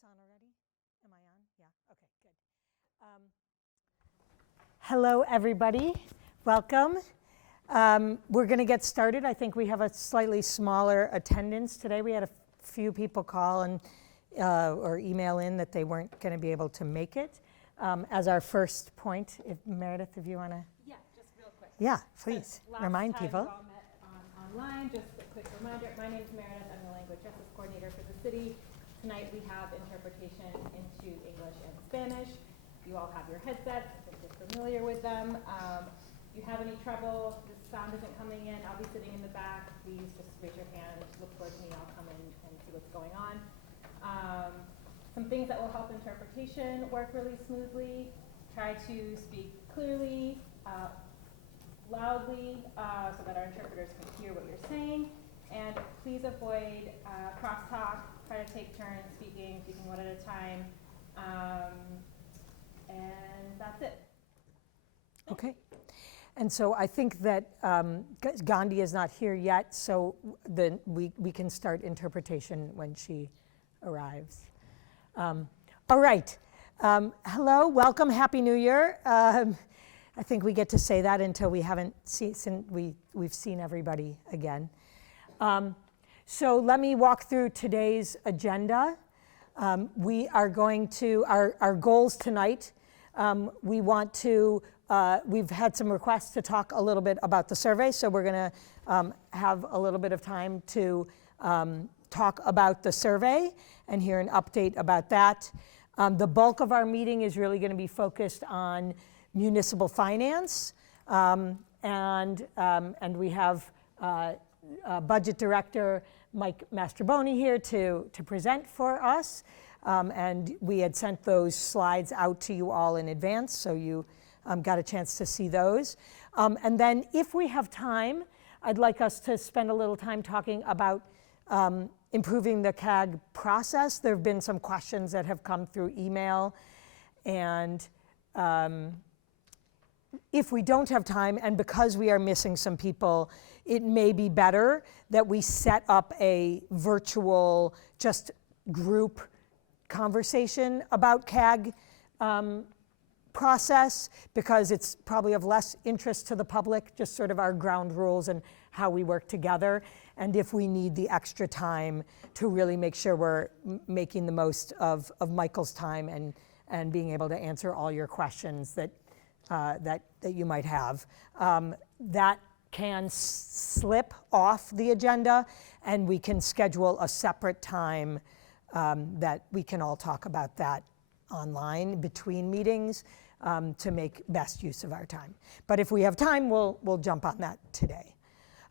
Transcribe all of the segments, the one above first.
this on already? Am I on? Yeah, okay, good. Hello, everybody. Welcome. We're going to get started. I think we have a slightly smaller attendance today. We had a few people call and or email in that they weren't going to be able to make it. As our first point, Meredith, if you want to. Yeah, just real quick. Yeah, please remind people. Last time we all met online, just a quick reminder. My name is Meredith. I'm the language justice coordinator for the city. Tonight we have interpretation into English and Spanish. You all have your headsets. I think you're familiar with them. If you have any trouble, the sound isn't coming in, I'll be sitting in the back. Please just raise your hand, look towards me, I'll come in and see what's going on. Some things that will help interpretation work really smoothly. Try to speak clearly, loudly, so that our interpreters can hear what you're saying. And please avoid crosstalk. Try to take turns speaking one at a time. And that's it. Okay. And so I think that Gandhi is not here yet, so we can start interpretation when she arrives. All right. Hello, welcome, Happy New Year. I think we get to say that until we haven't we've seen everybody again. So let me walk through today's agenda. We are going to, our goals tonight, we want to, we've had some requests to talk a little bit about the survey, so we're going to have a little bit of time to talk about the survey and hear an update about that. The bulk of our meeting is really going to be focused on municipal finance, and we have Budget Director Mike Mastroboni here to present for us, and we had sent those slides out to you all in advance, so you got a chance to see those. And then if we have time, I'd like us to spend a little time talking about improving the CAG process. There have been some questions that have come through email, and if we don't have time, and because we are missing some people, it may be better that we set up a virtual, just group conversation about CAG process, because it's probably of less interest to the public, just sort of our ground rules and how we work together. And if we need the extra time to really make sure we're making the most of Michael's time and being able to answer all your questions that you might have. That can slip off the agenda, and we can schedule a separate time that we can all talk about that online between meetings to make best use of our time. But if we have time, we'll jump on that today.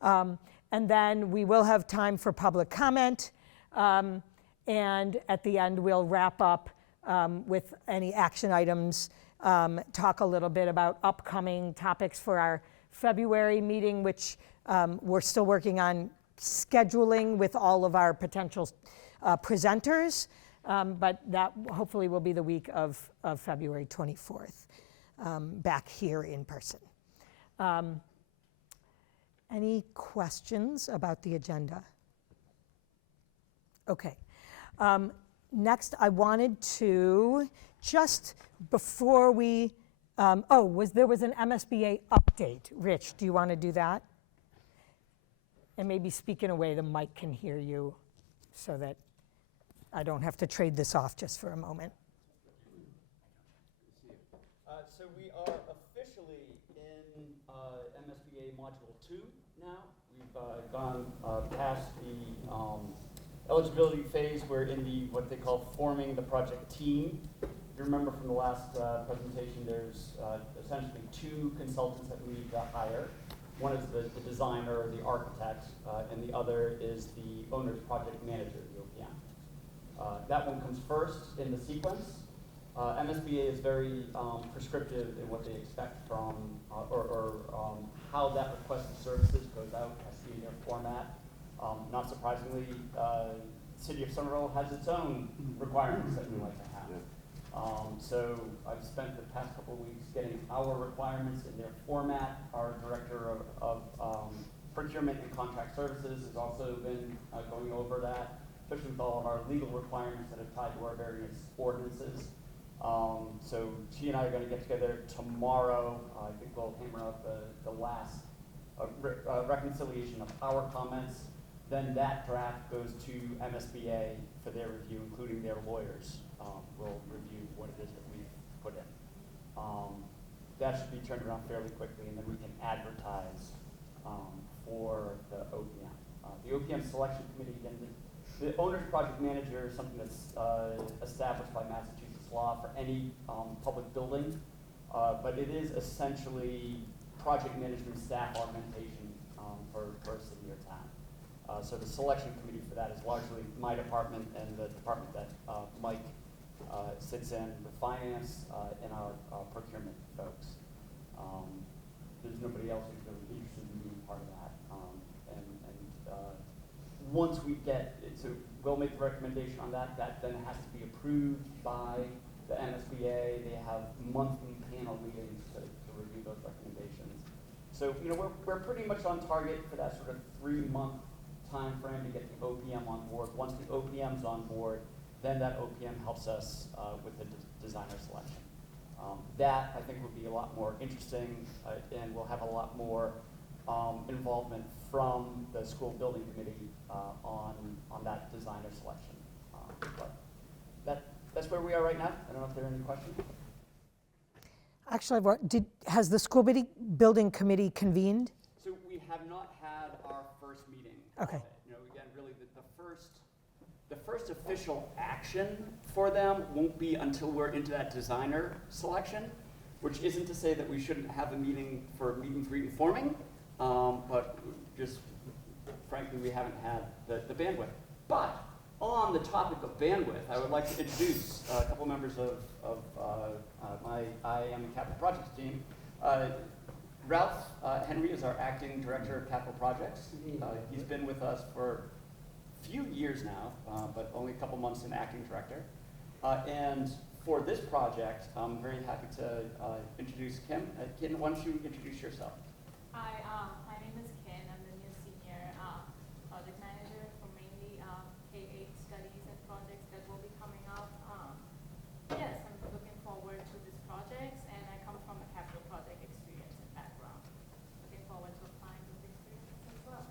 And then we will have time for public comment, and at the end we'll wrap up with any action items, talk a little bit about upcoming topics for our February meeting, which we're still working on scheduling with all of our potential presenters, but that hopefully will be the week of February 24th, back here in person. Any questions about the agenda? Okay. Next, I wanted to, just before we, there was an MSBA update. Rich, do you want to do that? And maybe speak in a way the mic can hear you so that I don't have to trade this off just for a moment. So we are officially in MSBA Module 2 now. We've gone past the eligibility phase. We're in the what they call forming the project team. If you remember from the last presentation, there's essentially two consultants that we need to hire. One is the designer or the architect, and the other is the owner's project manager, the OPM. That one comes first in the sequence. MSBA is very prescriptive in what they expect from, or how that request of services goes out, has to be in their format. Not surprisingly, the City of Somerville has its own requirements that we like to have. So I've spent the past couple of weeks getting our requirements in their format. Our director of procurement and contract services has also been going over that. especially with all of our legal requirements that are tied to our various ordinances. So she and I are going to get together tomorrow. I think we'll hammer out the last reconciliation of our comments. Then that draft goes to MSBA for their review, including their lawyers. Will review what it is that we've put in. That should be turned around fairly quickly, and then we can advertise for the OPM. The OPM selection committee, again, the owner's project manager is something that's established by Massachusetts law for any public building, but it is essentially project management staff augmentation for a city or town. So the selection committee for that is largely my department and the department that Mike sits in, the finance and our procurement folks. There's nobody else who's really interested in being part of that. Once we get it, so we'll make the recommendation on that. That then has to be approved by the MSBA. They have monthly panel meetings to review those recommendations. So we're pretty much on target for that sort of 3-month time frame to get the OPM on board. Once the OPM's on board, then that OPM helps us with the designer selection. That I think will be a lot more interesting, and we'll have a lot more involvement from the school building committee on that designer selection. But that's where we are right now. I don't know if there are any questions. Actually, has the school building committee convened? So we have not had our first meeting. Okay. Again, really the first official action for them won't be until we're into that designer selection, which isn't to say that we shouldn't have a meeting for meet and greet and forming, but just frankly, we haven't had the bandwidth. But on the topic of bandwidth, I would like to introduce a couple members of my IAM Capital Projects team. Ralph Henry is our acting director of capital projects. He's been with us for a few years now, but only a couple months in acting director. And for this project, I'm very happy to introduce Kim. Kim, why don't you introduce yourself? Hi, my name is Ken. I'm the new senior project manager for mainly K-8 studies and projects that will be coming up. Yes, I'm looking forward to these projects, and I come from a capital project experience and background. Looking forward to applying those experiences as well.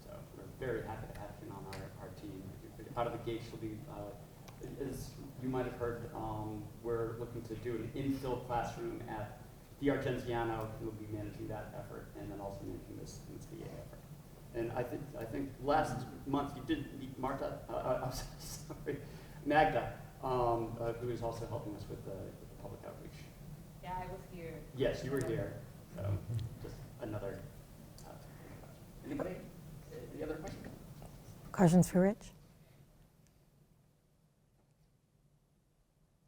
So we're very happy to have Kim on our team. Out of the gate, she'll be, as you might have heard, we're looking to do an infill classroom at the Argenziano, who will be managing that effort, and then also managing this VA effort. And I think last month you did meet Marta, I'm sorry, Magda, who is also helping us with the public outreach. Yeah, I was here. Yes, you were here. So just another. Anybody? Any other questions? Questions for Rich?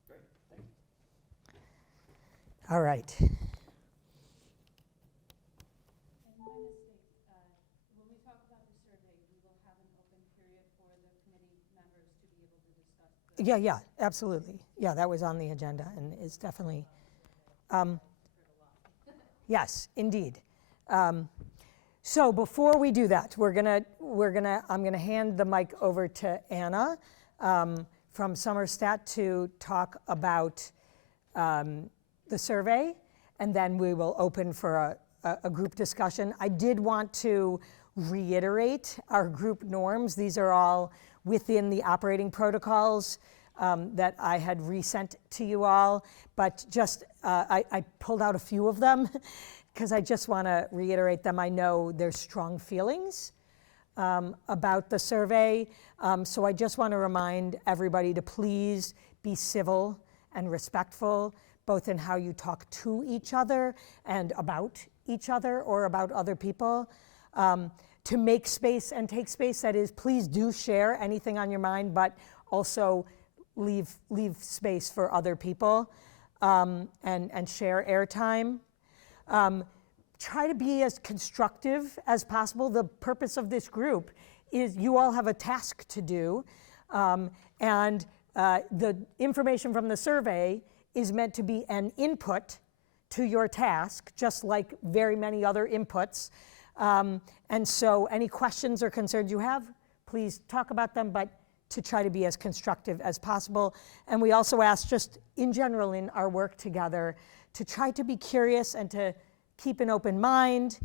Great, thank you. All right. And my mistake, when we talk about the survey, we will have an open period for the committee members to be able to discuss the Yeah, absolutely. Yeah, that was on the agenda and is definitely, yes, indeed. So before we do that, I'm gonna hand the mic over to Anna from Somerset to talk about the survey, and then we will open for a group discussion. I did want to reiterate our group norms. These are all within the operating protocols that I had resent to you all, but just I pulled out a few of them because I just want to reiterate them. I know there's strong feelings about the survey, so I just want to remind everybody to please be civil and respectful, both in how you talk to each other and about each other or about other people. To make space and take space, that is, please do share anything on your mind, but also leave space for other people and share airtime. Try to be as constructive as possible. The purpose of this group is you all have a task to do, and the information from the survey is meant to be an input to your task, just like very many other inputs. And so any questions or concerns you have, please talk about them, but to try to be as constructive as possible. And we also ask, just in general in our work together, to try to be curious and to keep an open mind,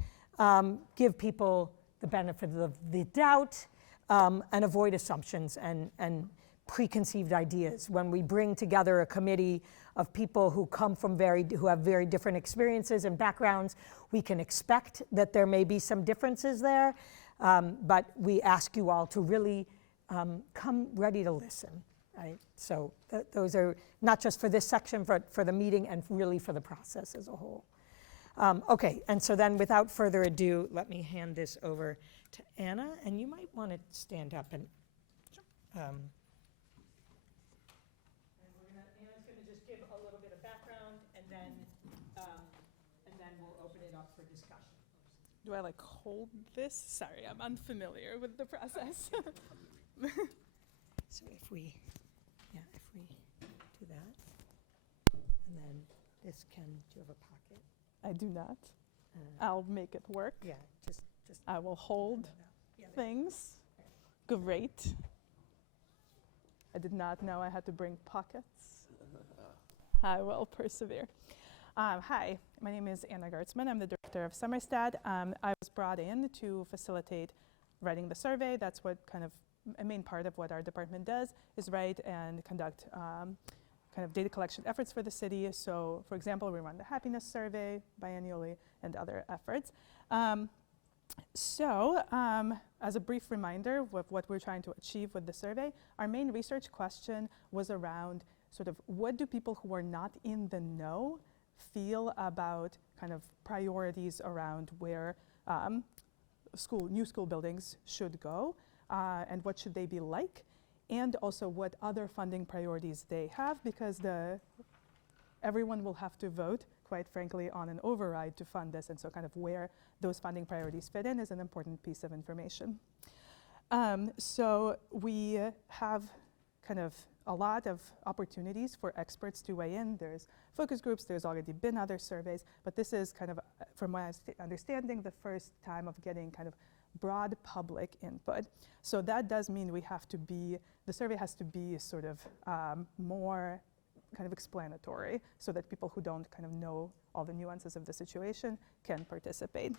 give people the benefit of the doubt, and avoid assumptions and preconceived ideas. When we bring together a committee of people who come from who have very different experiences and backgrounds, we can expect that there may be some differences there, but we ask you all to really come ready to listen, right? So those are not just for this section, but for the meeting and really for the process as a whole. Okay, and so then without further ado, let me hand this over to Anna, and you might want to stand up and Anna's going to just give a little bit of background, and then we'll open it up for discussion. Do I like hold this? Sorry, I'm unfamiliar with the process. So if we do that, and then this do you have a pocket? I do not. I'll make it work. Yeah, just. I will hold Yeah, things. Great. I did not know I had to bring pockets. I will persevere. Hi, my name is Anna Gertzman. I'm the director of Somerstead. I was brought in to facilitate writing the survey. That's what kind of a main part of what our department does, is write and conduct kind of data collection efforts for the city. So, for example, we run the happiness survey biannually and other efforts. As a brief reminder of what we're trying to achieve with the survey, our main research question was around sort of what do people who are not in the know feel about kind of priorities around where new school buildings should go, and what should they be like, and also what other funding priorities they have, because everyone will have to vote, quite frankly, on an override to fund this, and so kind of where those funding priorities fit in is an important piece of information. So we have kind of a lot of opportunities for experts to weigh in. There's focus groups, there's already been other surveys, but this is kind of, from my understanding, the first time of getting kind of broad public input. So that does mean the survey has to be sort of more kind of explanatory, so that people who don't kind of know all the nuances of the situation can participate.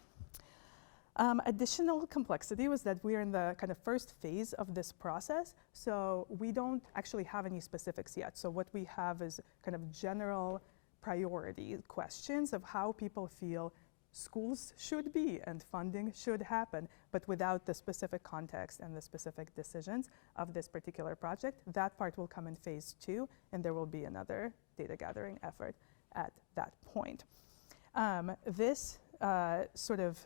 Additional complexity was that we're in the kind of first phase of this process, so we don't actually have any specifics yet. So what we have is kind of general priority questions of how people feel schools should be and funding should happen, but without the specific context and the specific decisions of this particular project. That part will come in phase 2, and there will be another data gathering effort at that point. This sort of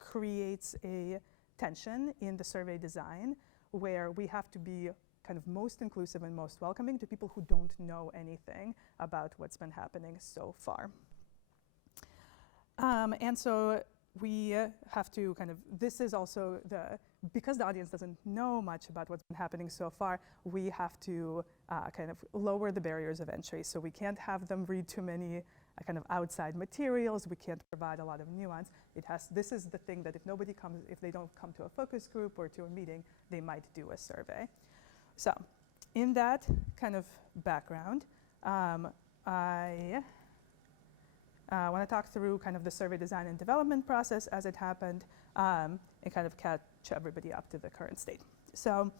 creates a tension in the survey design, where we have to be kind of most inclusive and most welcoming to people who don't know anything about what's been happening so far. And so we have to kind of, this is also because the audience doesn't know much about what's been happening so far, we have to kind of lower the barriers of entry. So we can't have them read too many kind of outside materials. We can't provide a lot of nuance. This is the thing that if they don't come to a focus group or to a meeting, they might do a survey. So in that kind of background, I want to talk through kind of the survey design and development process as it happened, and kind of catch everybody up to the current state. So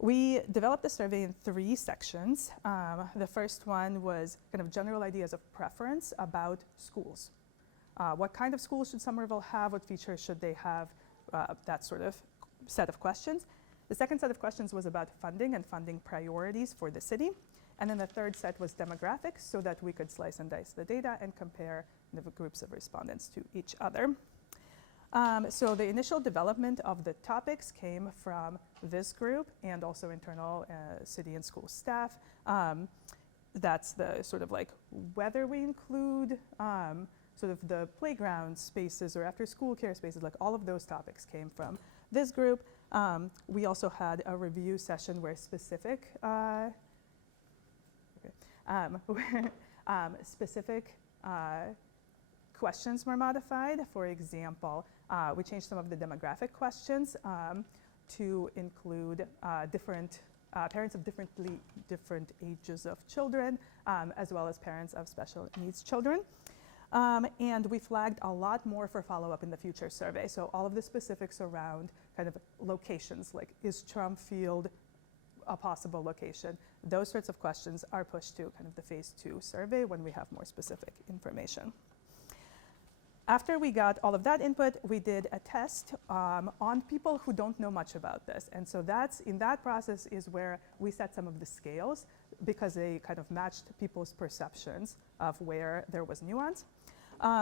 we developed the survey in 3 sections. The first one was kind of general ideas of preference about schools. What kind of schools should Somerville have? What features should they have? That sort of set of questions. The second set of questions was about funding and funding priorities for the city. And then the third set was demographics, so that we could slice and dice the data and compare the groups of respondents to each other. So the initial development of the topics came from this group and also internal city and school staff. That's the sort of like whether we include sort of the playground spaces or after school care spaces, like all of those topics came from this group. We also had a review session where specific questions were modified. For example, we changed some of the demographic questions to include different parents of different ages of children, as well as parents of special needs children. And we flagged a lot more for follow-up in the future survey. So all of the specifics around kind of locations, like is Trump Field a possible location? Those sorts of questions are pushed to kind of the phase 2 survey when we have more specific information. After we got all of that input, we did a test on people who don't know much about this. And so in that process is where we set some of the scales, because they kind of matched people's perceptions of where there was nuance.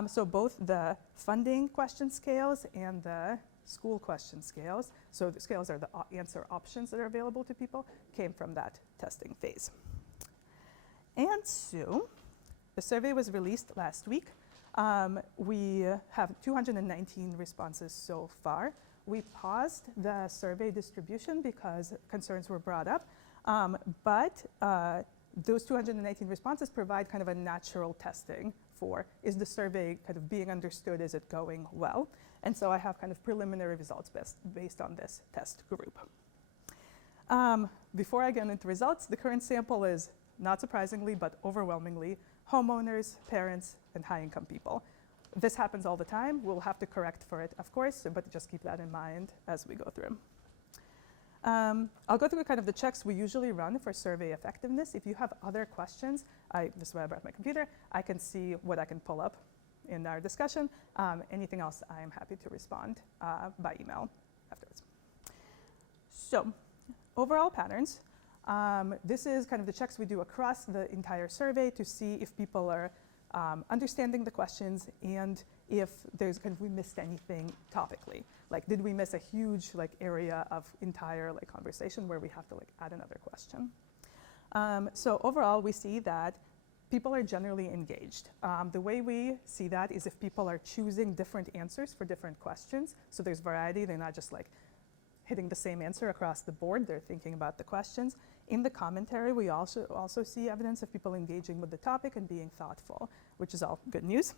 So both the funding question scales and the school question scales, so the scales are the answer options that are available to people, came from that testing phase. And so the survey was released last week. We have 219 responses so far. We paused the survey distribution because concerns were brought up, but those 219 responses provide kind of a natural testing for, is the survey kind of being understood, is it going well? And so I have kind of preliminary results based on this test group. Before I get into results, the current sample is, not surprisingly, but overwhelmingly, homeowners, parents, and high-income people. This happens all the time. We'll have to correct for it, of course, but just keep that in mind as we go through. I'll go through kind of the checks we usually run for survey effectiveness. If you have other questions, this is why I brought my computer, I can see what I can pull up in our discussion. Anything else, I am happy to respond by email afterwards. So, overall patterns. This is kind of the checks we do across the entire survey to see if people are understanding the questions and if there's kind of we missed anything topically. Like, did we miss a huge area of entire conversation where we have to add another question? So overall, we see that people are generally engaged. The way we see that is if people are choosing different answers for different questions. So there's variety. They're not just hitting the same answer across the board. They're thinking about the questions. In the commentary, we also see evidence of people engaging with the topic and being thoughtful, which is all good news.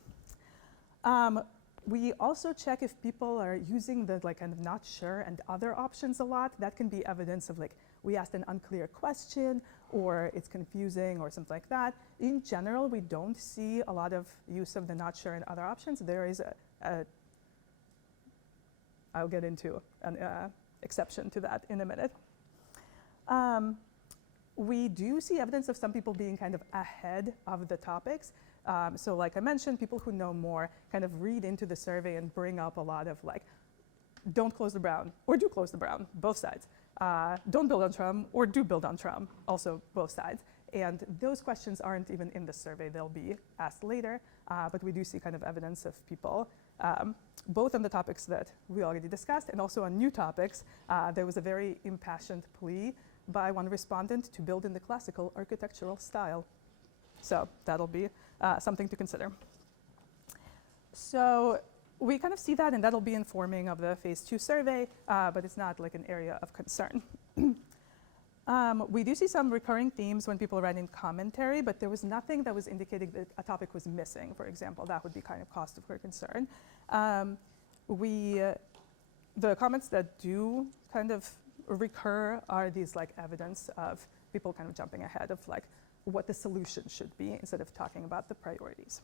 We also check if people are using the kind of not sure and other options a lot. That can be evidence of we asked an unclear question or it's confusing or something like that. In general, we don't see a lot of use of the not sure and other options. There is I'll get into an exception to that in a minute. We do see evidence of some people being kind of ahead of the topics. So like I mentioned, people who know more kind of read into the survey and bring up a lot of don't close the Brown, or do close the Brown, both sides. Don't build on Trump, or do build on Trump, also both sides. And those questions aren't even in the survey. They'll be asked later. But we do see kind of evidence of people, both on the topics that we already discussed and also on new topics. There was a very impassioned plea by one respondent to build in the classical architectural style. So that'll be something to consider. So we kind of see that, and that'll be informing of the phase 2 survey, but it's not an area of concern. We do see some recurring themes when people write in commentary, but there was nothing that was indicating that a topic was missing, for example. That would be kind of cause for concern. The comments that do kind of recur are these evidence of people kind of jumping ahead of what the solution should be instead of talking about the priorities.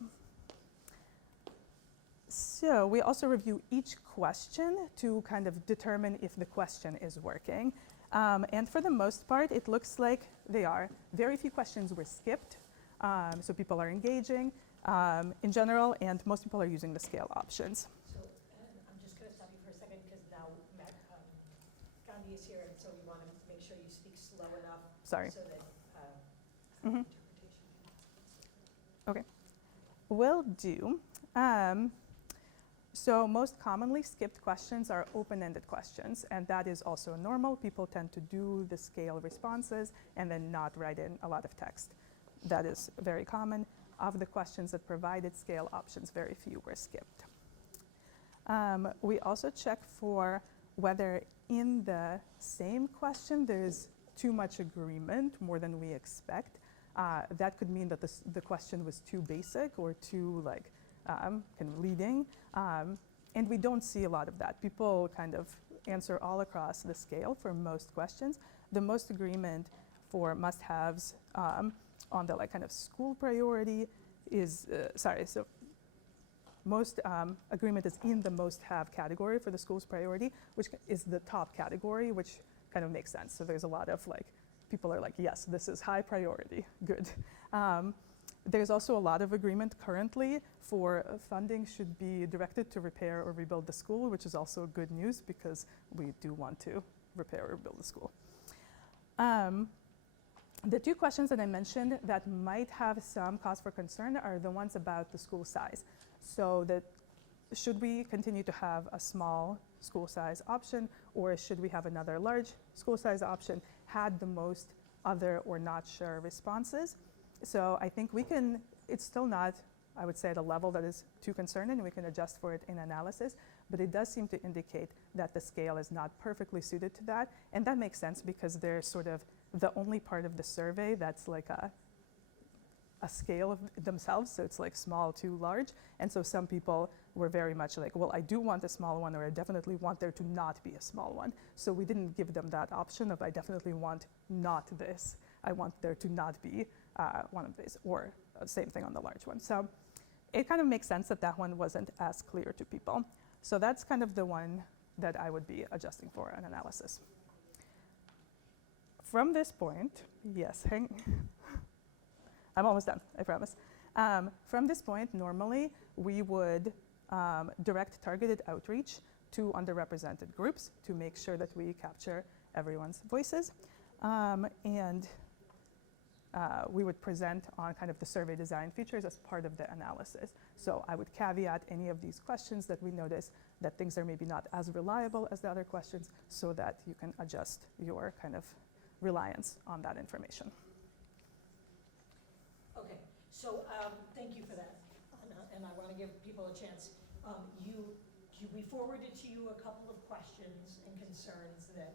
So we also review each question to kind of determine if the question is working. And for the most part, it looks like they are. Very few questions were skipped, so people are engaging in general, and most people are using the scale options. So I'm just going to stop you for a second because now Matt Gandhi is here, and so we want to make sure you speak slow enough. Sorry. So that Mhm. interpretation. Okay, will do. So most commonly skipped questions are open-ended questions, and that is also normal. People tend to do the scale responses and then not write in a lot of text. That is very common. Of the questions that provided scale options, very few were skipped. We also check for whether in the same question there's too much agreement, more than we expect. That could mean that the question was too basic or too kind of leading. And we don't see a lot of that. People kind of answer all across the scale for most questions. The most agreement for must-haves on the like kind of school priority is, so most agreement is in the must-have category for the school's priority, which is the top category, which kind of makes sense. So there's a lot of like, people are like, yes, this is high priority, good. There's also a lot of agreement currently for funding should be directed to repair or rebuild the school, which is also good news because we do want to repair or rebuild the school. The two questions that I mentioned that might have some cause for concern are the ones about the school size. So that should we continue to have a small school size option, or should we have another large school size option, had the most other or not sure responses. So I think we can, it's still not, I would say, at a level that is too concerning. We can adjust for it in analysis, but it does seem to indicate that the scale is not perfectly suited to that. And that makes sense because they're sort of the only part of the survey that's like a scale of themselves, so it's like small to large. And so some people were very much like, well, I do want a small one, or I definitely want there to not be a small one. So we didn't give them that option of I definitely want not this. I want there to not be one of these, or same thing on the large one. So it kind of makes sense that that one wasn't as clear to people. So that's kind of the one that I would be adjusting for an analysis. From this point, yes, I'm almost done, I promise. From this point, normally, we would direct targeted outreach to underrepresented groups to make sure that we capture everyone's voices. We would present on kind of the survey design features as part of the analysis. So I would caveat any of these questions that we notice that things are maybe not as reliable as the other questions, so that you can adjust your kind of reliance on that information. Okay, so thank you for that, and I want to give people a chance. We forwarded to you a couple of questions and concerns that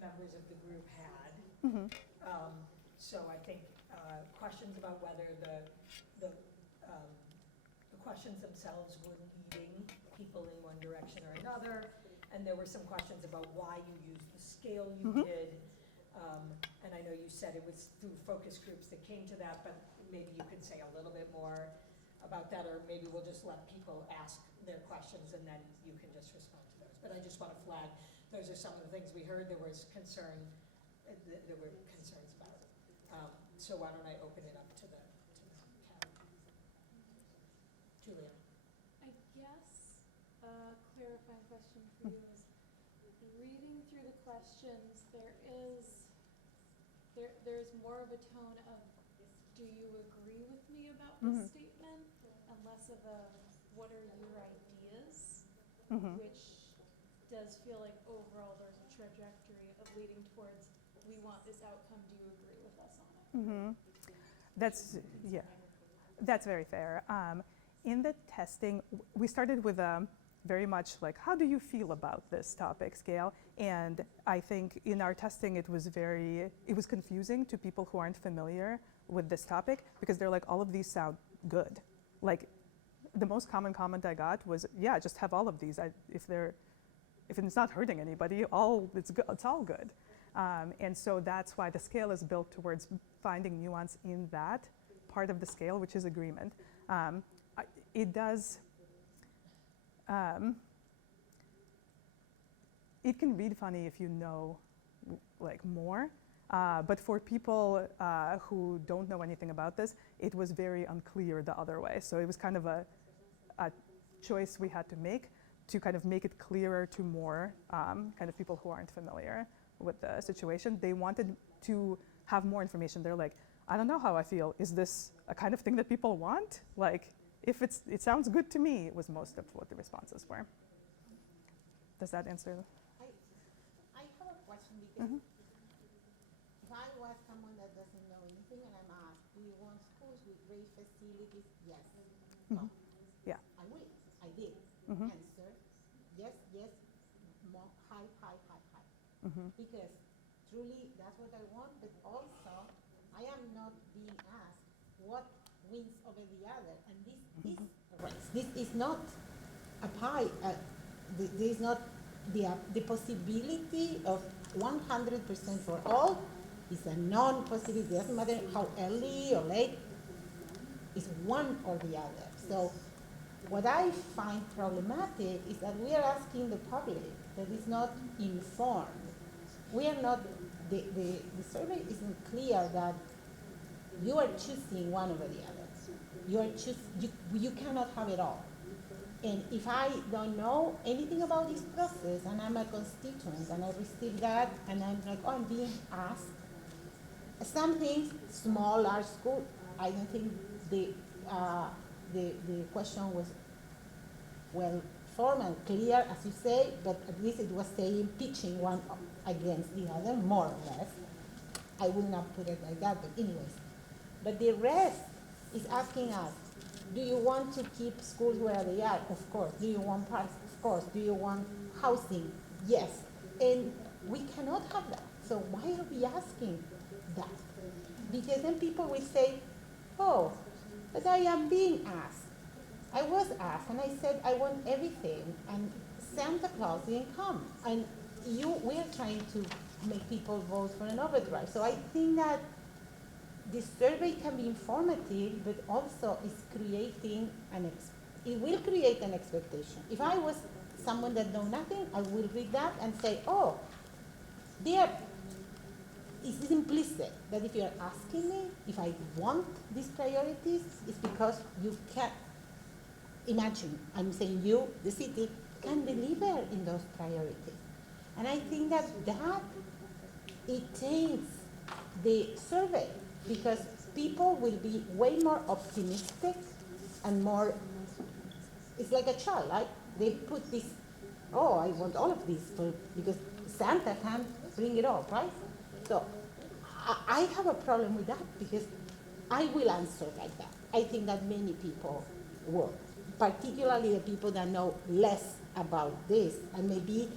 members of the group had. Mm-hmm. So I think questions about whether the questions themselves were leading people in one direction or another, and there were some questions about why you used the scale you Mm-hmm. did. And I know you said it was through focus groups that came to that, but maybe you could say a little bit more about that, or maybe we'll just let people ask their questions and then you can just respond to those. But I just want to flag, those are some of the things we heard. There was concern, there were concerns about it. So why don't I open it up to the panel. Julia. I guess a clarifying question for you is, reading through the questions, there's more of a tone of, do you agree with me about this statement, and less of a, what are your ideas, which does feel like overall there's a trajectory of leading towards, we want this outcome, do you agree with us on it? That's very fair. In the testing, we started with very much like, how do you feel about this topic scale? And I think in our testing, it was confusing to people who aren't familiar with this topic, because they're like, all of these sound good. Like, the most common comment I got was, yeah, just have all of these. If it's not hurting anybody, it's all good. And so that's why the scale is built towards finding nuance in that part of the scale, which is agreement. It does, it can read funny if you know like more, but for people who don't know anything about this, it was very unclear the other way. So it was kind of a choice we had to make it clearer to more kind of people who aren't familiar with the situation. They wanted to have more information. They're like, I don't know how I feel. Is this a kind of thing that people want? Like, if it sounds good to me, was most of what the responses were. Does that answer? I have a question, because if I was someone that doesn't know anything and I'm asked, do you want schools with great facilities? Yes. No. Yeah. I will. I did. Answer. Yes, yes, more high. Because truly that's what I want, but also I am not being asked what wins over the other. And this is a race. This is not a pie. This is not the possibility of 100% for all is a non-possibility. It doesn't matter how early or late, it's one or the other. So what I find problematic is that we are asking the public that is not informed. We are not, the survey isn't clear that you are choosing one over the other. You cannot have it all. And if I don't know anything about this process and I'm a constituent and I receive that and I'm like, oh, I'm being asked, some things, small, large school, I don't think the question was well formed and clear, as you say, but at least it was saying pitching one against the other, more or less. I would not put it like that, but anyways. But the rest is asking us, do you want to keep schools where they are? Of course. Do you want parks? Of course. Do you want housing? Yes. And we cannot have that. So why are we asking that? Because then people will say, oh, but I am being asked. I was asked, and I said I want everything, and Santa Claus didn't come. And we are trying to make people vote for an overdrive. So I think that this survey can be informative, but also is creating it will create an expectation. If I was someone that know nothing, I will read that and say, oh, it's implicit that if you're asking me if I want these priorities, it's because you can't imagine, I'm saying you, the city, can deliver in those priorities. And I think that it taints the survey, because people will be way more optimistic and more, it's like a child, right? They put this, oh, I want all of this because Santa can bring it all, right? So I have a problem with that, because I will answer like that. I think that many people will, particularly the people that know less about this. And maybe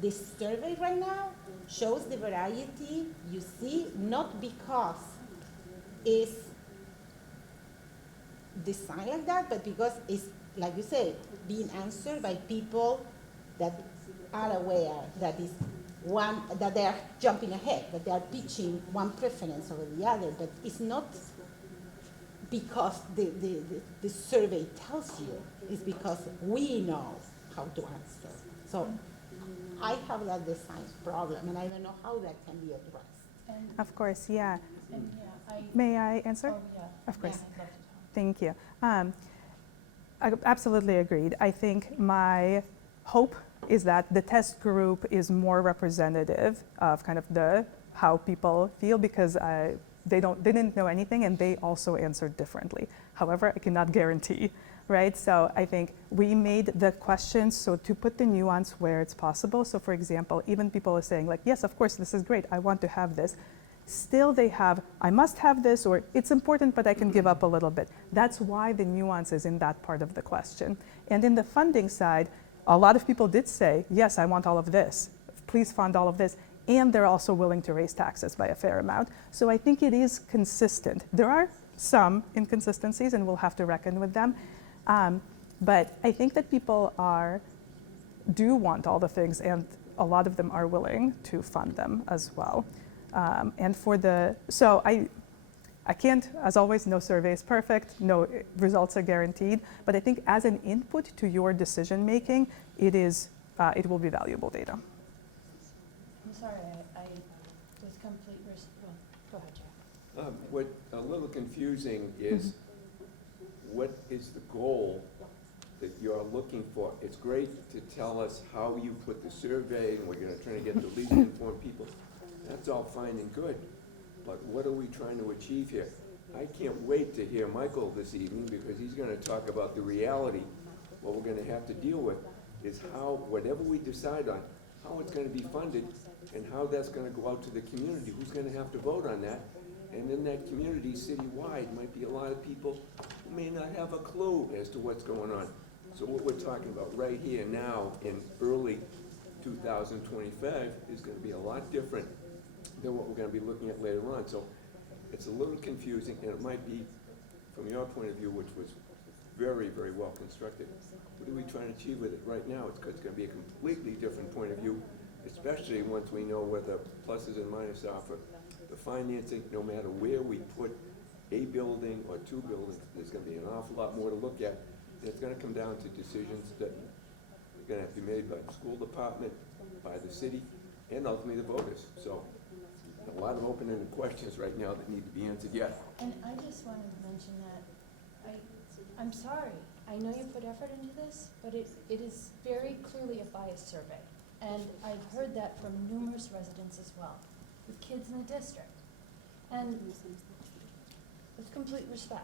this survey right now shows the variety you see, not because it's designed like that, but because it's, like you say, being answered by people that are aware that is one, that they are jumping ahead, that they are pitching one preference over the other, but it's not because the survey tells you, it's because we know how to answer. So I have that design problem, and I don't know how that can be addressed. Of course, yeah. And May I answer? oh yeah. Of course. Yeah, I'd love to talk. Thank you. I absolutely agreed. I think my hope is that the test group is more representative of kind of how people feel, because they didn't know anything and they also answered differently. However, I cannot guarantee, right? So I think we made the questions so to put the nuance where it's possible. So for example, even people are saying like, yes, of course, this is great, I want to have this. Still they have, I must have this, or it's important, but I can give up a little bit. That's why the nuance is in that part of the question. And in the funding side, a lot of people did say, yes, I want all of this. Please fund all of this. And they're also willing to raise taxes by a fair amount. So I think it is consistent. There are some inconsistencies, and we'll have to reckon with them. But I think that people do want all the things, and a lot of them are willing to fund them as well. So I can't, as always, no survey is perfect, no results are guaranteed, but I think as an input to your decision making, it will be valuable data. I'm sorry, I was well, go ahead, Jack. What's a little confusing is what is the goal that you're looking for? It's great to tell us how you put the survey, and we're going to try to get the least informed people. That's all fine and good, but what are we trying to achieve here? I can't wait to hear Michael this evening, because he's going to talk about the reality. What we're going to have to deal with is how, whatever we decide on, how it's going to be funded, and how that's going to go out to the community. Who's going to have to vote on that? And in that community, citywide, might be a lot of people who may not have a clue as to what's going on. So what we're talking about right here now in early 2025 is going to be a lot different than what we're going to be looking at later on. So it's a little confusing, and it might be, from your point of view, which was very, very well constructed. What are we trying to achieve with it right now? It's going to be a completely different point of view, especially once we know where the pluses and minuses are for the financing. No matter where we put a building or two buildings, there's going to be an awful lot more to look at. And it's going to come down to decisions that are going to have to be made by the school department, by the city, and ultimately the voters. So a lot of open-ended questions right now that need to be answered yet. And I just wanted to mention that I'm sorry. I know you put effort into this, but it is very clearly a biased survey. And I've heard that from numerous residents as well, with kids in the district. And with complete respect.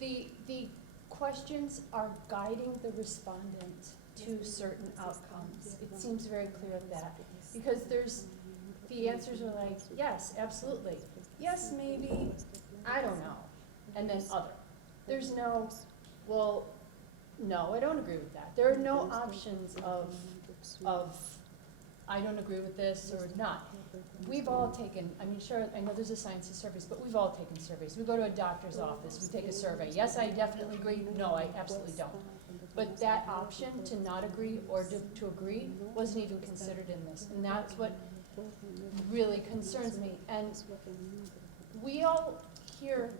The questions are guiding the respondent to certain outcomes. It seems very clear of that. Because the answers are like, yes, absolutely. Yes, maybe, I don't know. And then other. There's no, well, no, I don't agree with that. There are no options of I don't agree with this or not. We've all taken, I mean, sure, I know there's a science of surveys, but we've all taken surveys. We go to a doctor's office, we take a survey. Yes, I definitely agree. No, I absolutely don't. But that option to not agree or to agree wasn't even considered in this. And that's what really concerns me. And we all here,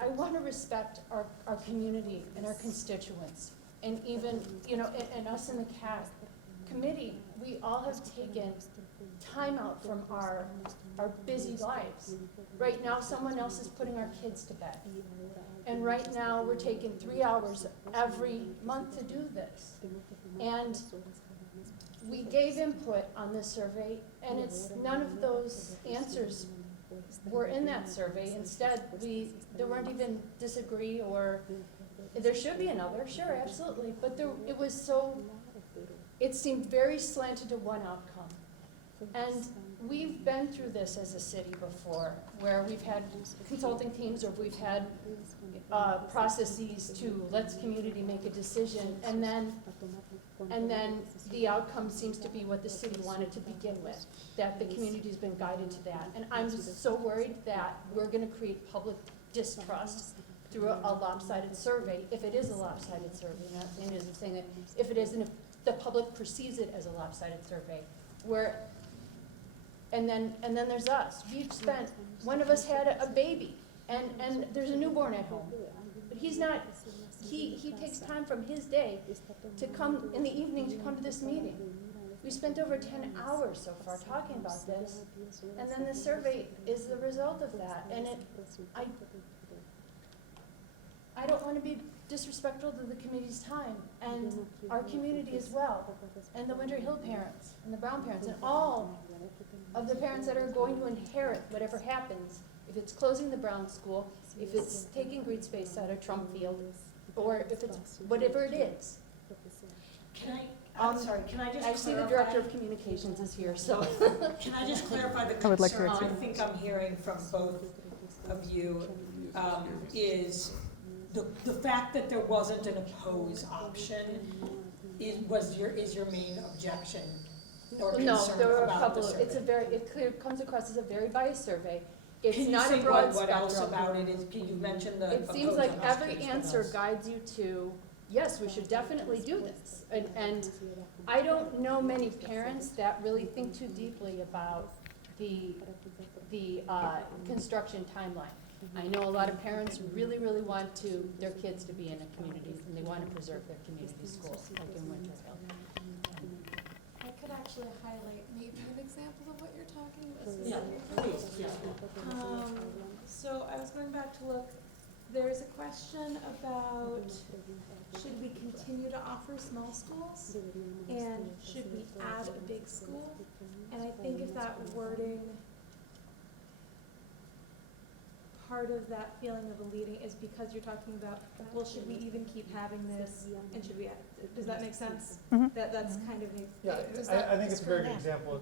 I want to respect our community and our constituents. And even, you know, and us in the CAC committee, we all have taken time out from our busy lives. Right now, someone else is putting our kids to bed. And right now, we're taking 3 hours every month to do this. And we gave input on this survey, and it's none of those answers were in that survey. Instead, there weren't even disagree or there should be another, sure, absolutely. But it was so, it seemed very slanted to one outcome. And we've been through this as a city before, where we've had consulting teams or we've had processes to let's community make a decision, and then the outcome seems to be what the city wanted to begin with, that the community's been guided to that. And I'm just so worried that we're gonna create public distrust through a lopsided survey, if it is a lopsided survey, not saying it isn't, saying that if it is, and if the public perceives it as a lopsided survey, where, and then there's us. We've spent, one of us had a baby, and there's a newborn at home. But he's not, he takes time from his day to come in the evening to come to this meeting. We spent over 10 hours so far talking about this, and then the survey is the result of that. And I don't want to be disrespectful to the committee's time and our community as well, and the Winter Hill parents and the Brown parents and all of the parents that are going to inherit whatever happens, if it's closing the Brown school, if it's taking green space out of Trump Field, or if it's whatever it is. I'm sorry, can I just I see the clarify? Director of Communications is here, so. Can I just clarify the I would like to concern I answer. think I'm hearing from both of you is the fact that there wasn't an oppose option is your main objection or No, concern there were a about couple, the survey? it comes across as a very biased survey. It's Can you not say a broad what else spectrum. about it is, you mentioned the It seems oppose like on every options, what answer else? guides you to, yes, we should definitely do this. And I don't know many parents that really think too deeply about the construction timeline. I know a lot of parents really, really want their kids to be in a community, and they want to preserve their community schools, like in Winter Hill. I could actually highlight maybe an example of what you're talking about. Yeah, please, yeah. So I was going back to look, there's a question about should we continue to offer small schools? And should we add a big school? And I think if that wording, part of that feeling of a leading is because you're talking about, well, should we even keep having this? And should we, does that make sense? Mhm. That's kind of a. Yeah, does that- I think it's a very good example.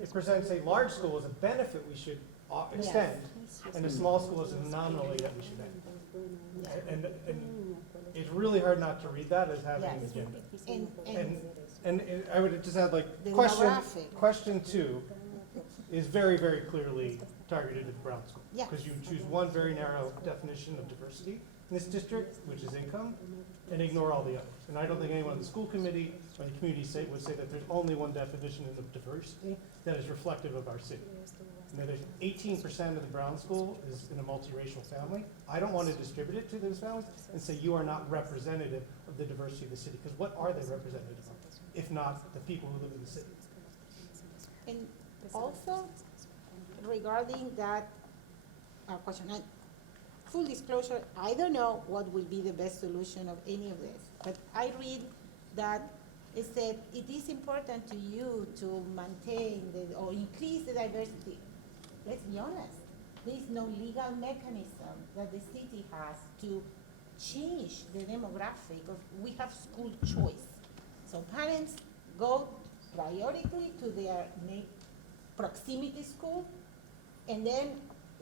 It presents a large school as a benefit we should extend, and a small school as an anomaly that we should end. And it's really hard not to read that as having an agenda. And I would just add, like, The question demographic. question 2, is very, very clearly targeted at the Brown School. Yeah. Because you choose one very narrow definition of diversity in this district, which is income, and ignore all the others. And I don't think anyone on the school committee or the community would say that there's only one definition of diversity that is reflective of our city. You know, there's 18% of the Brown School is in a multiracial family. I don't want to distribute it to those families and say you are not representative of the diversity of the city, because what are they representative of, if not the people who live in the city? And also, regarding that question, and full disclosure, I don't know what will be the best solution of any of this, but I read that it said it is important to you to maintain or increase the diversity. Let's be honest, there is no legal mechanism that the city has to change the demographic of, we have school choice. So parents go priority to their proximity school, and then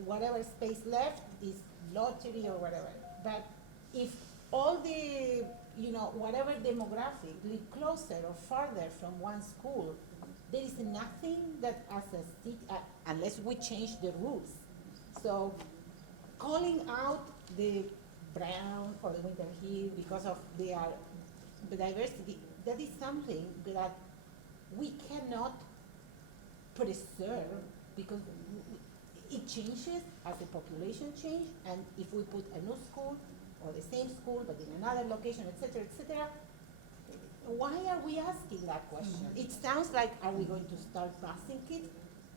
whatever space left is lottery or whatever. But if all the, whatever demographic live closer or farther from one school, there is nothing that as a city, unless we change the rules. So calling out the Brown or the Winter Hill because of the diversity, that is something that we cannot preserve, because it changes as the population change, and if we put a new school or the same school but in another location, etc., etc., why are we asking that question? It sounds like, are we going to start busing kids?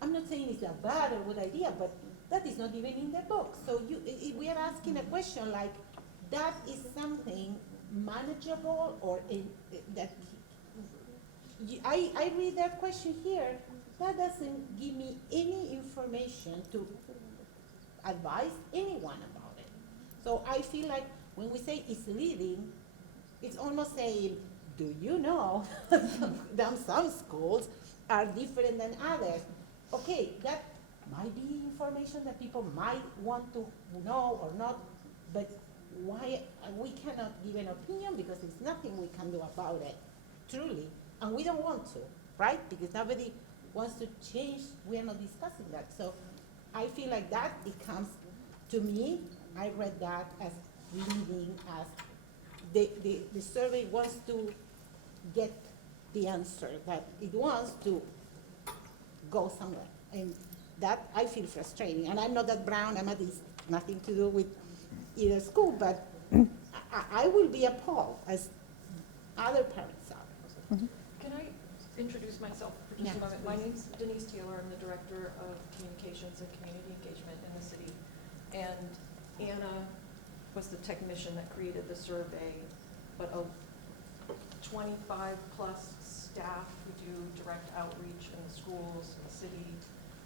I'm not saying it's a bad or good idea, but that is not even in the book. So we are asking a question like, that is something manageable, or I read that question here, that doesn't give me any information to advise anyone about it. So I feel like when we say it's leading, it's almost saying, do you know that some schools are different than others? Okay, that might be information that people might want to know or not, but why we cannot give an opinion, because there's nothing we can do about it, truly, and we don't want to, right? Because nobody wants to change, we are not discussing that. So I feel like that becomes, to me, I read that as leading, as the survey wants to get the answer, that it wants to go somewhere. And that I feel frustrating. And I'm not that Brown, nothing to do with either school, but I will be appalled as other parents are. Can I introduce myself for just a moment? My name's Denise Taylor. I'm the Director of Communications and Community Engagement in the city. And Anna was the technician that created the survey, but 25 plus staff who do direct outreach in the schools, in the city,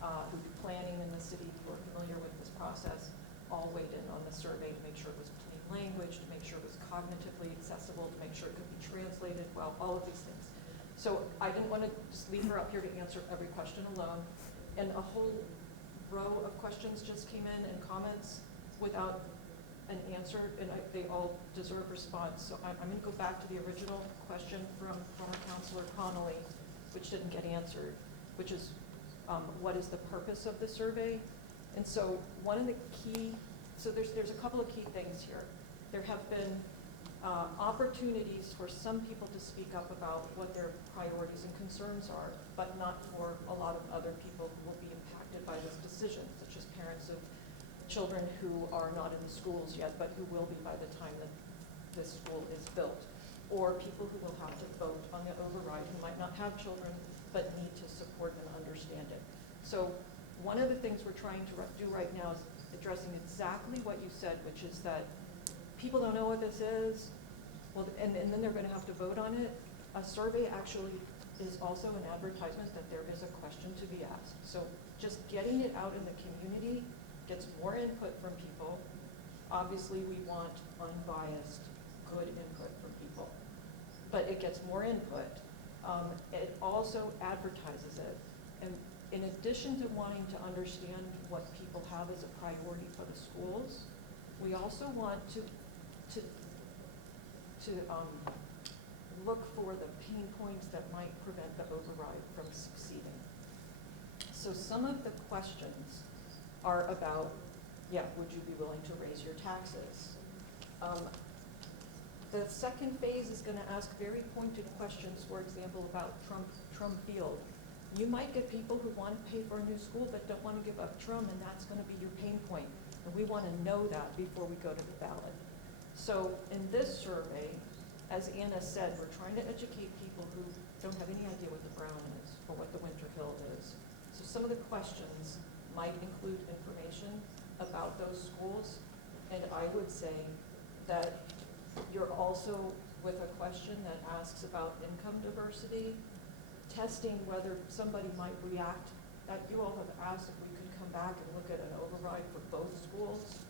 who do planning in the city, who are familiar with this process, all weighed in on the survey to make sure it was plain language, to make sure it was cognitively accessible, to make sure it could be translated well, all of these things. So I didn't want to just leave her up here to answer every question alone. And a whole row of questions just came in and comments without an answer, and they all deserve response. So I'm going to go back to the original question from former Councilor Connolly, which didn't get answered, which is what is the purpose of the survey? And so one of the key, so there's a couple of key things here. There have been opportunities for some people to speak up about what their priorities and concerns are, but not for a lot of other people who will be impacted by this decision, such as parents of children who are not in the schools yet, but who will be by the time that this school is built, or people who will have to vote on the override who might not have children, but need to support and understand it. So one of the things we're trying to do right now is addressing exactly what you said, which is that people don't know what this is, well, and then they're going to have to vote on it. A survey actually is also an advertisement that there is a question to be asked. So just getting it out in the community gets more input from people. Obviously, we want unbiased, good input from people, but it gets more input. It also advertises it. And in addition to wanting to understand what people have as a priority for the schools, we also want to look for the pain points that might prevent the override from succeeding. So some of the questions are about, yeah, would you be willing to raise your taxes? The second phase is going to ask very pointed questions, for example, about Trump Field. You might get people who want to pay for a new school but don't want to give up Trum, and that's going to be your pain point. And we want to know that before we go to the ballot. So in this survey, as Anna said, we're trying to educate people who don't have any idea what the Brown is or what the Winter Hill is. So some of the questions might include information about those schools, and I would say that you're also with a question that asks about income diversity, testing whether somebody might react, that you all have asked if we could come back and look at an override for both schools.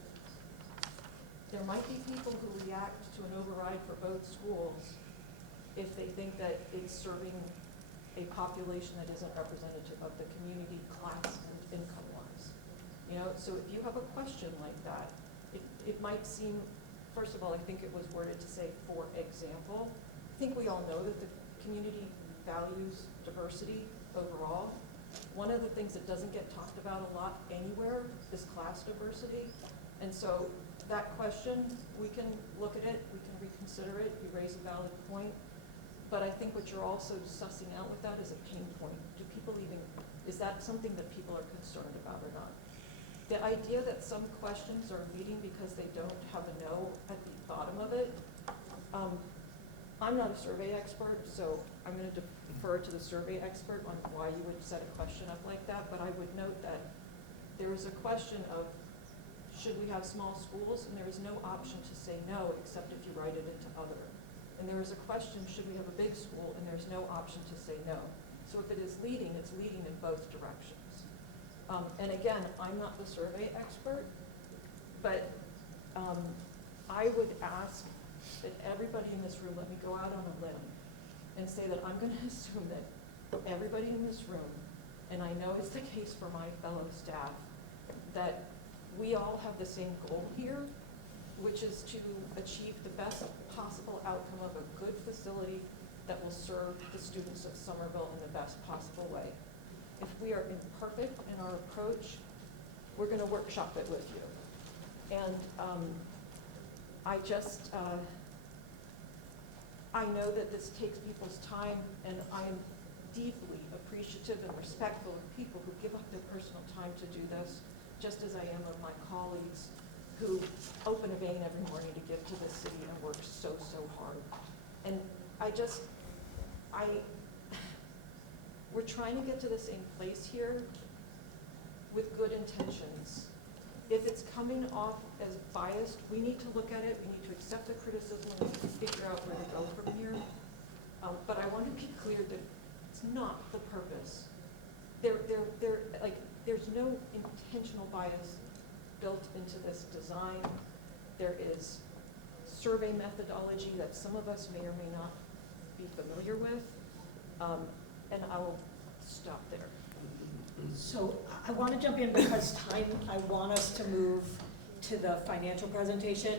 There might be people who react to an override for both schools if they think that it's serving a population that isn't representative of the community, class, and income-wise. You know, so if you have a question like that, it might seem, first of all, I think it was worded to say, for example. I think we all know that the community values diversity overall. One of the things that doesn't get talked about a lot anywhere is class diversity. And so that question, we can look at it, we can reconsider it, you raise a valid point. But I think what you're also sussing out with that is a pain point. Do people even, is that something that people are concerned about or not? The idea that some questions are leading because they don't have a no at the bottom of it, I'm not a survey expert, so I'm going to defer to the survey expert on why you would set a question up like that, but I would note that there is a question of, should we have small schools? And there is no option to say no, except if you write it into other. And there is a question, should we have a big school? And there's no option to say no. So if it is leading, it's leading in both directions. And again, I'm not the survey expert, but I would ask that everybody in this room, let me go out on a limb and say that I'm going to assume that everybody in this room, and I know it's the case for my fellow staff, that we all have the same goal here, which is to achieve the best possible outcome of a good facility that will serve the students of Somerville in the best possible way. If we are imperfect in our approach, we're going to workshop it with you. And I just, I know that this takes people's time, and I am deeply appreciative and respectful of people who give up their personal time to do this, just as I am of my colleagues who open a vein every morning to give to the city and work so, so hard. And we're trying to get to the same place here with good intentions. If it's coming off as biased, we need to look at it, we need to accept the criticism, and figure out where to go from here. But I want to be clear that it's not the purpose. There's no intentional bias built into this design. There is survey methodology that some of us may or may not be familiar with, and I will stop there. So I want to jump in because time, I want us to move to the financial presentation.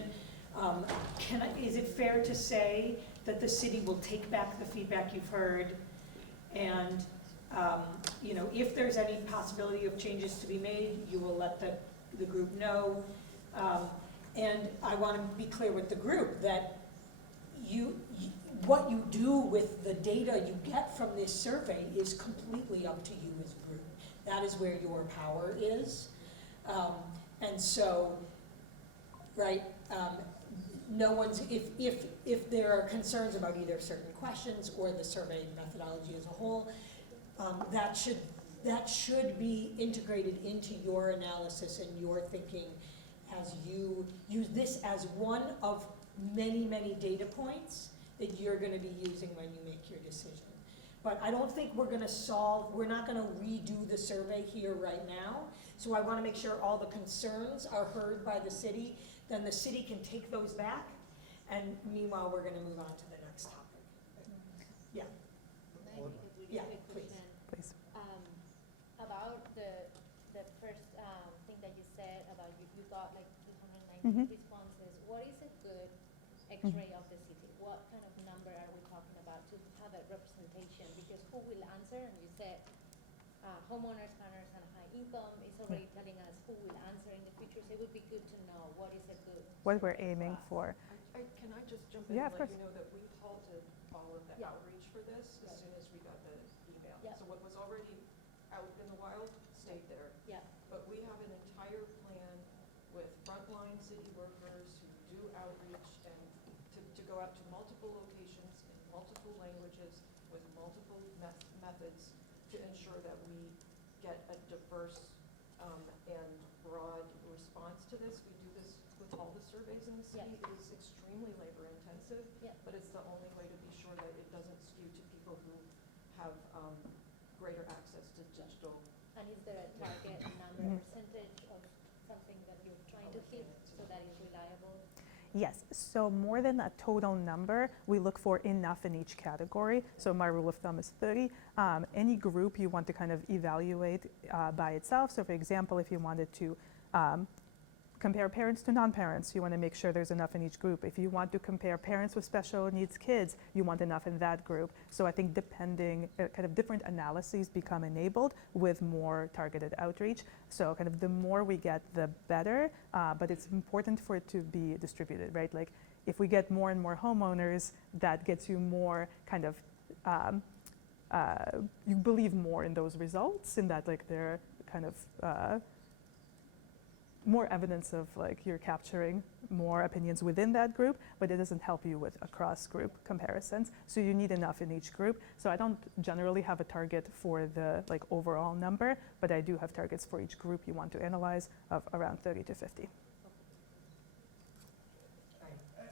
Is it fair to say that the city will take back the feedback you've heard, and if there's any possibility of changes to be made, you will let the group know. And I want to be clear with the group that what you do with the data you get from this survey is completely up to you as a group. That is where your power is. And so, right, no one's, if there are concerns about either certain questions or the survey methodology as a whole, that should be integrated into your analysis and your thinking as you use this as one of many, many data points that you're going to be using when you make your decision. But I don't think we're not going to redo the survey here right now. So I want to make sure all the concerns are heard by the city. Then the city can take those back. And meanwhile, we're going to move on to the next topic. Yeah. Yeah, please. Please. About the first thing that you said about you got like 290 responses. What is a good X-ray of the city? What kind of number are we talking about to have a representation? Because who will answer? And you said homeowners, owners, and high income, it's already telling us who will answer in the future, so it would be good to know what is a good. What we're survey aiming us. for. Can I just jump in Yeah, and of let course. you know that we halted all of the Yeah. outreach for this Right. as soon as we got the email. Yeah. So what was already out in the wild stayed there. Yeah, But we have an entire plan with frontline city workers who do outreach and to go out to multiple locations in multiple languages with multiple methods to ensure that we get a diverse and broad response to this. We do this with all the surveys in the city. It is extremely labor intensive, Yeah. but it's the only way to be sure that it doesn't skew to people who have greater access to digital. and is there a target number, percentage of something that you're trying to hit so that it's reliable? Yes, so more than a total number, we look for enough in each category. So my rule of thumb is 30. Any group you want to kind of evaluate by itself. So for example, if you wanted to compare parents to non-parents, you want to make sure there's enough in each group. If you want to compare parents with special needs kids, you want enough in that group. So I think depending, kind of different analyses become enabled with more targeted outreach. So kind of the more we get, the better, but it's important for it to be distributed, right? Like if we get more and more homeowners, that gets you more kind of, you believe more in those results, in that like they're kind of, more evidence of like you're capturing more opinions within that group, but it doesn't help you with across group comparisons. So you need enough in each group. So I don't generally have a target for the like overall number, but I do have targets for each group you want to analyze of around 30 to 50.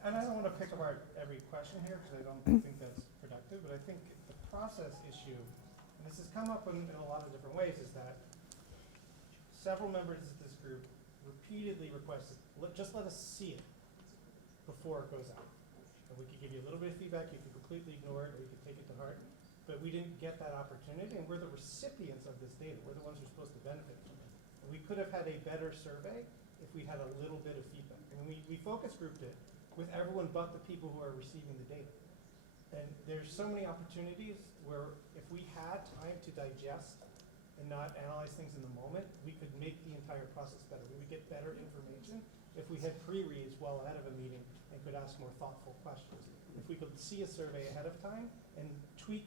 And I don't want to pick apart every question here because I don't think that's productive, but I think the process issue, and this has come up in a lot of different ways, is that several members of this group repeatedly requested, just let us see it before it goes out. And we could give you a little bit of feedback, you could completely ignore it, or you could take it to heart. But we didn't get that opportunity, and we're the recipients of this data. We're the ones who are supposed to benefit from it. And we could have had a better survey if we had a little bit of feedback. I mean, we focus grouped it with everyone but the people who are receiving the data. And there's so many opportunities where if we had time to digest and not analyze things in the moment, we could make the entire process better. We would get better information if we had pre-reads well ahead of a meeting and could ask more thoughtful questions. If we could see a survey ahead of time and tweak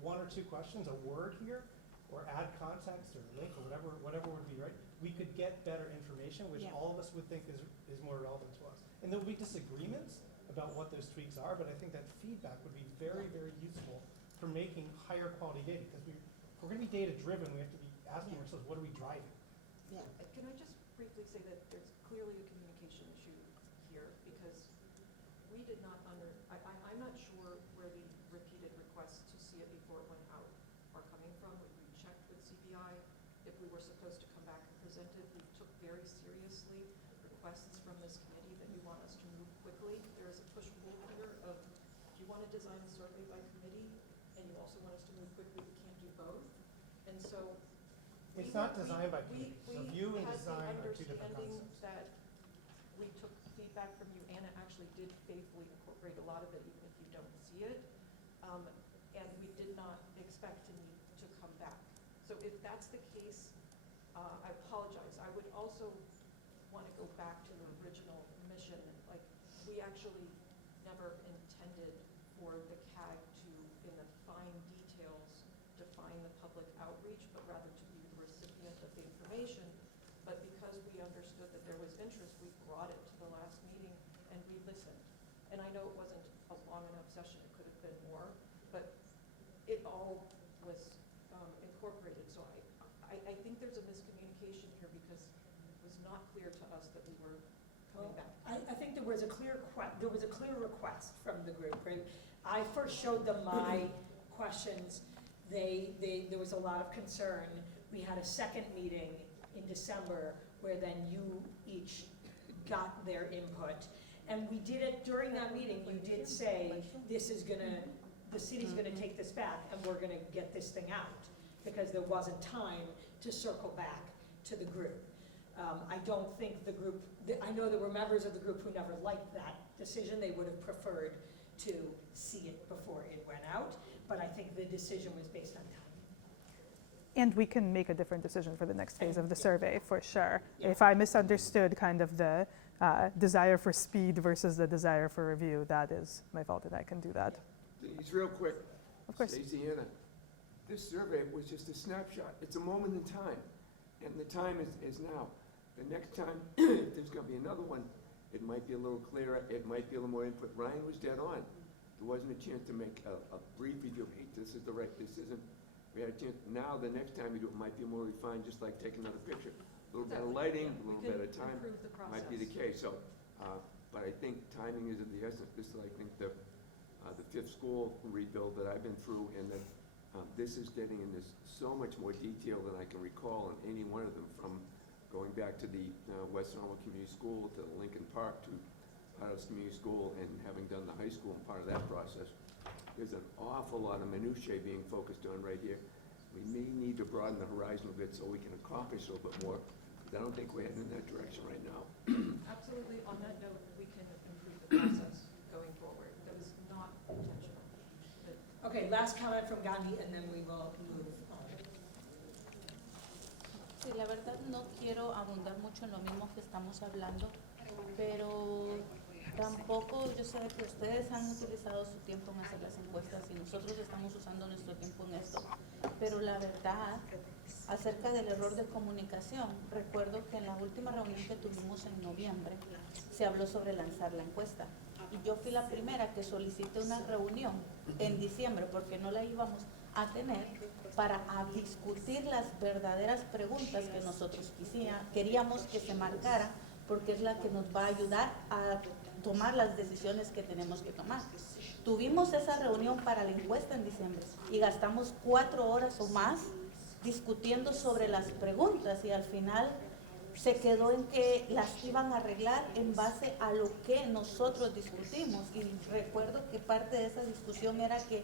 one or two questions, a word here, or add context or link or whatever would be right, we could get better information, which all of us would think is more relevant to us. And there will be disagreements about what those tweaks are, but I think that feedback would be very, very useful for making higher quality data, because if we're going to be data driven, we have to be asking ourselves, what are we driving? Yeah. Can I just briefly say that there's clearly a communication issue here, because we did not I'm not sure where the repeated requests to see it before it went out are coming from. We checked with CBI if we were supposed to come back and present it. We took very seriously requests from this committee that you want us to move quickly. There is a push-pull here of, do you want to design a survey by committee and you also want us to move quickly? We can't do both. And so It's not designed by committee. So view and design are two different we had the understanding concepts. that we took feedback from you. Anna actually did faithfully incorporate a lot of it, even if you don't see it. And we did not expect to need to come back. So if that's the case, I apologize. I would also want to go back to the original mission. Like, we actually never intended for the CAG to, in the fine details, define the public outreach, but rather to be the recipient of the information. But because we understood that there was interest, we brought it to the last meeting and we listened. And I know it wasn't a long enough session, it could have been more, but it all was incorporated. So I think there's a miscommunication here because it was not clear to us that we were coming back. I think there was a clear request from the group, right? I first showed them my questions. There was a lot of concern. We had a second meeting in December where then you each got their input. And we did it during that meeting. You did say, the city's gonna take this back and we're gonna get this thing out, because there wasn't time to circle back to the group. I don't think the group, I know there were members of the group who never liked that decision. They would have preferred to see it before it went out, but I think the decision was based on time. And we can make a different decision for the next phase of the survey, for sure. If I misunderstood kind of the desire for speed versus the desire for review, that is my fault, and I can do that. Denise, real quick. Of course. Stacey, Anna, this survey was just a snapshot. It's a moment in time, and the time is now. The next time, if there's gonna be another one, it might be a little clearer, it might be a little more input. Ryan was dead on. There wasn't a chance to make a brief review, hey, this is the right, this isn't. We had a chance, now the next time we do it might be more refined, just like taking another picture. A little better lighting, a little better time, Improve the process. might be the case, so, but I think timing is of the essence. This is, I think, the fifth school rebuild that I've been through, and that this is getting into so much more detail than I can recall in any one of them, from going back to the West Somerville Community School, to Lincoln Park, to Potter's Community School, and having done the high school and part of that process. There's an awful lot of minutiae being focused on right here. We may need to broaden the horizon a bit so we can accomplish a little bit more, because I don't think we're heading in that direction right now. Absolutely. On that note, we can improve the process going forward. That was not intentional. But Okay, last comment from Gandhi, and then we will move on. Sí, la verdad no quiero abundar mucho en lo mismo que estamos hablando, pero tampoco, yo sé que ustedes han utilizado su tiempo en hacer las encuestas y nosotros estamos usando nuestro tiempo en esto, pero la verdad, acerca del error de comunicación, recuerdo que en la última reunión que tuvimos en noviembre se habló sobre lanzar la encuesta y yo fui la primera que solicité una reunión en diciembre porque no la íbamos a tener para discutir las verdaderas preguntas que nosotros queríamos que se marcara, porque es la que nos va a ayudar a tomar las decisiones que tenemos que tomar. Tuvimos esa reunión para la encuesta en diciembre y gastamos 4 horas o más discutiendo sobre las preguntas y al final se quedó en que las iban a arreglar en base a lo que nosotros discutimos. Y recuerdo que parte de esa discusión era que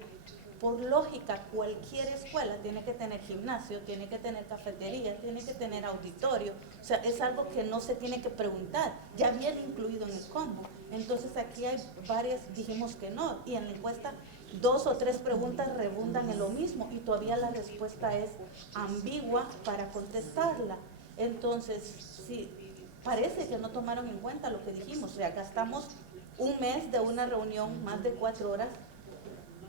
por lógica, cualquier escuela tiene que tener gimnasio, tiene que tener cafetería, tiene que tener auditorio. O sea, es algo que no se tiene que preguntar, ya viene incluido en el combo. Entonces aquí hay varias, dijimos que no, y en la encuesta 2 o 3 preguntas redundan en lo mismo y todavía la respuesta es ambigua para contestarla. Entonces, sí, parece que no tomaron en cuenta lo que dijimos. O sea, gastamos un mes de una reunión, más de 4 horas,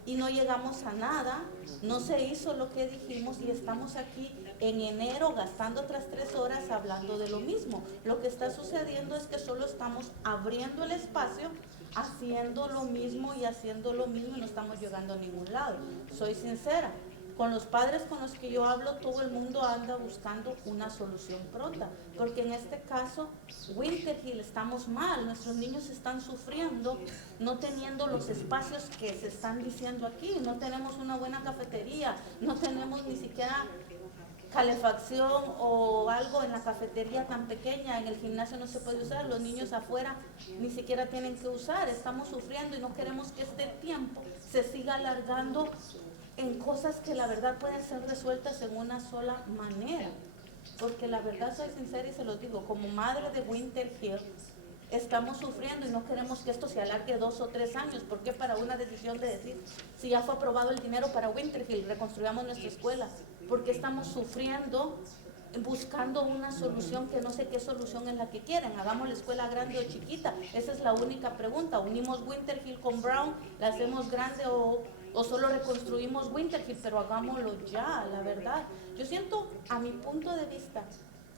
y no llegamos a nada, no se hizo lo que dijimos y estamos aquí en enero gastando otras 3 horas hablando de lo mismo. Lo que está sucediendo es que solo estamos abriendo el espacio, haciendo lo mismo y no estamos llegando a ningún lado. Soy sincera, con los padres con los que yo hablo, todo el mundo anda buscando una solución pronta, porque en este caso, Winter Hill, estamos mal, nuestros niños están sufriendo, no teniendo los espacios que se están diciendo aquí, no tenemos una buena cafetería, no tenemos ni siquiera calefacción o algo en la cafetería tan pequeña, en el gimnasio no se puede usar, los niños afuera ni siquiera tienen que usar, estamos sufriendo y no queremos que este tiempo se siga alargando en cosas que la verdad pueden ser resueltas en una sola manera, porque la verdad, soy sincera y se lo digo, como madre de Winter Hill, estamos sufriendo y no queremos que esto se alargue 2 o 3 años, porque para una decisión de decir, si ya fue aprobado el dinero para Winter Hill, reconstruyamos nuestra escuela, porque estamos sufriendo buscando una solución que no sé qué solución es la que quieren, hagamos la escuela grande o chiquita, esa es la única pregunta, unimos Winter Hill con Brown, la hacemos grande o solo reconstruimos Winter Hill, pero hagámoslo ya, la verdad. Yo siento, a mi punto de vista,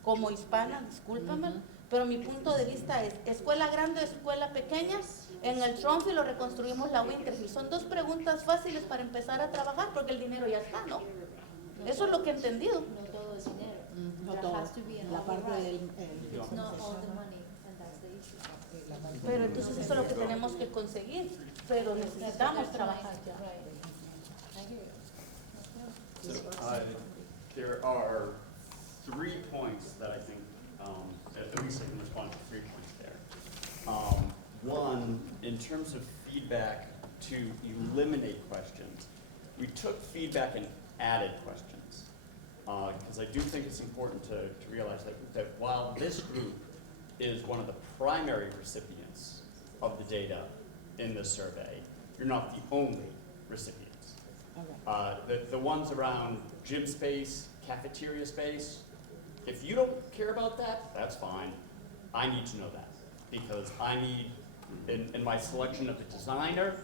como hispana, discúlpame, pero mi punto de vista es, escuela grande o escuela pequeña, en el Somerville lo reconstruimos la Winter Hill. Son 2 preguntas fáciles para empezar a trabajar, porque el dinero ya está, ¿no? Eso es lo que he entendido. No todo es dinero. No There todo, has to be an la parte override. del... It's not all the money, and that's the issue. la Pero entonces eso es lo que tenemos que conseguir, pero necesitamos trabajar ya. So, there are 3 points that I think, at least I can respond to 3 points there. One, in terms of feedback to eliminate questions, we took feedback and added questions. Because I do think it's important to realize that while this group is one of the primary recipients of the data in this survey, you're not the only recipients. The ones around gym space, cafeteria space. If you don't care about that, that's fine. I need to know that, because I need, in my selection of the designer,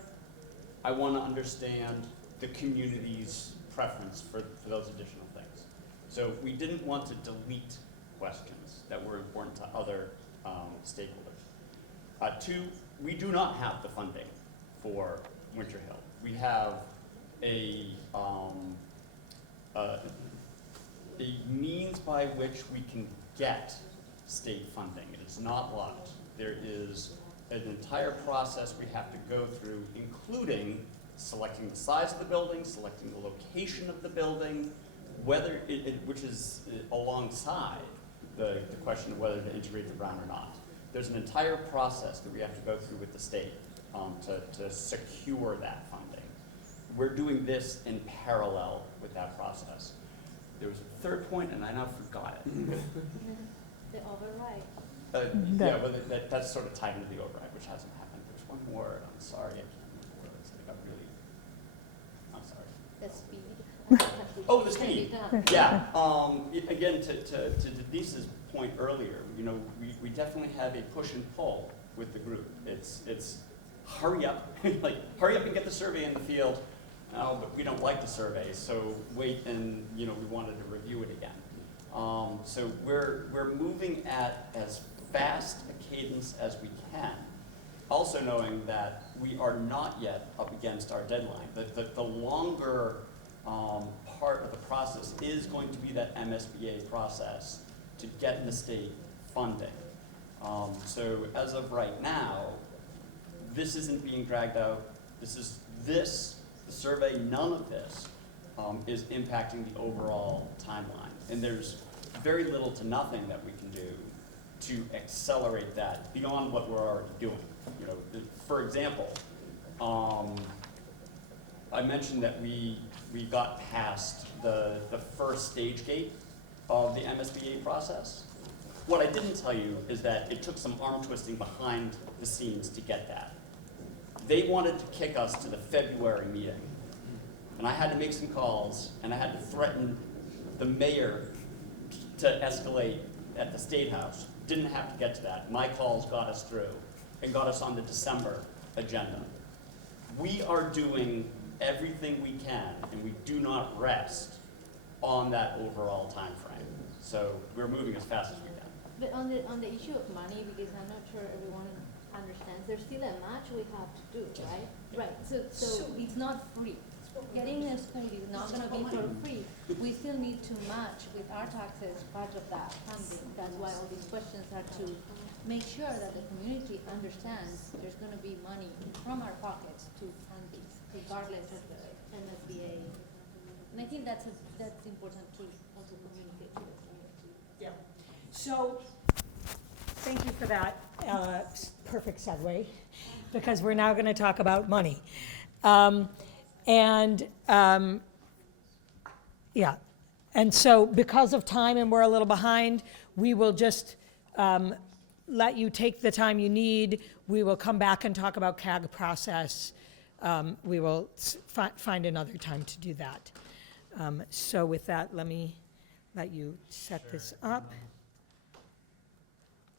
I want to understand the community's preference for those additional things. So we didn't want to delete questions that were important to other stakeholders. Two, we do not have the funding for Winter Hill. We have a means by which we can get state funding. It is not locked. There is an entire process we have to go through, including selecting the size of the building, selecting the location of the building, whether which is alongside the question of whether to integrate the Brown or not. There's an entire process that we have to go through with the state to secure that funding. We're doing this in parallel with that process. There was a third point, and I now forgot it. The override. Yeah, well, that's sort of tied into the override, which hasn't happened. There's one more, and I'm sorry, I can't remember what it is. I got really, I'm sorry. The speed. Oh, the speed. Yeah. Again, to Denise's point earlier, you know, we definitely have a push and pull with the group. It's hurry up, like hurry up and get the survey in the field. Oh, but we don't like the survey, so wait, and you know, we wanted to review it again. So we're moving at as fast a cadence as we can, also knowing that we are not yet up against our deadline. The longer part of the process is going to be that MSBA process to get the state funding. So as of right now, this isn't being dragged out. The survey, none of this is impacting the overall timeline. And there's very little to nothing that we can do to accelerate that beyond what we're already doing. You know, for example, I mentioned that we got past the first stage gate of the MSBA process. What I didn't tell you is that it took some arm twisting behind the scenes to get that. They wanted to kick us to the February meeting. And I had to make some calls, and I had to threaten the mayor to escalate at the State House. Didn't have to get to that. My calls got us through and got us on the December agenda. We are doing everything we can, and we do not rest on that overall time frame. So we're moving as fast as we can. But on the issue of money, because I'm not sure everyone understands, there's still a match we have to do, right? Right, so it's not free. Getting a school is not gonna be for free. We still need to match with our taxes part of that funding. That's why all these questions are to make sure that the community understands there's gonna be money from our pockets to fund these, regardless of the MSBA. And I think that's important to also communicate to the community. Yeah. So, thank you for that perfect segue, because we're now going to talk about money. Yeah, and so because of time and we're a little behind, we will just let you take the time you need. We will come back and talk about CAG process. We will find another time to do that. So with that, let me let you set this up.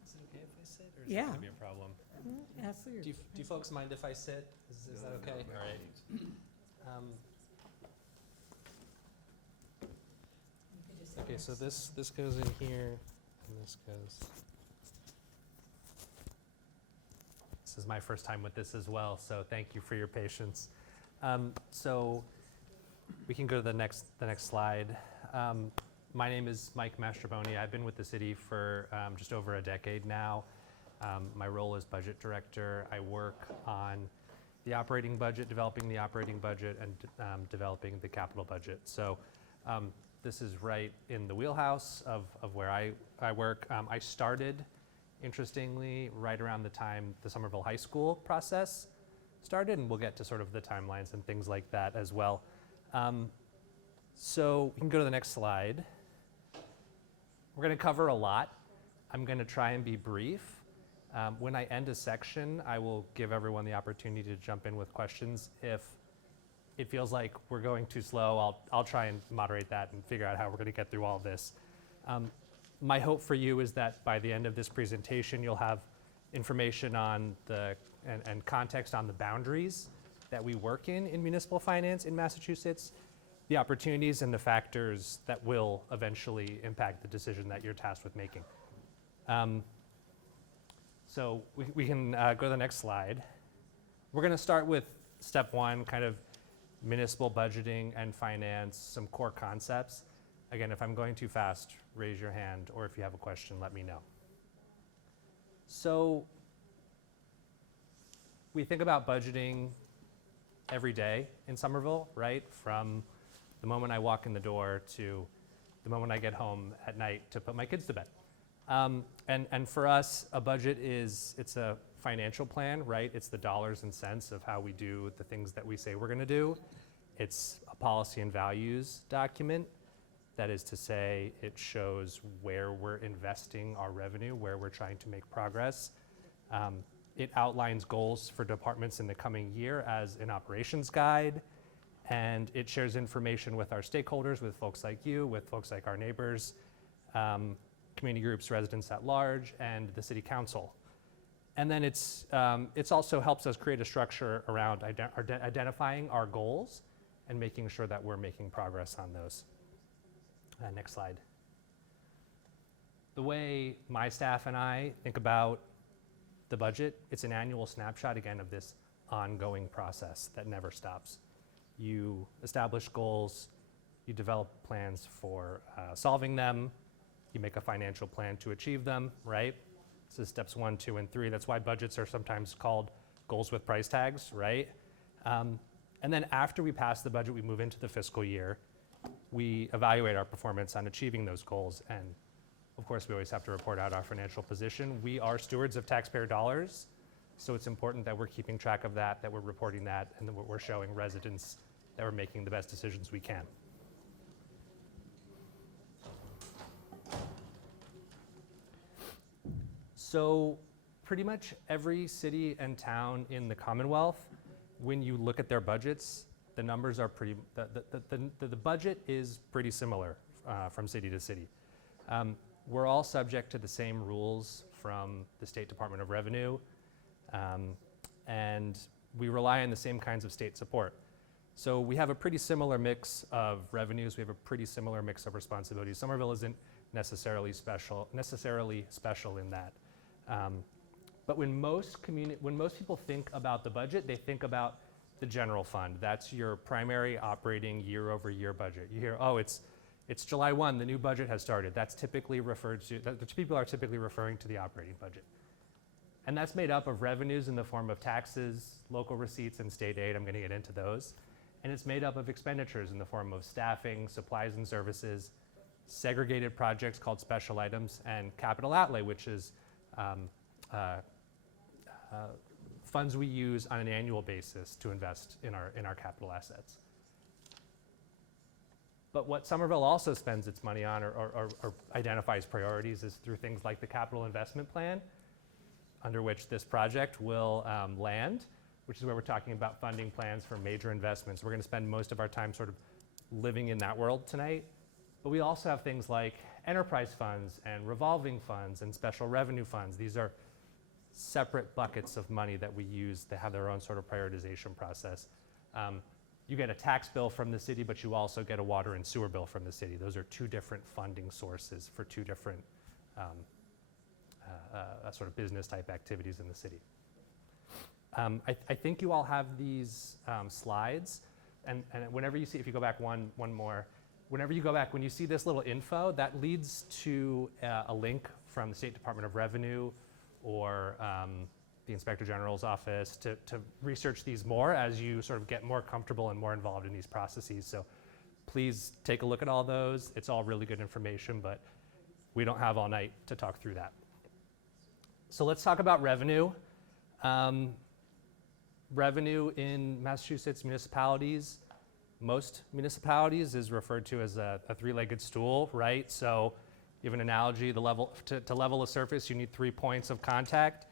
Is it okay if I sit, or is Yeah. it going to be a problem? Absolutely. Do you folks mind if I sit? Is that okay? All right. Okay, so this goes in here, and this goes. This is my first time with this as well, so thank you for your patience. So we can go to the next slide. My name is Mike Mastroboni. I've been with the city for just over a decade now. My role is budget director. I work on the operating budget, developing the operating budget, and developing the capital budget. So this is right in the wheelhouse of where I work. I started, interestingly, right around the time the Somerville High School process started, and we'll get to sort of the timelines and things like that as well. So we can go to the next slide. We're going to cover a lot. I'm going to try and be brief. When I end a section, I will give everyone the opportunity to jump in with questions if it feels like we're going too slow. I'll try and moderate that and figure out how we're going to get through all this. My hope for you is that by the end of this presentation, you'll have information on and context on the boundaries that we work in municipal finance in Massachusetts, the opportunities and the factors that will eventually impact the decision that you're tasked with making. So we can go to the next slide. We're going to start with step one, kind of municipal budgeting and finance, some core concepts. Again, if I'm going too fast, raise your hand, or if you have a question, let me know. So we think about budgeting every day in Somerville, right? From the moment I walk in the door to the moment I get home at night to put my kids to bed. And for us, a budget it's a financial plan, right? It's the dollars and cents of how we do the things that we say we're gonna do. It's a policy and values document. That is to say, it shows where we're investing our revenue, where we're trying to make progress. It outlines goals for departments in the coming year as an operations guide, and it shares information with our stakeholders, with folks like you, with folks like our neighbors, community groups, residents at large, and the city council. And then it's also helps us create a structure around identifying our goals and making sure that we're making progress on those. Next slide. The way my staff and I think about the budget, it's an annual snapshot, again, of this ongoing process that never stops. You establish goals, you develop plans for solving them, you make a financial plan to achieve them, right? This is steps 1, 2, and 3. That's why budgets are sometimes called goals with price tags, right? And then after we pass the budget, we move into the fiscal year. We evaluate our performance on achieving those goals, and of course, we always have to report out our financial position. We are stewards of taxpayer dollars, so it's important that we're keeping track of that, that we're reporting that, and that we're showing residents that we're making the best decisions we can. So pretty much every city and town in the Commonwealth, when you look at their budgets, the numbers are the budget is pretty similar from city to city. We're all subject to the same rules from the State Department of Revenue, and we rely on the same kinds of state support. So we have a pretty similar mix of revenues. We have a pretty similar mix of responsibilities. Somerville isn't necessarily special in that. But when most people think about the budget, they think about the general fund. That's your primary operating year-over-year budget. You hear, oh, it's July 1, the new budget has started. That's typically referred to, people are typically referring to the operating budget. And that's made up of revenues in the form of taxes, local receipts, and state aid. I'm going to get into those. And it's made up of expenditures in the form of staffing, supplies and services, segregated projects called special items, and capital outlay, which is funds we use on an annual basis to invest in our capital assets. But what Somerville also spends its money on or identifies priorities is through things like the capital investment plan, under which this project will land, which is where we're talking about funding plans for major investments. We're going to spend most of our time sort of living in that world tonight. But we also have things like enterprise funds and revolving funds and special revenue funds. These are separate buckets of money that we use that have their own sort of prioritization process. You get a tax bill from the city, but you also get a water and sewer bill from the city. Those are two different funding sources for two different sort of business type activities in the city. I think you all have these slides, and whenever you see, if you go back one more, whenever you go back, when you see this little info, that leads to a link from the State Department of Revenue or the Inspector General's office to research these more as you sort of get more comfortable and more involved in these processes. So please take a look at all those. It's all really good information, but we don't have all night to talk through that. So let's talk about revenue. Revenue in Massachusetts municipalities, most municipalities, is referred to as a three-legged stool, right? So you have an analogy, to level a surface, you need 3 points of contact.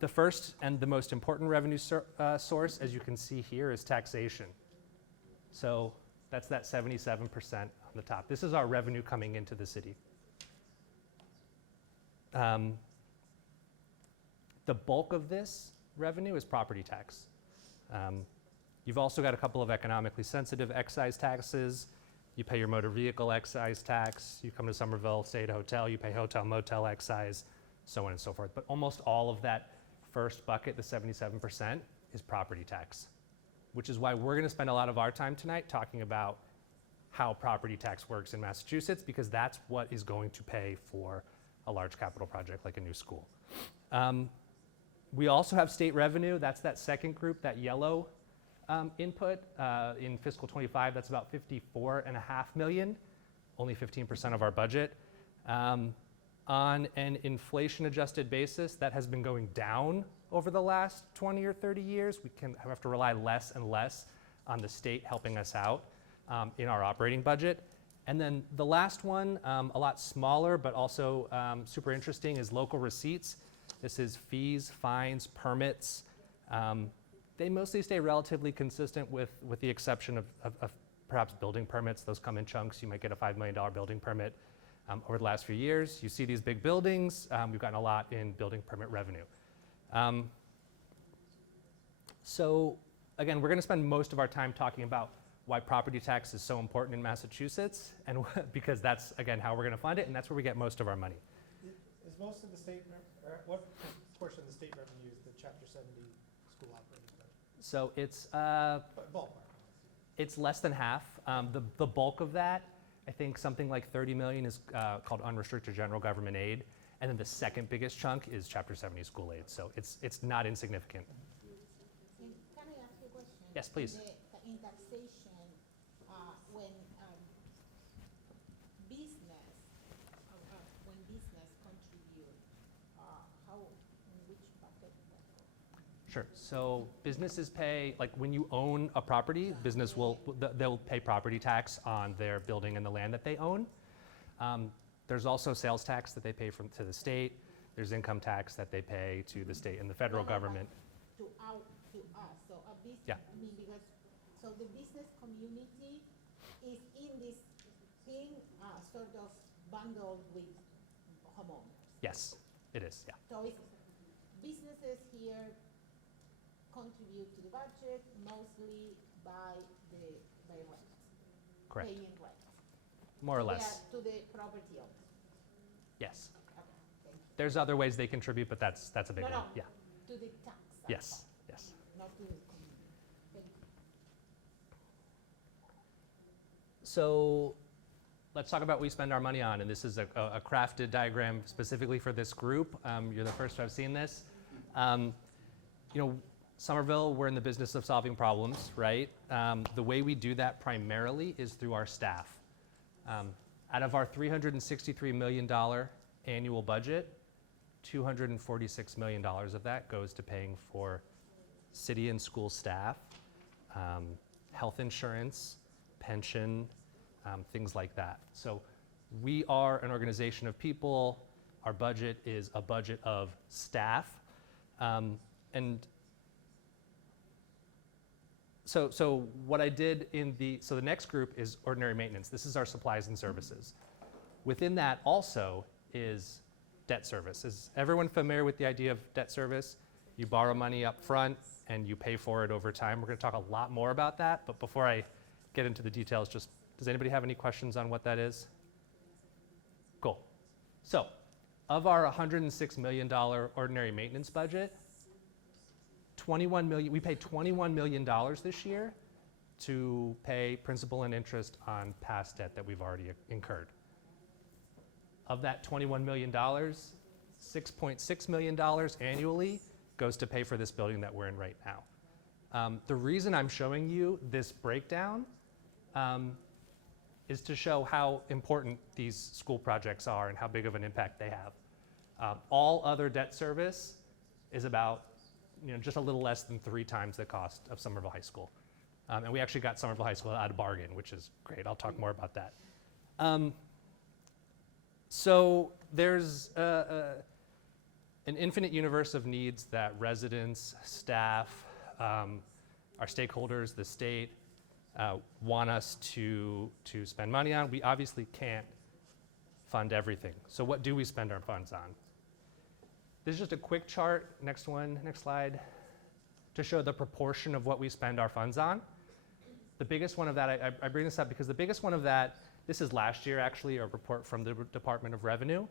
The first and the most important revenue source, as you can see here, is taxation. So that's that 77% on the top. This is our revenue coming into the city. The bulk of this revenue is property tax. You've also got a couple of economically sensitive excise taxes. You pay your motor vehicle excise tax. You come to Somerville, stay at a hotel, you pay hotel motel excise, so on and so forth. But almost all of that first bucket, the 77%, is property tax, which is why we're going to spend a lot of our time tonight talking about how property tax works in Massachusetts, because that's what is going to pay for a large capital project like a new school. We also have state revenue. That's that second group, that yellow input. In fiscal 25, that's about $54.5 million, only 15% of our budget. On an inflation-adjusted basis, that has been going down over the last 20 or 30 years. We have to rely less and less on the state helping us out in our operating budget. And then the last one, a lot smaller, but also super interesting, is local receipts. This is fees, fines, permits. They mostly stay relatively consistent with the exception of perhaps building permits. Those come in chunks. You might get a $5 million building permit over the last few years. You see these big buildings. We've gotten a lot in building permit revenue. So again, we're going to spend most of our time talking about why property tax is so important in Massachusetts, and because that's, again, how we're going to fund it, and that's where we get most of our money. Is most of the state, what portion of the state revenue is the Chapter 70 school operating budget? So it's Ballpark. it's less than half. The bulk of that, I think something like 30 million is called unrestricted general government aid, and then the second biggest chunk is Chapter 70 school aid. So it's not insignificant. And can I ask you a question? Yes, please. In taxation, when business contribute, how, in which bucket does that go? Sure. So businesses pay, like when you own a property, business they'll pay property tax on their building and the land that they own. There's also sales tax that they pay to the state. There's income tax that they pay to the state and the federal government. To us, so a business, Yeah. I mean, because, so the business community is in this thing, sort of bundled with homeowners. Yes, it is, yeah. So it's businesses here contribute to the budget mostly by rent. Correct. Paying rent. More or To less, to the property owners. yes. Okay, thank you. There's other ways they contribute, but that's a big No, one, no. yeah. To the tax. Yes, yes. Not to the community. Thank you. So let's talk about what we spend our money on, and this is a crafted diagram specifically for this group. You're the first to have seen this. Somerville, we're in the business of solving problems, right? The way we do that primarily is through our staff. Out of our $363 million annual budget, $246 million of that goes to paying for city and school staff, health insurance, pension, things like that. So we are an organization of people. Our budget is a budget of staff. So what I did so the next group is ordinary maintenance. This is our supplies and services. Within that also is debt service. Is everyone familiar with the idea of debt service? You borrow money up front and you pay for it over time. We're going to talk a lot more about that, but before I get into the details, does anybody have any questions on what that is? Cool. So, of our $106 million ordinary maintenance budget, we paid $21 million this year to pay principal and interest on past debt that we've already incurred. Of that $21 million, $6.6 million annually goes to pay for this building that we're in right now. The reason I'm showing you this breakdown is to show how important these school projects are and how big of an impact they have. All other debt service is about just a little less than 3 times the cost of Somerville High School. And we actually got Somerville High School at a bargain, which is great. I'll talk more about that. So there's an infinite universe of needs that residents, staff, our stakeholders, the state, want us to spend money on. We obviously can't fund everything. So what do we spend our funds on? This is just a quick chart, next one, next slide, to show the proportion of what we spend our funds on. The biggest one of that, I bring this up because the biggest one of that, this is last year actually, a report from the Department of Revenue.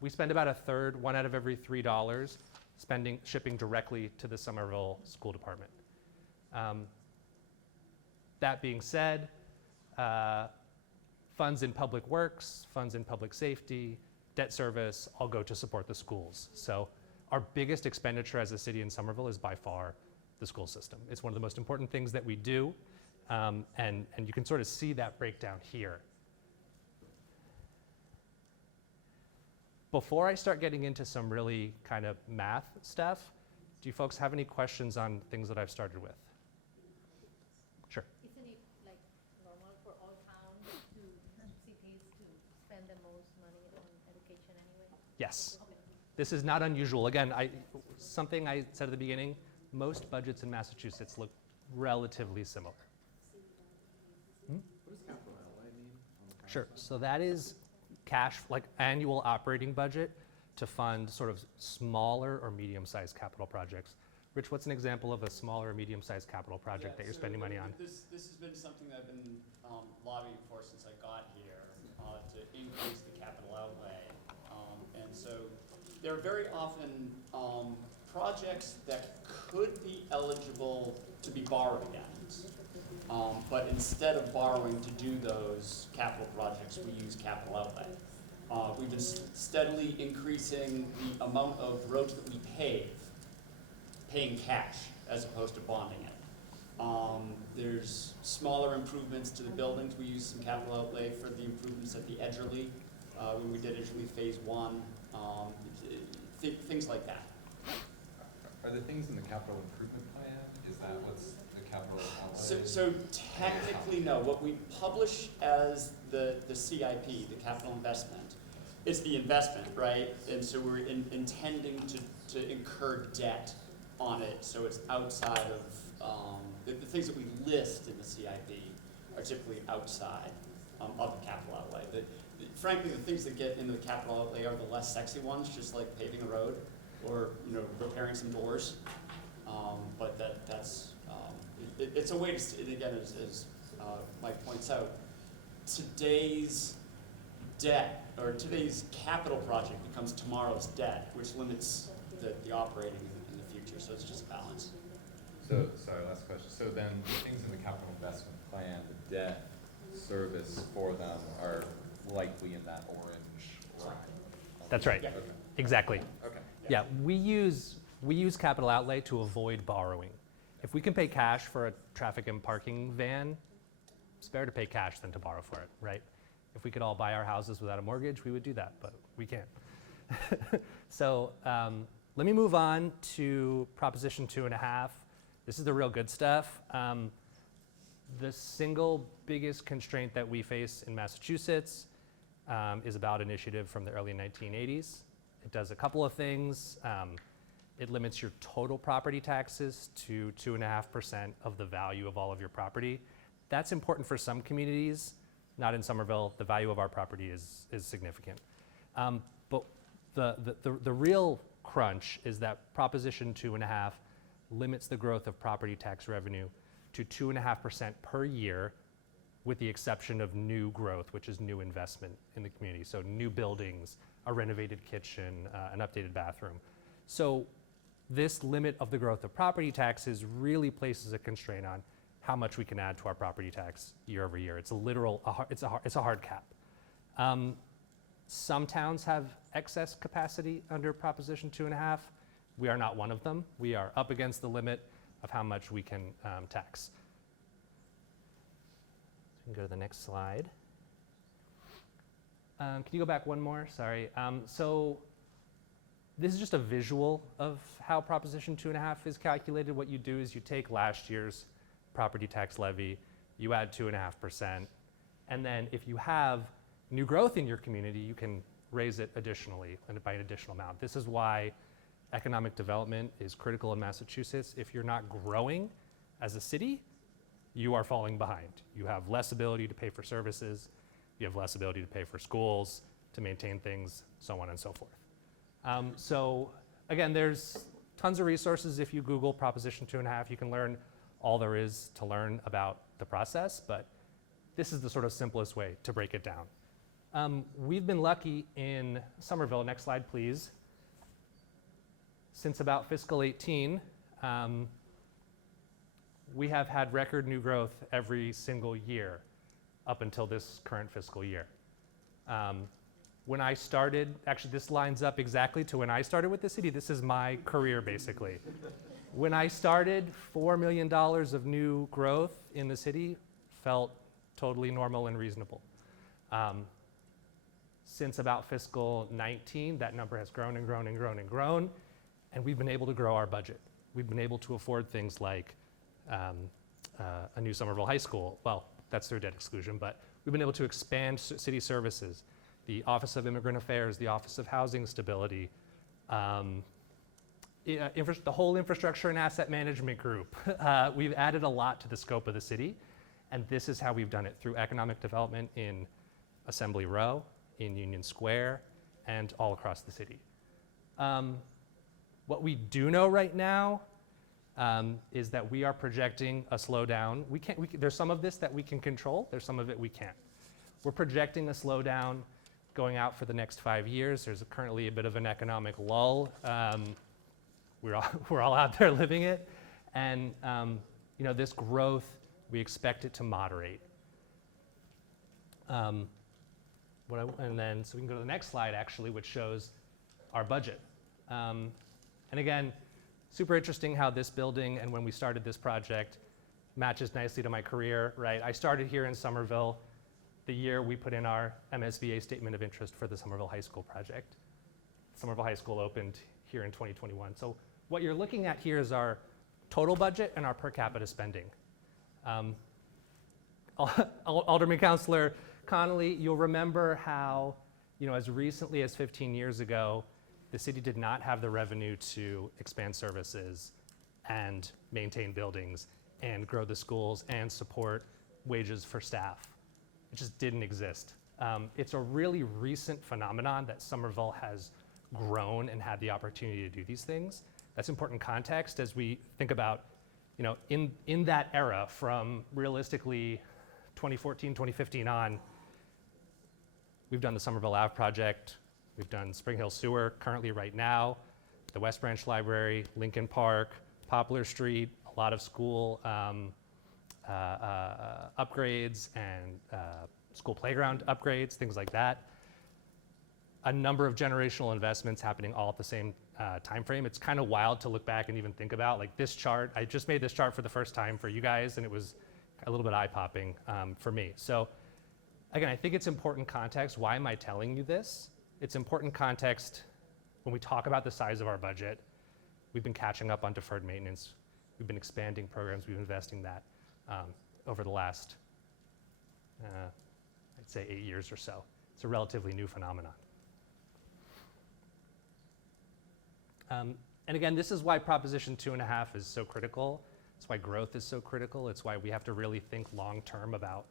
We spend about a third, $1 out of every $3, shipping directly to the Somerville School Department. That being said, funds in public works, funds in public safety, debt service, all go to support the schools. So our biggest expenditure as a city in Somerville is by far the school system. It's one of the most important things that we do, and you can sort of see that breakdown here. Before I start getting into some really kind of math stuff, do you folks have any questions on things that I've started with? Sure. Isn't it like normal for all towns cities to spend the most money on education anyway? Yes. Okay. This is not unusual. Again, something I said at the beginning, most budgets in Massachusetts look relatively similar. What does capital outlay mean? Sure. So that is cash, like annual operating budget to fund sort of smaller or medium-sized capital projects. Rich, what's an example of a smaller or medium-sized capital project that you're spending money on? This has been something that I've been lobbying for since I got here, to increase the capital outlay. And so there are very often projects that could be eligible to be borrowed against. But instead of borrowing to do those capital projects, we use capital outlay. We've been steadily increasing the amount of roads that we paying cash as opposed to bonding it. There's smaller improvements to the buildings. We use some capital outlay for the improvements at the Edgerly, when we did Edgerly Phase 1, things like that. Are the things in the capital improvement plan, is that what's the capital outlay? So technically, no. What we publish as the CIP, the capital investment, is the investment, right? And so we're intending to incur debt on it, so it's outside of, the things that we list in the CIP are typically outside of the capital outlay. Frankly, the things that get into the capital outlay are the less sexy ones, just like paving a road or repairing some doors. But it's a way to, again, as Mike points out, today's debt or today's capital project becomes tomorrow's debt, which limits the operating in the future. So it's just a balance. So, sorry, last question. So then the things in the capital investment plan, the debt service for them are likely in that orange line? That's right. Yeah. Okay. Exactly. Okay. Yeah, we use capital outlay to avoid borrowing. If we can pay cash for a traffic and parking van, it's better to pay cash than to borrow for it, right? If we could all buy our houses without a mortgage, we would do that, but we can't. So let me move on to Proposition 2.5. This is the real good stuff. The single biggest constraint that we face in Massachusetts is a ballot initiative from the early 1980s. It does a couple of things. It limits your total property taxes to 2.5% of the value of all of your property. That's important for some communities, not in Somerville. The value of our property is significant. But the real crunch is that Proposition 2.5 limits the growth of property tax revenue to 2.5% per year, with the exception of new growth, which is new investment in the community. So new buildings, a renovated kitchen, an updated bathroom. So this limit of the growth of property taxes really places a constraint on how much we can add to our property tax year over year. It's a hard cap. Some towns have excess capacity under Proposition 2.5. We are not one of them. We are up against the limit of how much we can tax. So we can go to the next slide. Can you go back one more? Sorry. So this is just a visual of how Proposition 2.5 is calculated. What you do is you take last year's property tax levy, you add 2.5%, and then if you have new growth in your community, you can raise it additionally and by an additional amount. This is why economic development is critical in Massachusetts. If you're not growing as a city, you are falling behind. You have less ability to pay for services, you have less ability to pay for schools, to maintain things, so on and so forth. So again, there's tons of resources. If you Google Proposition 2.5, you can learn all there is to learn about the process, but this is the sort of simplest way to break it down. We've been lucky in Somerville, next slide please, since about fiscal 18, we have had record new growth every single year up until this current fiscal year. When I started, actually this lines up exactly to when I started with the city. This is my career basically. When I started, $4 million of new growth in the city felt totally normal and reasonable. Since about fiscal 19, that number has grown and grown and grown and grown, and we've been able to grow our budget. We've been able to afford things like a new Somerville High School. Well, that's through debt exclusion, but we've been able to expand city services, the Office of Immigrant Affairs, the Office of Housing Stability, the whole infrastructure and asset management group. We've added a lot to the scope of the city, and this is how we've done it, through economic development in Assembly Row, in Union Square, and all across the city. What we do know right now is that we are projecting a slowdown. There's some of this that we can control, there's some of it we can't. We're projecting a slowdown going out for the next 5 years. There's currently a bit of an economic lull. We're all out there living it. And this growth, we expect it to moderate. So we can go to the next slide actually, which shows our budget. And again, super interesting how this building and when we started this project matches nicely to my career, right? I started here in Somerville the year we put in our MSBA statement of interest for the Somerville High School project. Somerville High School opened here in 2021. So what you're looking at here is our total budget and our per capita spending. Alderman Councilor Connolly, you'll remember how, as recently as 15 years ago, the city did not have the revenue to expand services and maintain buildings and grow the schools and support wages for staff. It just didn't exist. It's a really recent phenomenon that Somerville has grown and had the opportunity to do these things. That's important context as we think about, in that era from realistically 2014, 2015 on, we've done the Somerville Ave project, we've done Spring Hill Sewer currently right now, the West Branch Library, Lincoln Park, Poplar Street, a lot of school upgrades and school playground upgrades, things like that. A number of generational investments happening all at the same time frame. It's kind of wild to look back and even think about, like this chart. I just made this chart for the first time for you guys, and it was a little bit eye-popping for me. So again, I think it's important context. Why am I telling you this? It's important context when we talk about the size of our budget. We've been catching up on deferred maintenance. We've been expanding programs. We've been investing that over the last, I'd say 8 years or so. It's a relatively new phenomenon. And again, this is why Proposition 2.5 is so critical. It's why growth is so critical. It's why we have to really think long-term about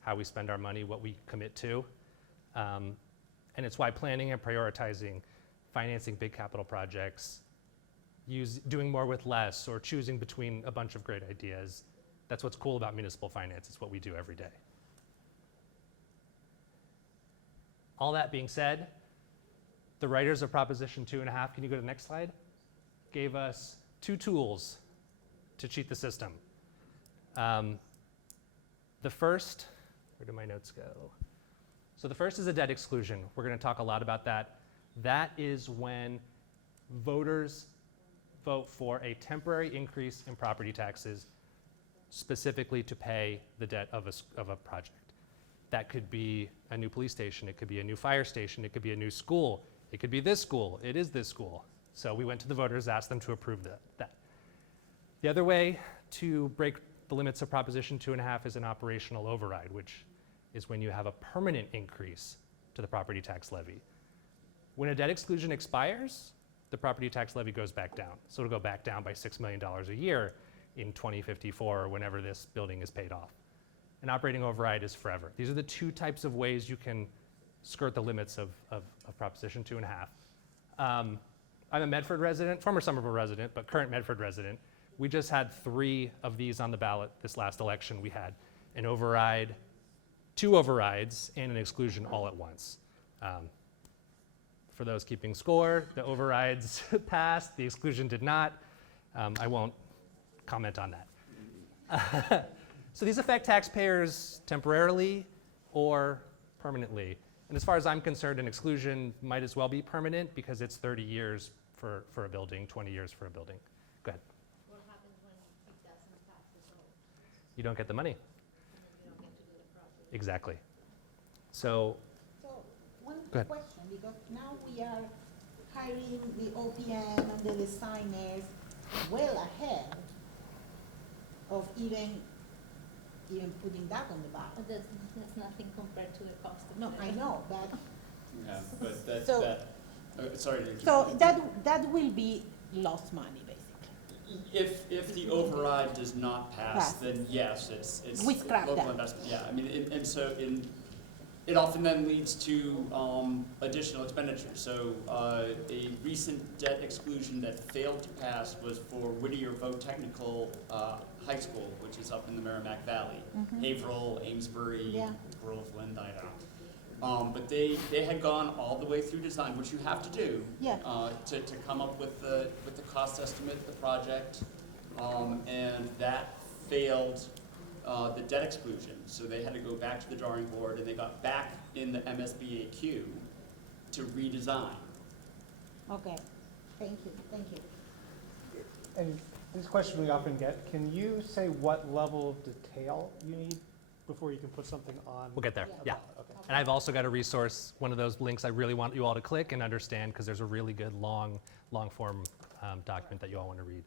how we spend our money, what we commit to. And it's why planning and prioritizing, financing big capital projects, doing more with less, or choosing between a bunch of great ideas. That's what's cool about municipal finance. It's what we do every day. All that being said, the writers of Proposition 2.5, can you go to the next slide, gave us 2 tools to cheat the system. The first, where do my notes go? So the first is a debt exclusion. We're going to talk a lot about that. That is when voters vote for a temporary increase in property taxes, specifically to pay the debt of a project. That could be a new police station, it could be a new fire station, it could be a new school, it could be this school, it is this school. So we went to the voters, asked them to approve that. The other way to break the limits of Proposition 2.5 is an operational override, which is when you have a permanent increase to the property tax levy. When a debt exclusion expires, the property tax levy goes back down. So it'll go back down by $6 million a year. in 2054 or whenever this building is paid off. An operating override is forever. These are the two types of ways you can skirt the limits of Proposition 2.5. I'm a Medford resident, former Somerville resident, but current Medford resident. We just had 3 of these on the ballot this last election. We had an override, 2 overrides, and an exclusion all at once. For those keeping score, the overrides passed, the exclusion did not. I won't comment on that. So these affect taxpayers temporarily or permanently. And as far as I'm concerned, an exclusion might as well be permanent because it's 30 years for a building, 20 years for a building. Go ahead. What happens when it doesn't pass the vote? You don't get the money. And then you don't get to do the project. Exactly. So, So, one Go ahead. question, because now we are hiring the OPM and the designers well ahead of even putting that on the ballot. But that's nothing compared to the cost of No, it. I know, but, Yeah, but that, So- sorry to interrupt. so that will be lost money, basically. If the override does not pass, Pass. then yes, it's We scrap local that. investment, yeah. I mean, and so it often then leads to additional expenditures. So a recent debt exclusion that failed to pass was for Whittier Vote Technical High School, which is up in the Merrimack Valley. Haverhill, Amesbury, Yeah. Groveland, Idaho. But they had gone all the way through design, which you have to do. Yeah. To come up with the cost estimate of the project. And that failed the debt exclusion. So they had to go back to the drawing board, and they got back in the MSBA queue to redesign. Okay, thank you. And this question we often get, can you say what level of detail you need before you can put something on? we'll get there. Yeah. Yeah. Okay. And I've also got a resource, one of those links I really want you all to click and understand because there's a really good long form document that you all want to read.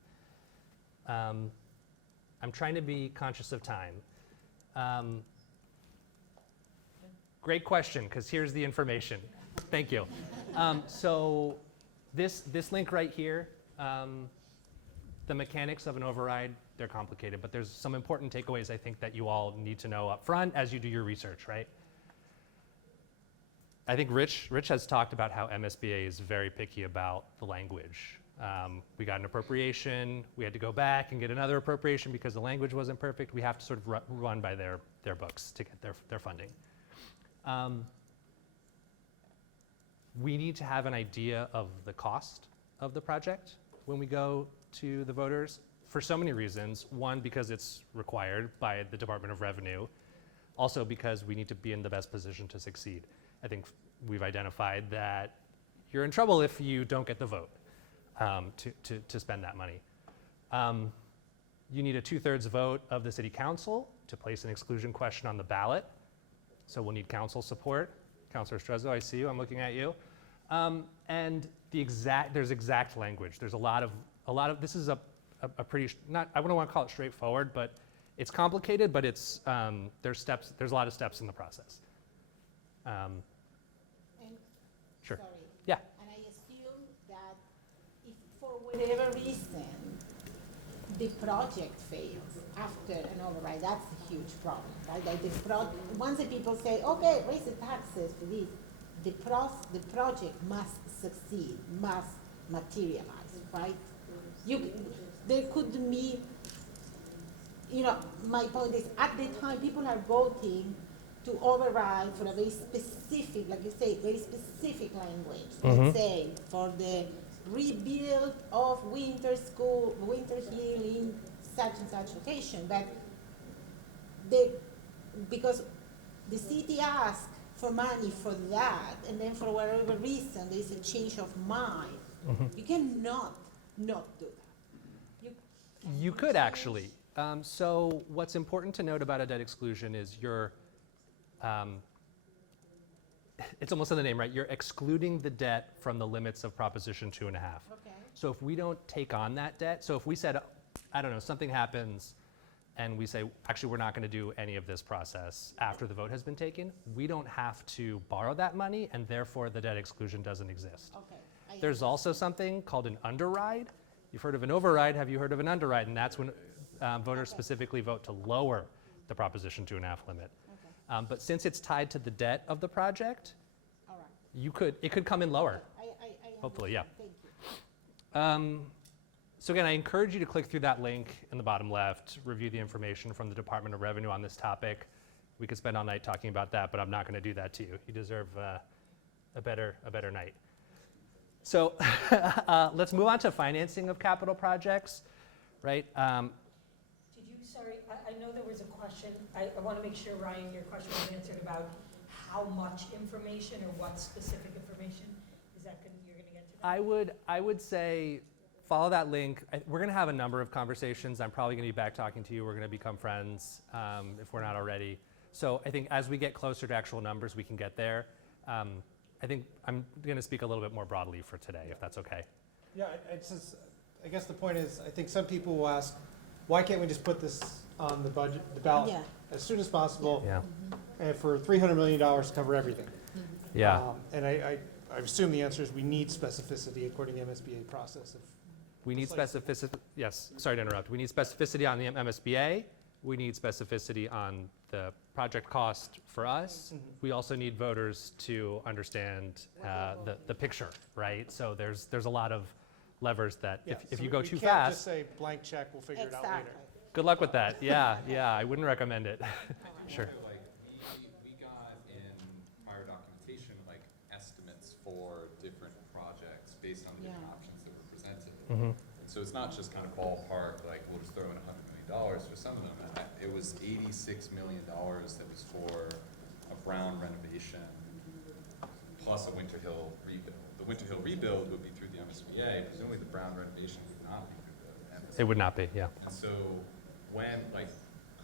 I'm trying to be conscious of time. Great question, because here's the information. Thank you. So this link right here, the mechanics of an override, they're complicated, but there's some important takeaways I think that you all need to know up front as you do your research, right? I think Rich has talked about how MSBA is very picky about the language. We got an appropriation, we had to go back and get another appropriation because the language wasn't perfect. We have to sort of run by their books to get their funding. We need to have an idea of the cost of the project when we go to the voters for so many reasons. One, because it's required by the Department of Revenue. Also because we need to be in the best position to succeed. I think we've identified that you're in trouble if you don't get the vote to spend that money. You need a 2/3 vote of the city council to place an exclusion question on the ballot. So we'll need council support. Councilor Strezzo, I see you, I'm looking at you. And there's exact language. There's a lot of, this is a pretty, I wouldn't want to call it straightforward, but it's complicated, but it's, there's a lot of steps in the process. And, Sure. sorry. Yeah. And I assume that if for whatever reason the project fails after an override, that's a huge problem, right? Like once the people say, okay, raise the taxes for this, the project must succeed, must materialize, right? There could be, my point is, at the time, people are voting to override for a very specific, like you say, very specific language. Let's say for the rebuild of Winter Hill in such and such location, but because the city asked for money for that, and then for whatever reason there is a change of mind, you cannot not do that. You could actually. So what's important to note about a debt exclusion is it's almost in the name, right? You're excluding the debt from the limits of Proposition 2.5. Okay. So if we don't take on that debt, so if we said, I don't know, something happens and we say, actually, we're not going to do any of this process after the vote has been taken, we don't have to borrow that money, and therefore the debt exclusion doesn't exist. Okay. There's also something called an underride. You've heard of an override. Have you heard of an underride? And that's when voters specifically vote to lower the Proposition 2.5 limit. But since it's tied to the debt of the project, All right. it could come in lower. I Hopefully, yeah. understand. Thank you. So again, I encourage you to click through that link in the bottom left, review the information from the Department of Revenue on this topic. We could spend all night talking about that, but I'm not going to do that to you. You deserve a better night. So let's move on to financing of capital projects, right? Did you, sorry, I know there was a question, I want to make sure, Ryan, your question was answered about how much information or what specific information? Is that you're going to get to that? I would say follow that link. We're going to have a number of conversations. I'm probably going to be back talking to you. We're going to become friends if we're not already. So I think as we get closer to actual numbers, we can get there. I think I'm going to speak a little bit more broadly for today, if that's okay. Yeah, I guess the point is, I think some people will ask, why can't we just put this on the budget, the ballot Yeah. as soon as possible? Yeah. And for $300 million to cover everything. Yeah. And I assume the answer is we need specificity according to MSBA process. We need specificity. Yes, sorry to interrupt. We need specificity on the MSBA. We need specificity on the project cost for us. We also need voters to understand the picture, right? So there's a lot of levers that if you go too You can't fast. just say blank check, we'll figure it out later. Good luck with that. Yeah, I wouldn't recommend it. Sure. Like, we got in prior documentation, like, estimates for different projects based on the different options that were presented. And so it's not just kind of ballpark, like, we'll just throw in $100 million for some of them. It was $86 million that was for a Brown renovation plus a Winter Hill rebuild. The Winter Hill rebuild would be through the MSBA. Presumably the Brown renovation would not be through the MSBA. It would not be, yeah. And so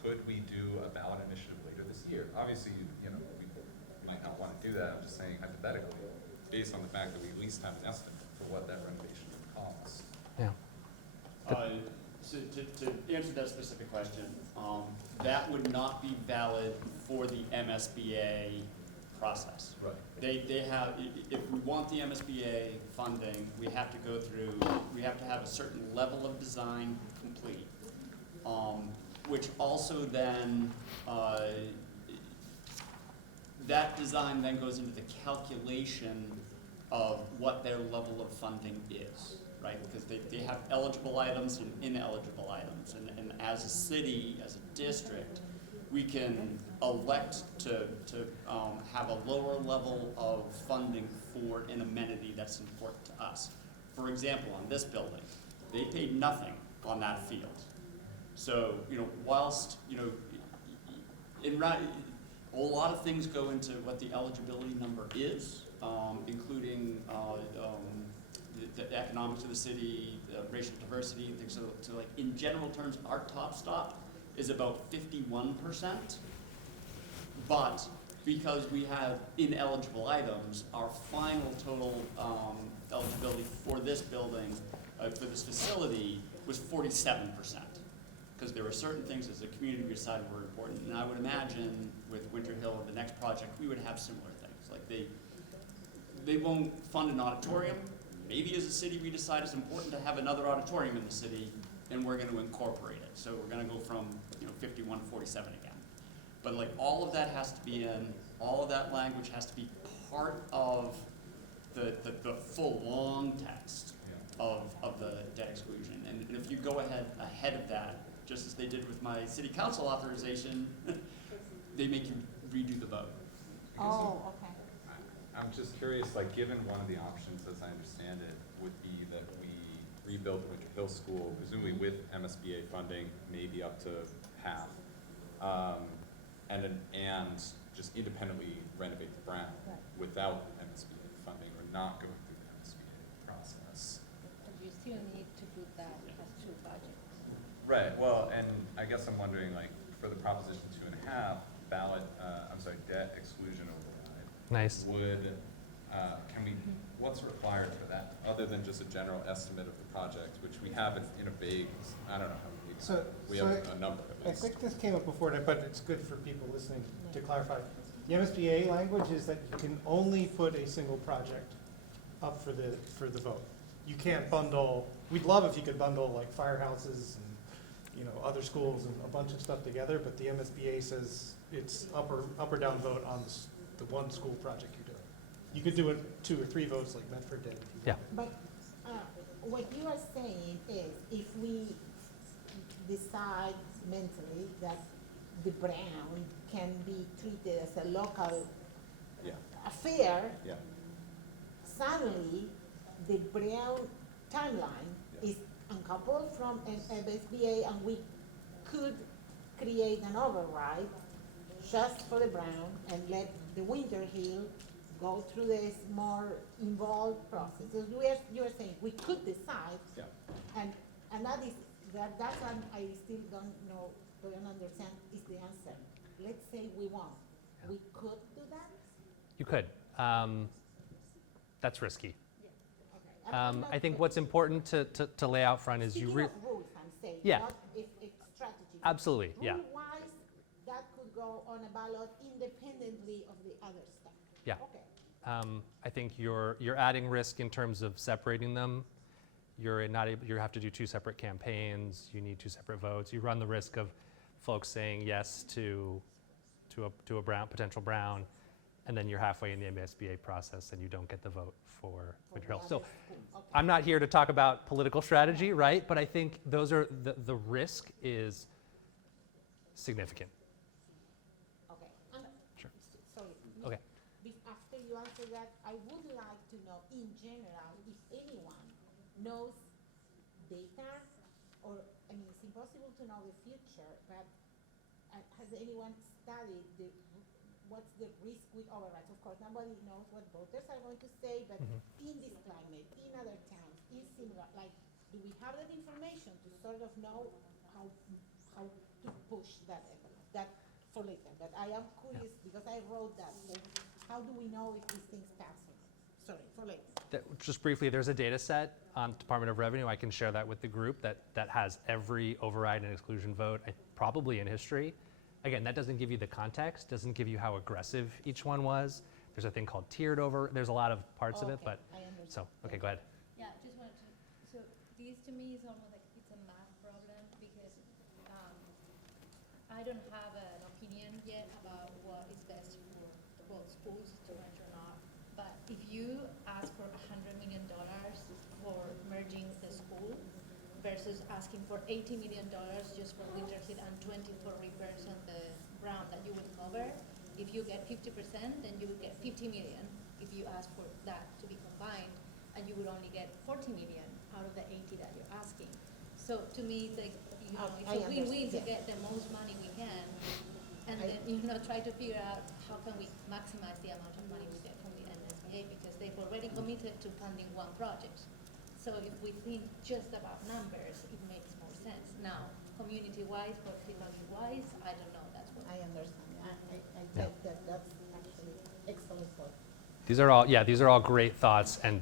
could we do a ballot initiative later this year? Obviously, we might not want to do that. I'm just saying hypothetically, based on the fact that we at least have an estimate for what that renovation would cost. Yeah. So to answer that specific question, that would not be valid for the MSBA process. Right. They have, if we want the MSBA funding, we have to have a certain level of design complete. Which also then, that design then goes into the calculation of what their level of funding is, right? Because they have eligible items and ineligible items. And as a city, as a district, we can elect to have a lower level of funding for an amenity that's important to us. For example, on this building, they paid nothing on that field. So, whilst, a lot of things go into what the eligibility number is, including the economics of the city, the racial diversity, and things. So like in general terms, our top stop is about 51%. But because we have ineligible items, our final total eligibility for this building, for this facility, was 47%. Because there were certain things as a community we decided were important. And I would imagine with Winter Hill or the next project, we would have similar things. Like they won't fund an auditorium. Maybe as a city we decide it's important to have another auditorium in the city, and we're going to incorporate it. So we're going to go from 51 to 47 again. But like all of that has to be in, all of that language has to be part of the full long text of the debt exclusion. And if you go ahead of that, just as they did with my city council authorization, they make you redo the vote. Oh, okay. I'm just curious, like, given one of the options, as I understand it, would be that we rebuild Winter Hill School, presumably with MSBA funding, maybe up to half, and just independently renovate the Brown without MSBA funding or not going through the MSBA process. But you still need to do that as two budgets. Right. Well, and I guess I'm wondering, like, for the Proposition 2.5 ballot, debt exclusion override. Nice. What's required for that, other than just a general estimate of the project, which we have in a vague, I don't know how many, we have a number at I least. think this came up before, but it's good for people listening to clarify. The MSBA language is that you can only put a single project up for the vote. You can't bundle. We'd love if you could bundle like firehouses and other schools and a bunch of stuff together, but the MSBA says it's up or down vote on the one school project you're doing. You could do it 2 or 3 votes like Medford did. Yeah. But what you are saying is if we decide mentally that the Brown can be treated as a local Yeah. affair, Yeah. suddenly the Brown timeline Yeah. is uncoupled from MSBA, and we could create an override just for the Brown and let the Winter Hill go through this more involved process. So you're saying we could decide, Yeah. and that's what I still don't understand is the answer. Let's say we want, we could do that? You could. That's risky. Okay. I'm not I think what's important to lay out front is speaking of rules, I'm saying, Yeah. not if strategy. Absolutely, yeah. Rule-wise, that could go on a ballot independently of the other stuff. Yeah. Okay. I think you're adding risk in terms of separating them. You're not able, you have to do 2 separate campaigns. You need 2 separate votes. You run the risk of folks saying yes to a potential Brown, and then you're halfway in the MSBA process and you don't get the vote for Winter Hill. So I'm not here to talk about political strategy, right? But I think those are the risk is significant. Okay. And Sure. sorry. Okay. After you answer that, I would like to know, in general, if anyone knows data, or, I mean, it's impossible to know the future, but has anyone studied what's the risk with overrides? Of course, nobody knows what voters are going to say, but in this climate, in other towns, in similar, like, do we have that information to sort of know how to push that envelope? That for later, but I am curious because I wrote that. So how do we know if these things pass or not? Sorry, for later. Just briefly, there's a data set on Department of Revenue. I can share that with the group that has every override and exclusion vote, probably in history. Again, that doesn't give you the context, doesn't give you how aggressive each one was. There's a thing called tiered over. There's a lot of parts of it, but I understand. so okay, go ahead. Yeah, just wanted to, so this to me is almost like it's a math problem because I don't have an opinion yet about what is best for both schools to merge or not. But if you ask for $100 million for merging the school versus asking for $80 million just for Winter Hill and 20 for repairs on the Brown that you would cover, if you get 50%, then you would get 50 million if you ask for that to be combined, and you would only get 40 million out of the 80 that you're asking. So to me, it's like, it's a win-win to get the most money we can, and then, try to figure out how can we maximize the amount of money we get from the MSBA, because they've already committed to funding one project. So if we think just about numbers, it makes more sense. Now, community-wise, profitability-wise, I don't know, that's what. I understand. I get that. That's actually excellent point. These are all great thoughts and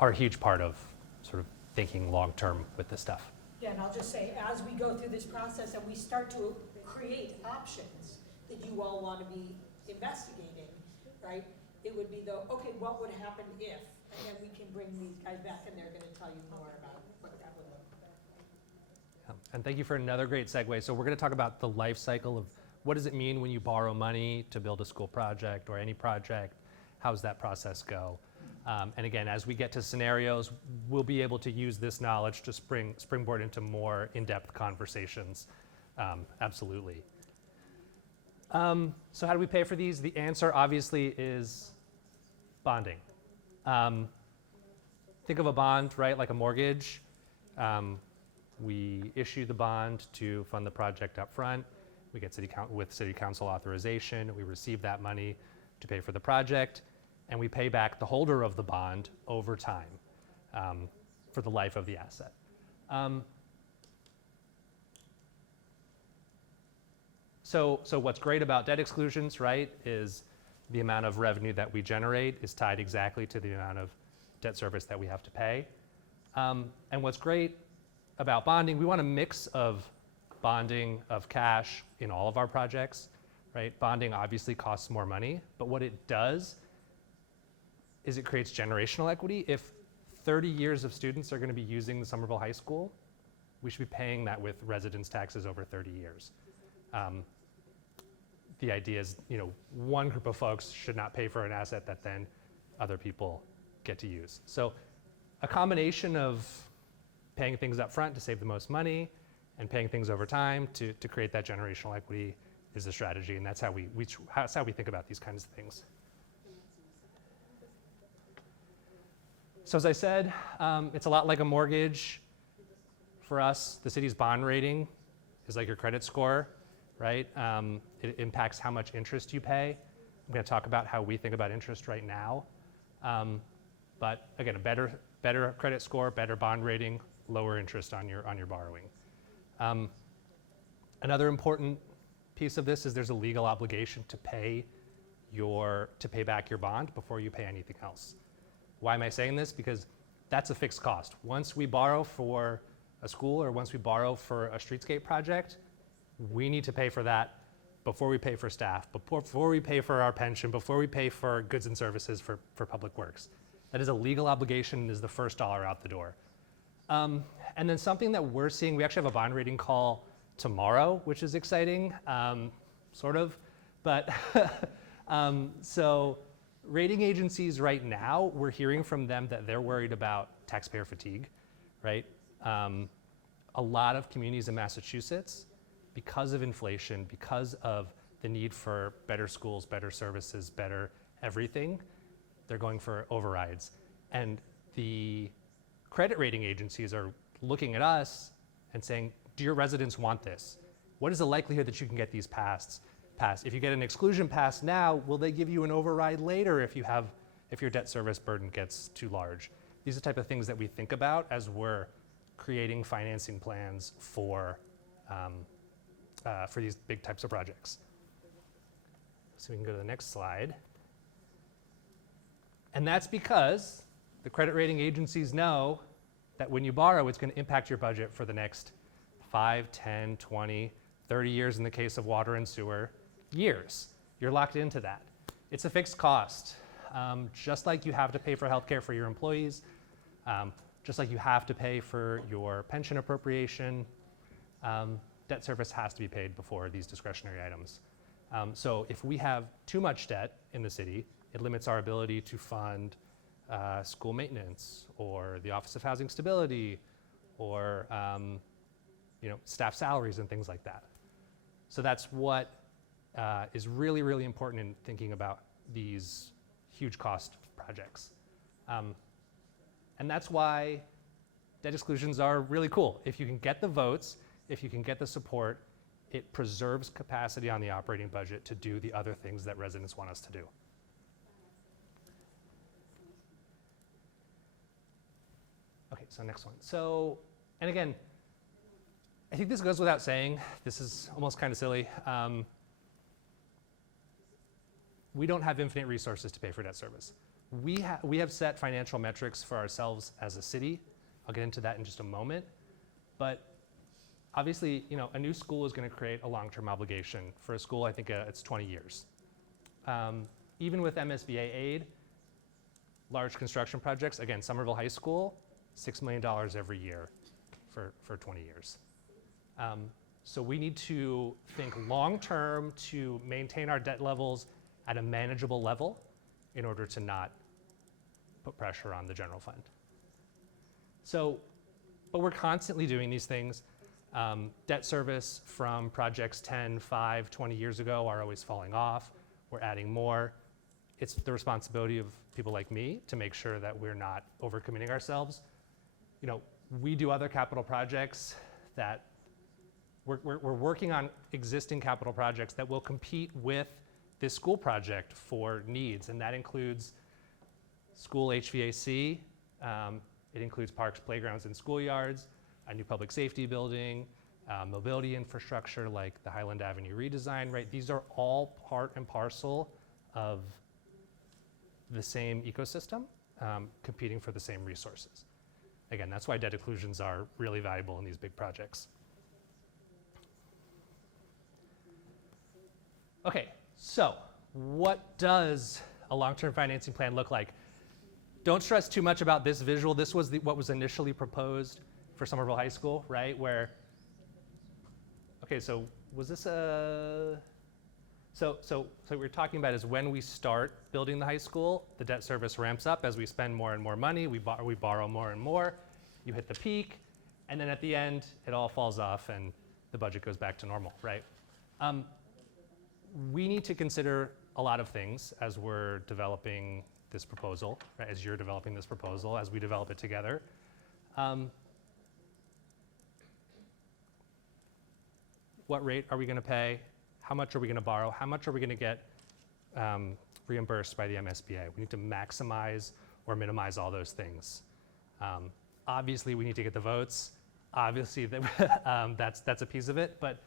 are a huge part of sort of thinking long-term with this stuff. Yeah, and I'll just say, as we go through this process and we start to create options that you all want to be investigating, right? It would be okay, what would happen if? And then we can bring these guys back and they're going to tell you more about what that would look like. And thank you for another great segue. So we're going to talk about the life cycle of what does it mean when you borrow money to build a school project or any project? How does that process go? And again, as we get to scenarios, we'll be able to use this knowledge to springboard into more in-depth conversations. Absolutely. So how do we pay for these? The answer obviously is bonding. Think of a bond, right, like a mortgage. We issue the bond to fund the project up front. We get with city council authorization. We receive that money to pay for the project, and we pay back the holder of the bond over time for the life of the asset. So what's great about debt exclusions, right, is the amount of revenue that we generate is tied exactly to the amount of debt service that we have to pay. And what's great about bonding, we want a mix of bonding of cash in all of our projects, right? Bonding obviously costs more money, but what it does is it creates generational equity. If 30 years of students are going to be using the Somerville High School, we should be paying that with residence taxes over 30 years. The idea is, one group of folks should not pay for an asset that then other people get to use. So a combination of paying things up front to save the most money and paying things over time to create that generational equity is the strategy, and that's how we think about these kinds of things. So as I said, it's a lot like a mortgage. For us, the city's bond rating is like your credit score, right? It impacts how much interest you pay. I'm going to talk about how we think about interest right now. But again, a better credit score, better bond rating, lower interest on your borrowing. Another important piece of this is there's a legal obligation to pay back your bond before you pay anything else. Why am I saying this? Because that's a fixed cost. Once we borrow for a school or once we borrow for a streetscape project, we need to pay for that before we pay for staff, before we pay for our pension, before we pay for goods and services for public works. That is a legal obligation and is the first dollar out the door. And then something that we're seeing, we actually have a bond rating call tomorrow, which is exciting, sort of. But so rating agencies right now, we're hearing from them that they're worried about taxpayer fatigue, right? A lot of communities in Massachusetts, because of inflation, because of the need for better schools, better services, better everything, they're going for overrides. And the credit rating agencies are looking at us and saying, do your residents want this? What is the likelihood that you can get these passed? If you get an exclusion pass now, will they give you an override later if your debt service burden gets too large? These are the type of things that we think about as we're creating financing plans for these big types of projects. So we can go to the next slide. And that's because the credit rating agencies know that when you borrow, it's going to impact your budget for the next 5, 10, 20, 30 years in the case of water and sewer, years. You're locked into that. It's a fixed cost. Just like you have to pay for healthcare for your employees, just like you have to pay for your pension appropriation, debt service has to be paid before these discretionary items. So if we have too much debt in the city, it limits our ability to fund school maintenance or the Office of Housing Stability or staff salaries and things like that. So that's what is really, really important in thinking about these huge cost projects. And that's why debt exclusions are really cool. If you can get the votes, if you can get the support, it preserves capacity on the operating budget to do the other things that residents want us to do. Okay, so next one. So, and again, I think this goes without saying. This is almost kind of silly. We don't have infinite resources to pay for debt service. We have set financial metrics for ourselves as a city. I'll get into that in just a moment. But obviously, a new school is going to create a long-term obligation. For a school, I think it's 20 years. Even with MSBA aid, large construction projects, again, Somerville High School, $6 million every year for 20 years. So we need to think long-term to maintain our debt levels at a manageable level in order to not put pressure on the general fund. So, but we're constantly doing these things. Debt service from projects 10, 5, 20 years ago are always falling off. We're adding more. It's the responsibility of people like me to make sure that we're not overcommitting ourselves. We do other capital projects that we're working on existing capital projects that will compete with this school project for needs, and that includes school HVAC, it includes parks, playgrounds, and schoolyards, a new public safety building, mobility infrastructure like the Highland Avenue redesign, right? These are all part and parcel of the same ecosystem, competing for the same resources. Again, that's why debt exclusions are really valuable in these big projects. Okay, so what does a long-term financing plan look like? Don't stress too much about this visual. This was what was initially proposed for Somerville High School, right? Where, okay, so was this a, so what we're talking about is when we start building the high school, the debt service ramps up as we spend more and more money, we borrow more and more, you hit the peak, and then at the end, it all falls off and the budget goes back to normal, right? We need to consider a lot of things as we're developing this proposal, right? As you're developing this proposal, as we develop it together. What rate are we going to pay? How much are we going to borrow? How much are we going to get reimbursed by the MSBA? We need to maximize or minimize all those things. Obviously, we need to get the votes. Obviously, that's a piece of it. But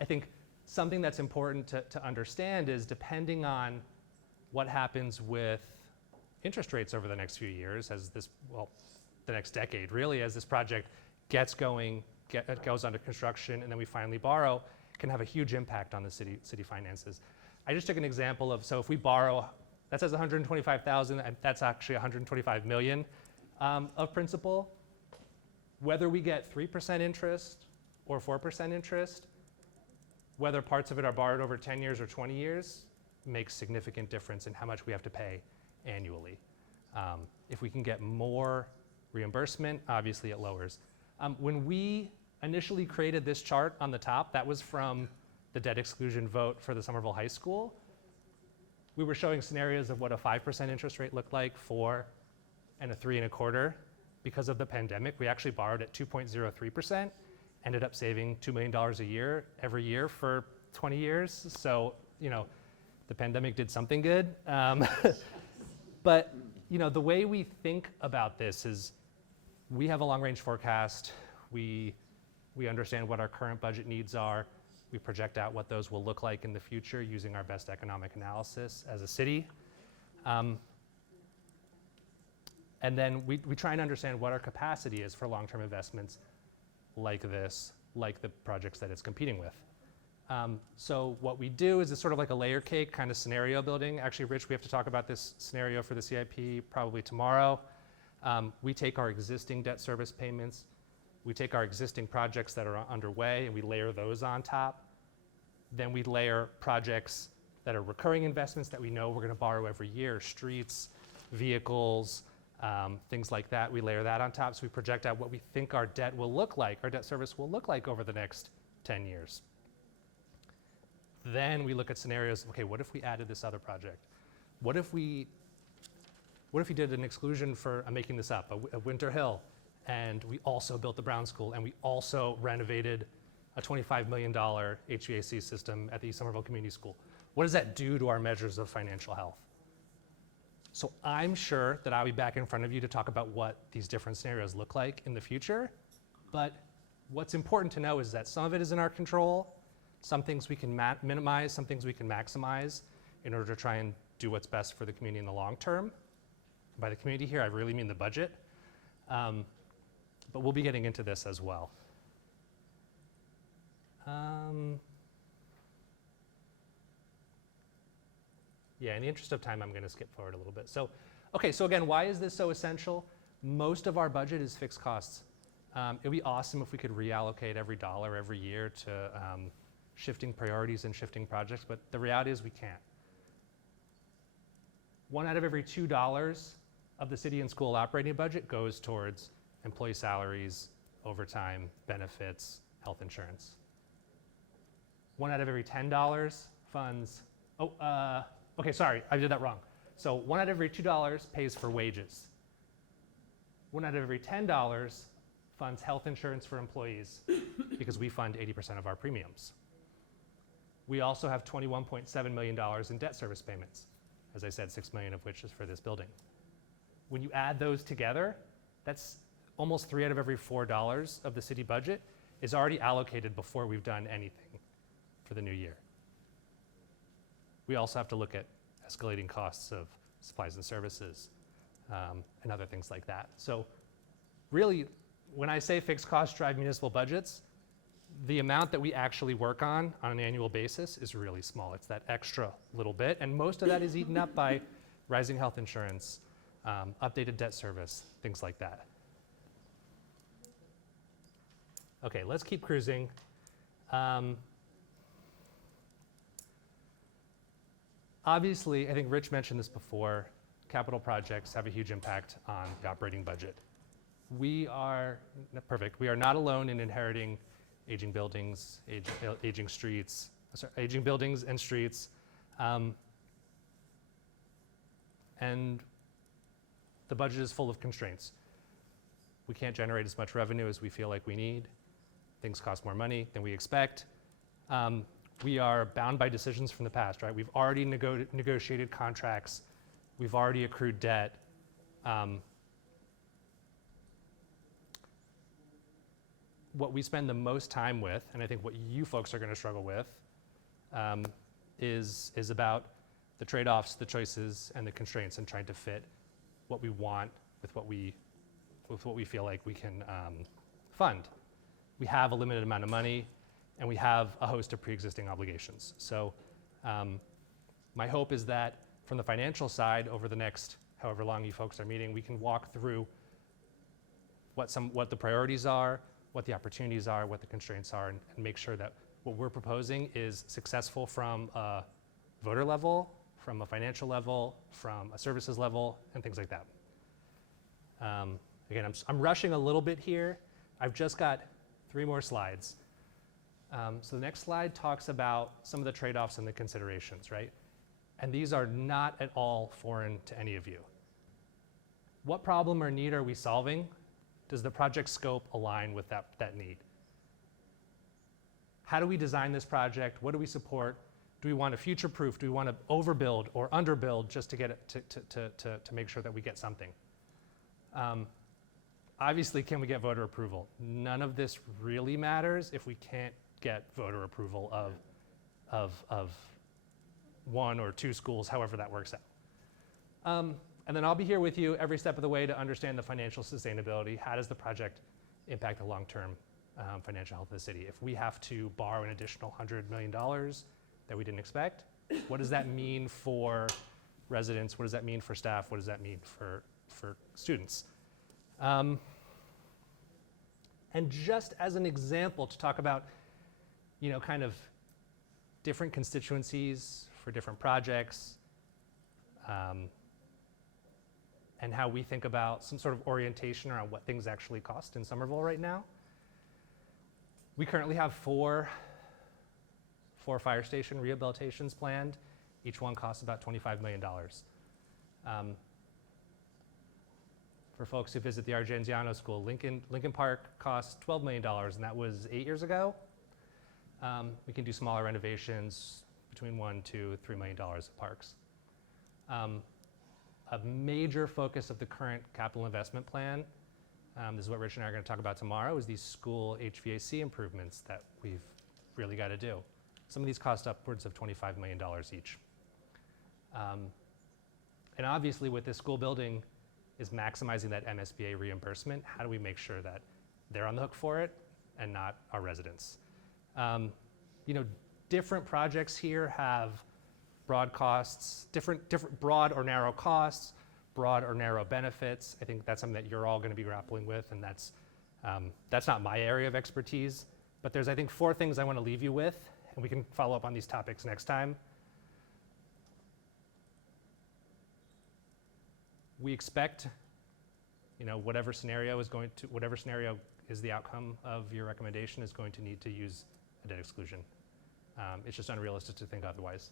I think something that's important to understand is depending on what happens with interest rates over the next few years, as this, well, the next decade, really, as this project gets going, goes under construction, and then we finally borrow, can have a huge impact on the city finances. I just took an example of, so if we borrow, that says 125,000, and that's actually 125 million of principal. Whether we get 3% interest or 4% interest, whether parts of it are borrowed over 10 years or 20 years, makes significant difference in how much we have to pay annually. If we can get more reimbursement, obviously it lowers. When we initially created this chart on the top, that was from the debt exclusion vote for the Somerville High School. We were showing scenarios of what a 5% interest rate looked like, 4 and a 3 1/4. Because of the pandemic, we actually borrowed at 2.03%, ended up saving $2 million a year, every year for 20 years. So, you know, the pandemic did something good. But, you know, the way we think about this is we have a long-range forecast. We understand what our current budget needs are. We project out what those will look like in the future using our best economic analysis as a city. And then we try and understand what our capacity is for long-term investments like this, like the projects that it's competing with. So what we do is it's sort of like a layer cake kind of scenario building. Actually, Rich, we have to talk about this scenario for the CIP probably tomorrow. We take our existing debt service payments, we take our existing projects that are underway, and we layer those on top. Then we layer projects that are recurring investments that we know we're going to borrow every year, streets, vehicles, things like that. We layer that on top, so we project out what we think our debt will look like, our debt service will look like over the next 10 years. Then we look at scenarios, okay, what if we added this other project? What if we did an exclusion for, I'm making this up, a Winter Hill, and we also built the Brown School, and we also renovated a $25 million HVAC system at the East Somerville Community School? What does that do to our measures of financial health? So I'm sure that I'll be back in front of you to talk about what these different scenarios look like in the future. But what's important to know is that some of it is in our control. Some things we can minimize, some things we can maximize in order to try and do what's best for the community in the long term. By the community here, I really mean the budget. But we'll be getting into this as well. Yeah, in the interest of time, I'm going to skip forward a little bit. So, okay, so again, why is this so essential? Most of our budget is fixed costs. It would be awesome if we could reallocate every dollar every year to shifting priorities and shifting projects, but the reality is we can't. 1 out of every $2 of the city and school operating budget goes towards employee salaries, overtime, benefits, health insurance. 1 out of every $10 funds, okay, sorry, I did that wrong. So 1 out of every $2 pays for wages. 1 out of every $10 funds health insurance for employees because we fund 80% of our premiums. We also have $21.7 million in debt service payments. As I said, $6 million of which is for this building. When you add those together, that's almost 3 out of every $4 of the city budget is already allocated before we've done anything for the new year. We also have to look at escalating costs of supplies and services and other things like that. So really, when I say fixed costs drive municipal budgets, the amount that we actually work on an annual basis is really small. It's that extra little bit, and most of that is eaten up by rising health insurance, updated debt service, things like that. Okay, let's keep cruising. Obviously, I think Rich mentioned this before, capital projects have a huge impact on the operating budget. We are not alone in inheriting aging buildings, aging streets, aging buildings and streets. And the budget is full of constraints. We can't generate as much revenue as we feel like we need. Things cost more money than we expect. We are bound by decisions from the past, right? We've already negotiated contracts. We've already accrued debt. What we spend the most time with, and I think what you folks are going to struggle with, is about the trade-offs, the choices, and the constraints, and trying to fit what we want with what we feel like we can fund. We have a limited amount of money, and we have a host of pre-existing obligations. So my hope is that from the financial side, over the next however long you folks are meeting, we can walk through what the priorities are, what the opportunities are, what the constraints are, and make sure that what we're proposing is successful from a voter level, from a financial level, from a services level, and things like that. Again, I'm rushing a little bit here. I've just got 3 more slides. So the next slide talks about some of the trade-offs and the considerations, right? And these are not at all foreign to any of you. What problem or need are we solving? Does the project scope align with that need? How do we design this project? What do we support? Do we want to future-proof? Do we want to overbuild or underbuild just to get it to make sure that we get something? Obviously, can we get voter approval? None of this really matters if we can't get voter approval of 1 or 2 schools, however that works out. And then I'll be here with you every step of the way to understand the financial sustainability. How does the project impact the long-term financial health of the city? If we have to borrow an additional $100 million that we didn't expect, what does that mean for residents? What does that mean for staff? What does that mean for students? And just as an example to talk about, kind of different constituencies for different projects, and how we think about some sort of orientation around what things actually cost in Somerville right now. We currently have 4 fire station rehabilitations planned. Each one costs about $25 million. For folks who visit the Argenziano School, Lincoln Park cost $12 million, and that was 8 years ago. We can do smaller renovations between $1 to $3 million at parks. A major focus of the current capital investment plan, this is what Rich and I are going to talk about tomorrow, is these school HVAC improvements that we've really got to do. Some of these cost upwards of $25 million each. And obviously with this school building is maximizing that MSBA reimbursement. How do we make sure that they're on the hook for it and not our residents? Different projects here have broad costs, different broad or narrow costs, broad or narrow benefits. I think that's something that you're all going to be grappling with, and that's not my area of expertise. But there's, I think, 4 things I want to leave you with, and we can follow up on these topics next time. We expect, whatever scenario is the outcome of your recommendation is going to need to use a debt exclusion. It's just unrealistic to think otherwise.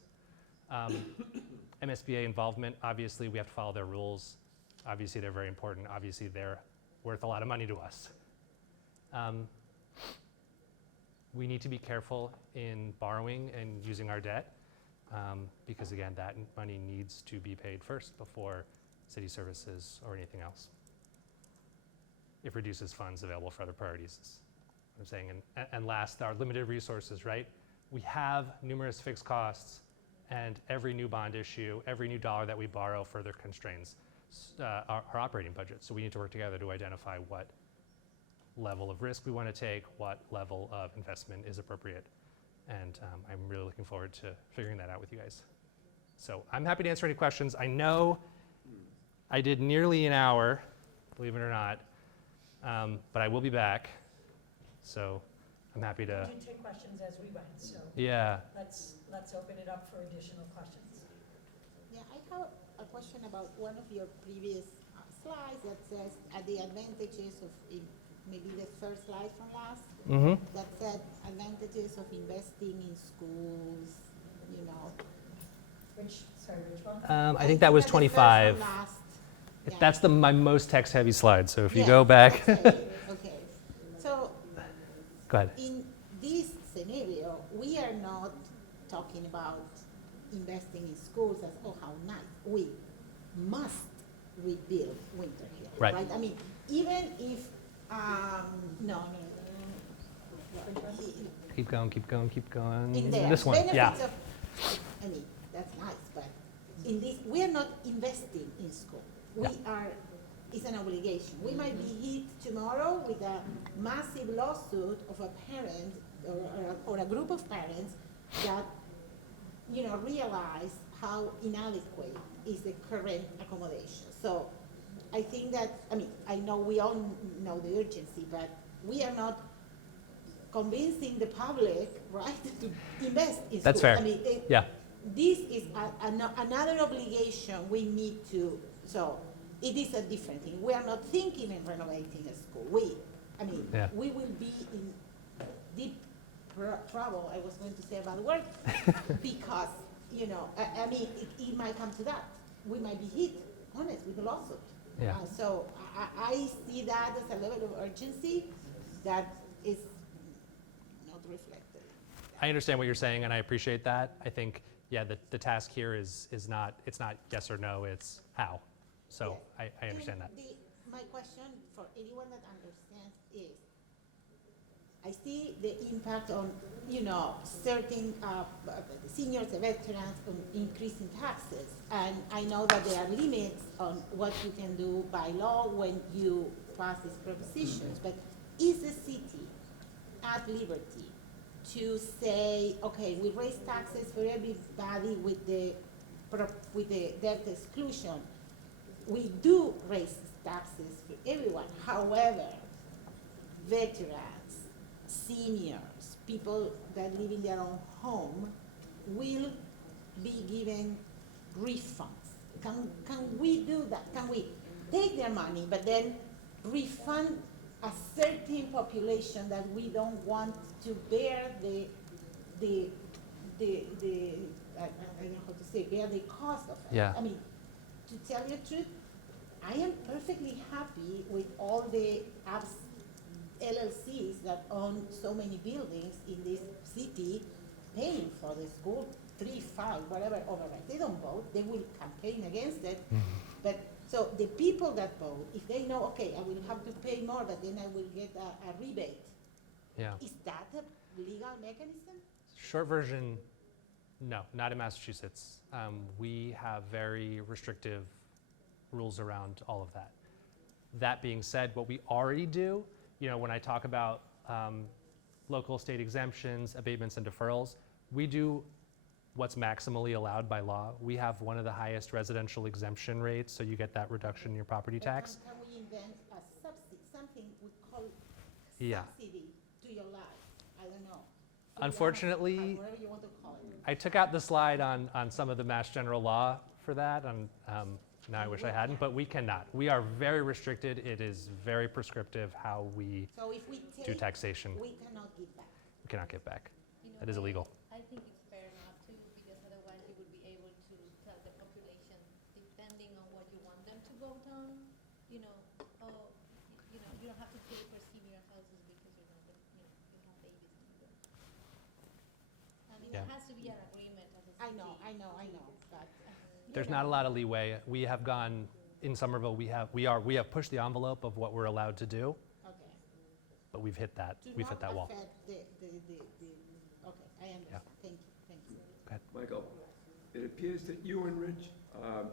MSBA involvement, obviously we have to follow their rules. Obviously they're very important. Obviously they're worth a lot of money to us. We need to be careful in borrowing and using our debt because again, that money needs to be paid first before city services or anything else. It reduces funds available for other priorities, is what I'm saying. And last, our limited resources, right? We have numerous fixed costs, and every new bond issue, every new dollar that we borrow further constrains our operating budget. So we need to work together to identify what level of risk we want to take, what level of investment is appropriate. And I'm really looking forward to figuring that out with you guys. So I'm happy to answer any questions. I know I did nearly an hour, believe it or not, but I will be back. So I'm happy to, We do take questions as we went, so yeah. let's open it up for additional questions. Yeah, I have a question about one of your previous slides that says the advantages of, maybe the third slide from last, that said advantages of investing in schools, you know. Which one? I think that was the third 25. from last, yeah. That's my most text-heavy slide, so if you Yes, go back. Okay, so Go ahead. in this scenario, we are not talking about investing in schools as, oh, how nice. We must rebuild Winter Hill, Right. right? I mean, even if, no. Keep going, keep going, keep going. In there, This one, benefits yeah. of, I mean, that's nice, but in this, we are not investing in school. We are, it's an obligation. We might be hit tomorrow with a massive lawsuit of a parent or a group of parents that, you know, realize how inadequate is the current accommodation. So I think that, I mean, I know we all know the urgency, but we are not convincing the public, right, to invest in schools. That's fair. I mean, Yeah. this is another obligation we need to, so it is a different thing. We are not thinking in renovating a school. We will be in deep trouble, I was going to say a bad word, because, you know, I mean, it might come to that. We might be hit, honest, with a lawsuit. Yeah. So I see that as a level of urgency that is not reflected. I understand what you're saying, and I appreciate that. I think, yeah, the task here is not, it's not yes or no, it's how. So Yes. I understand that. My question for anyone that understands is, I see the impact on, you know, certain seniors, veterans, on increasing taxes. And I know that there are limits on what you can do by law when you pass these propositions. But is the city at liberty to say, okay, we raise taxes for everybody with the debt exclusion? We do raise taxes for everyone. However, veterans, seniors, people that live in their own home will be given refunds. Can we do that? Can we take their money but then refund a certain population that we don't want to bear the I don't know how to say, bear the cost of it? Yeah. I mean, to tell you the truth, I am perfectly happy with all the LLCs that own so many buildings in this city paying for the school, 3, 5, whatever override. They don't vote, they will campaign against it. But so the people that vote, if they know, okay, I will have to pay more, but then I will get a rebate. Yeah. Is that a legal mechanism? Short version, no, not in Massachusetts. We have very restrictive rules around all of that. That being said, what we already do, you know, when I talk about local state exemptions, abatements, and deferrals, we do what's maximally allowed by law. We have one of the highest residential exemption rates, so you get that reduction in your property tax. Can we invent a subsidy, something we call Yeah. subsidy to your life? I don't know. Unfortunately, Whatever you want to call it. I took out the slide on some of the Mass General law for that, and now I wish I hadn't, but we cannot. We are very restricted. It is very prescriptive how we So if we do take, taxation. we cannot give back. We cannot give back. You know, That is illegal. I think it's fair not to, because otherwise you would be able to tell the population, depending on what you want them to vote on, you know, oh, you know, you don't have to pay for senior houses because you're not, you have babies anymore. I mean, Yeah. there has to be an agreement as a I city. know, but. There's not a lot of leeway. We have gone, in Somerville, we have pushed the envelope of what we're allowed to do, Okay. but we've hit that wall. To not affect okay, I understand. Thank you. Michael, it appears that you and Rich are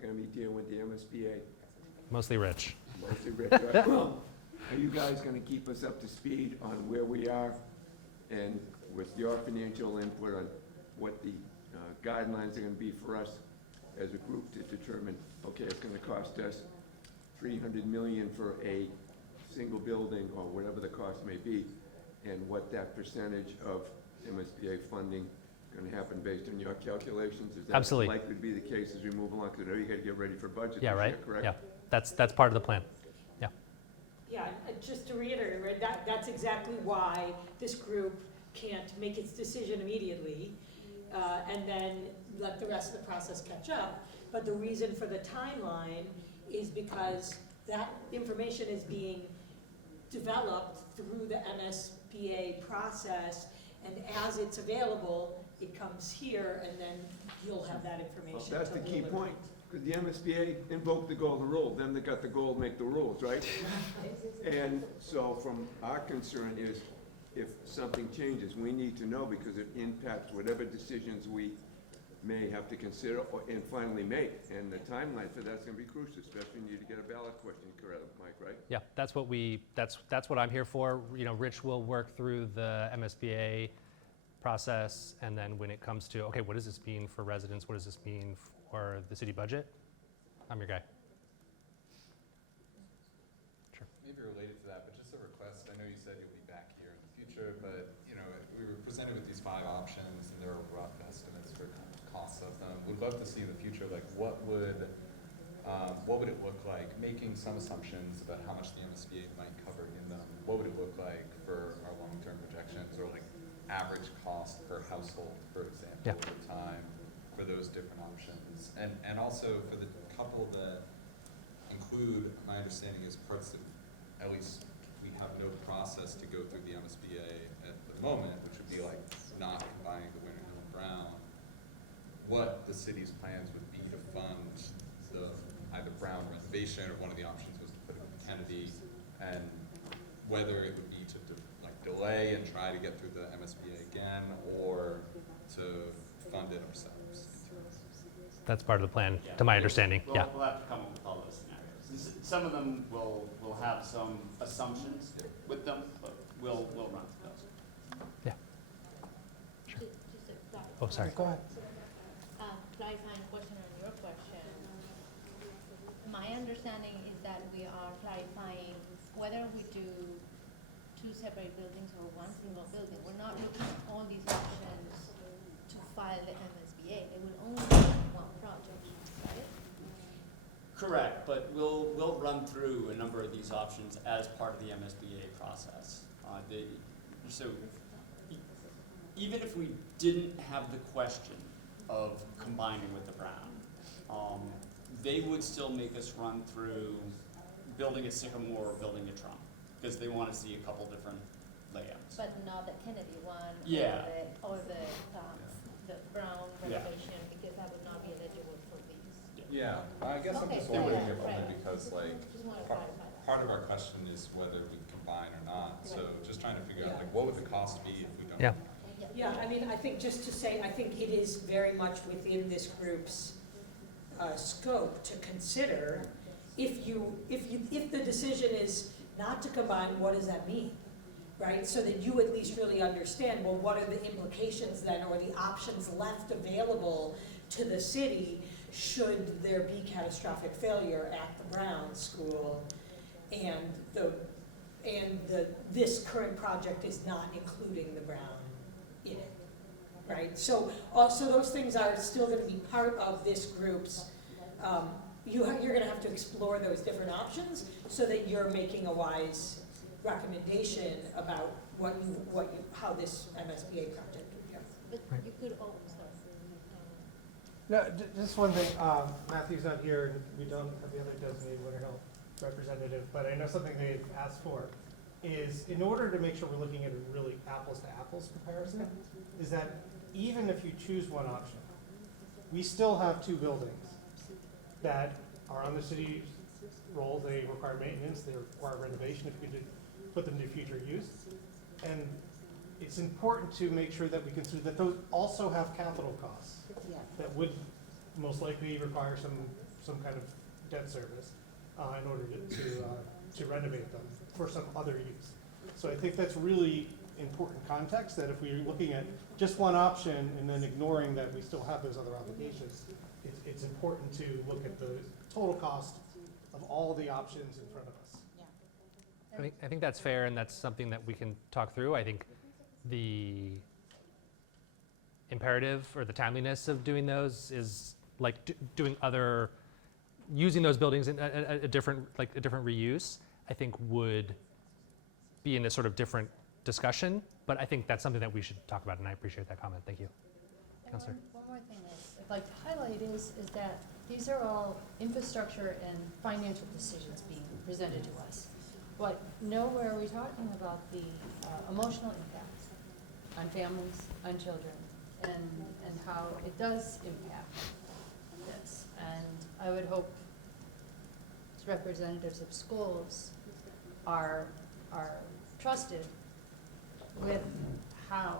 going to be dealing with the MSBA. Mostly rich. Mostly Rich, right? Well, are you guys going to keep us up to speed on where we are and with your financial input on what the guidelines are going to be for us as a group to determine, okay, it's going to cost us $300 million for a single building or whatever the cost may be, and what that percentage of MSBA funding going to happen based on your calculations? Is that Absolutely. likely to be the case as we move along? Because I know you got to get ready for budget Yeah, this right? year, correct? Yeah, that's part of the plan. Yeah. Yeah, just to reiterate, right, that's exactly why this group can't make its decision immediately, and then let the rest of the process catch up. But the reason for the timeline is because that information is being developed through the MSBA process, and as it's available, it comes here, and then you'll have that information. Well, that's the to key deliberate. point, because the MSBA invoked the golden rule, then they got the gold, make the rules, right? And so from our concern is, if something changes, we need to know, because it impacts whatever decisions we may have to consider and finally make. And the timeline for that's gonna be crucial, especially when you get a ballot question, correct, Mike, right? Yeah, that's what I'm here for. You know, Rich will work through the MSBA process, and then when it comes to, okay, what does this mean for residents? What does this mean for the city budget? I'm your guy. Sure. Maybe related to that, but just a request. I know you said you'll be back here in the future, but you know, we were presented with these 5 options, and there are rough estimates for kind of costs of them. We'd love to see in the future, like what would it look like, making some assumptions about how much the MSBA might cover in them. What would it look like for our long-term projections, or like average cost per household, for example, over time for those different options, and also for the couple that include, my understanding is parts that at least we have no process to go through the MSBA at the moment, which would be like not combining the Winter Hill and Brown, what the city's plans would be to fund the either Brown renovation, or one of the options was to put it in Kennedy, and whether it would be to delay and try to get through the MSBA again, or to fund it ourselves. That's part of the plan, to my understanding. We'll have to come up with all those scenarios. Some of them will have some assumptions with them, but we'll run through those. Yeah. Just a clar- Oh, sorry. Go ahead. clarifying question on your question. My understanding is that we are clarifying whether we do 2 separate buildings or 1 single building. We're not looking at all these options to file the MSBA. It will only be 1 project, right? Correct, but we'll run through a number of these options as part of the MSBA process. So even if we didn't have the question of combining with the Brown, they would still make us run through building a Sycamore or building a Trump, because they want to see a couple different layouts. But not the Kennedy one Yeah. or the Brown renovation, because I would not be eligible for these. Yeah, I guess I'm Okay, just yeah, wondering yeah, if only right. because like, Just want to part clarify that. part of our question is whether we combine or not, so just trying to figure out like, what would the cost be if we don't? Yeah. Yeah, I mean, I think just to say, I think it is very much within this group's scope to consider, if the decision is not to combine, what does that mean? Right, so that you at least really understand, well, what are the implications then, or the options left available to the city should there be catastrophic failure at the Brown School, and this current project is not including the Brown in it, right? So also those things are still gonna be part of this group's, you're gonna have to explore those different options so that you're making a wise recommendation about how this MSBA project would go. But you could always, No, just one thing, Matthew's not here, and we don't have the other designated Winter Hill representative, but I know something they've asked for is, in order to make sure we're looking at a really apples to apples comparison, is that even if you choose one option, we still have 2 buildings that are on the city's roll. They require maintenance, they require renovation if you could put them to future use. And it's important to make sure that we consider that those also have capital costs that would most likely require some kind of debt service in order to renovate them for some other use. So I think that's really important context, that if we're looking at just one option and then ignoring that we still have those other obligations, it's important to look at the total cost of all the options in front of us. I think that's fair, and that's something that we can talk through. I think the imperative or the timeliness of doing those is like using those buildings in a different reuse, I think would be in a sort of different discussion, but I think that's something that we should talk about, and I appreciate that comment. Thank you. And Counselor? one more thing I'd like to highlight is that these are all infrastructure and financial decisions being presented to us. But nowhere are we talking about the emotional impact on families, on children, and how it does impact this. And I would hope representatives of schools are trusted with how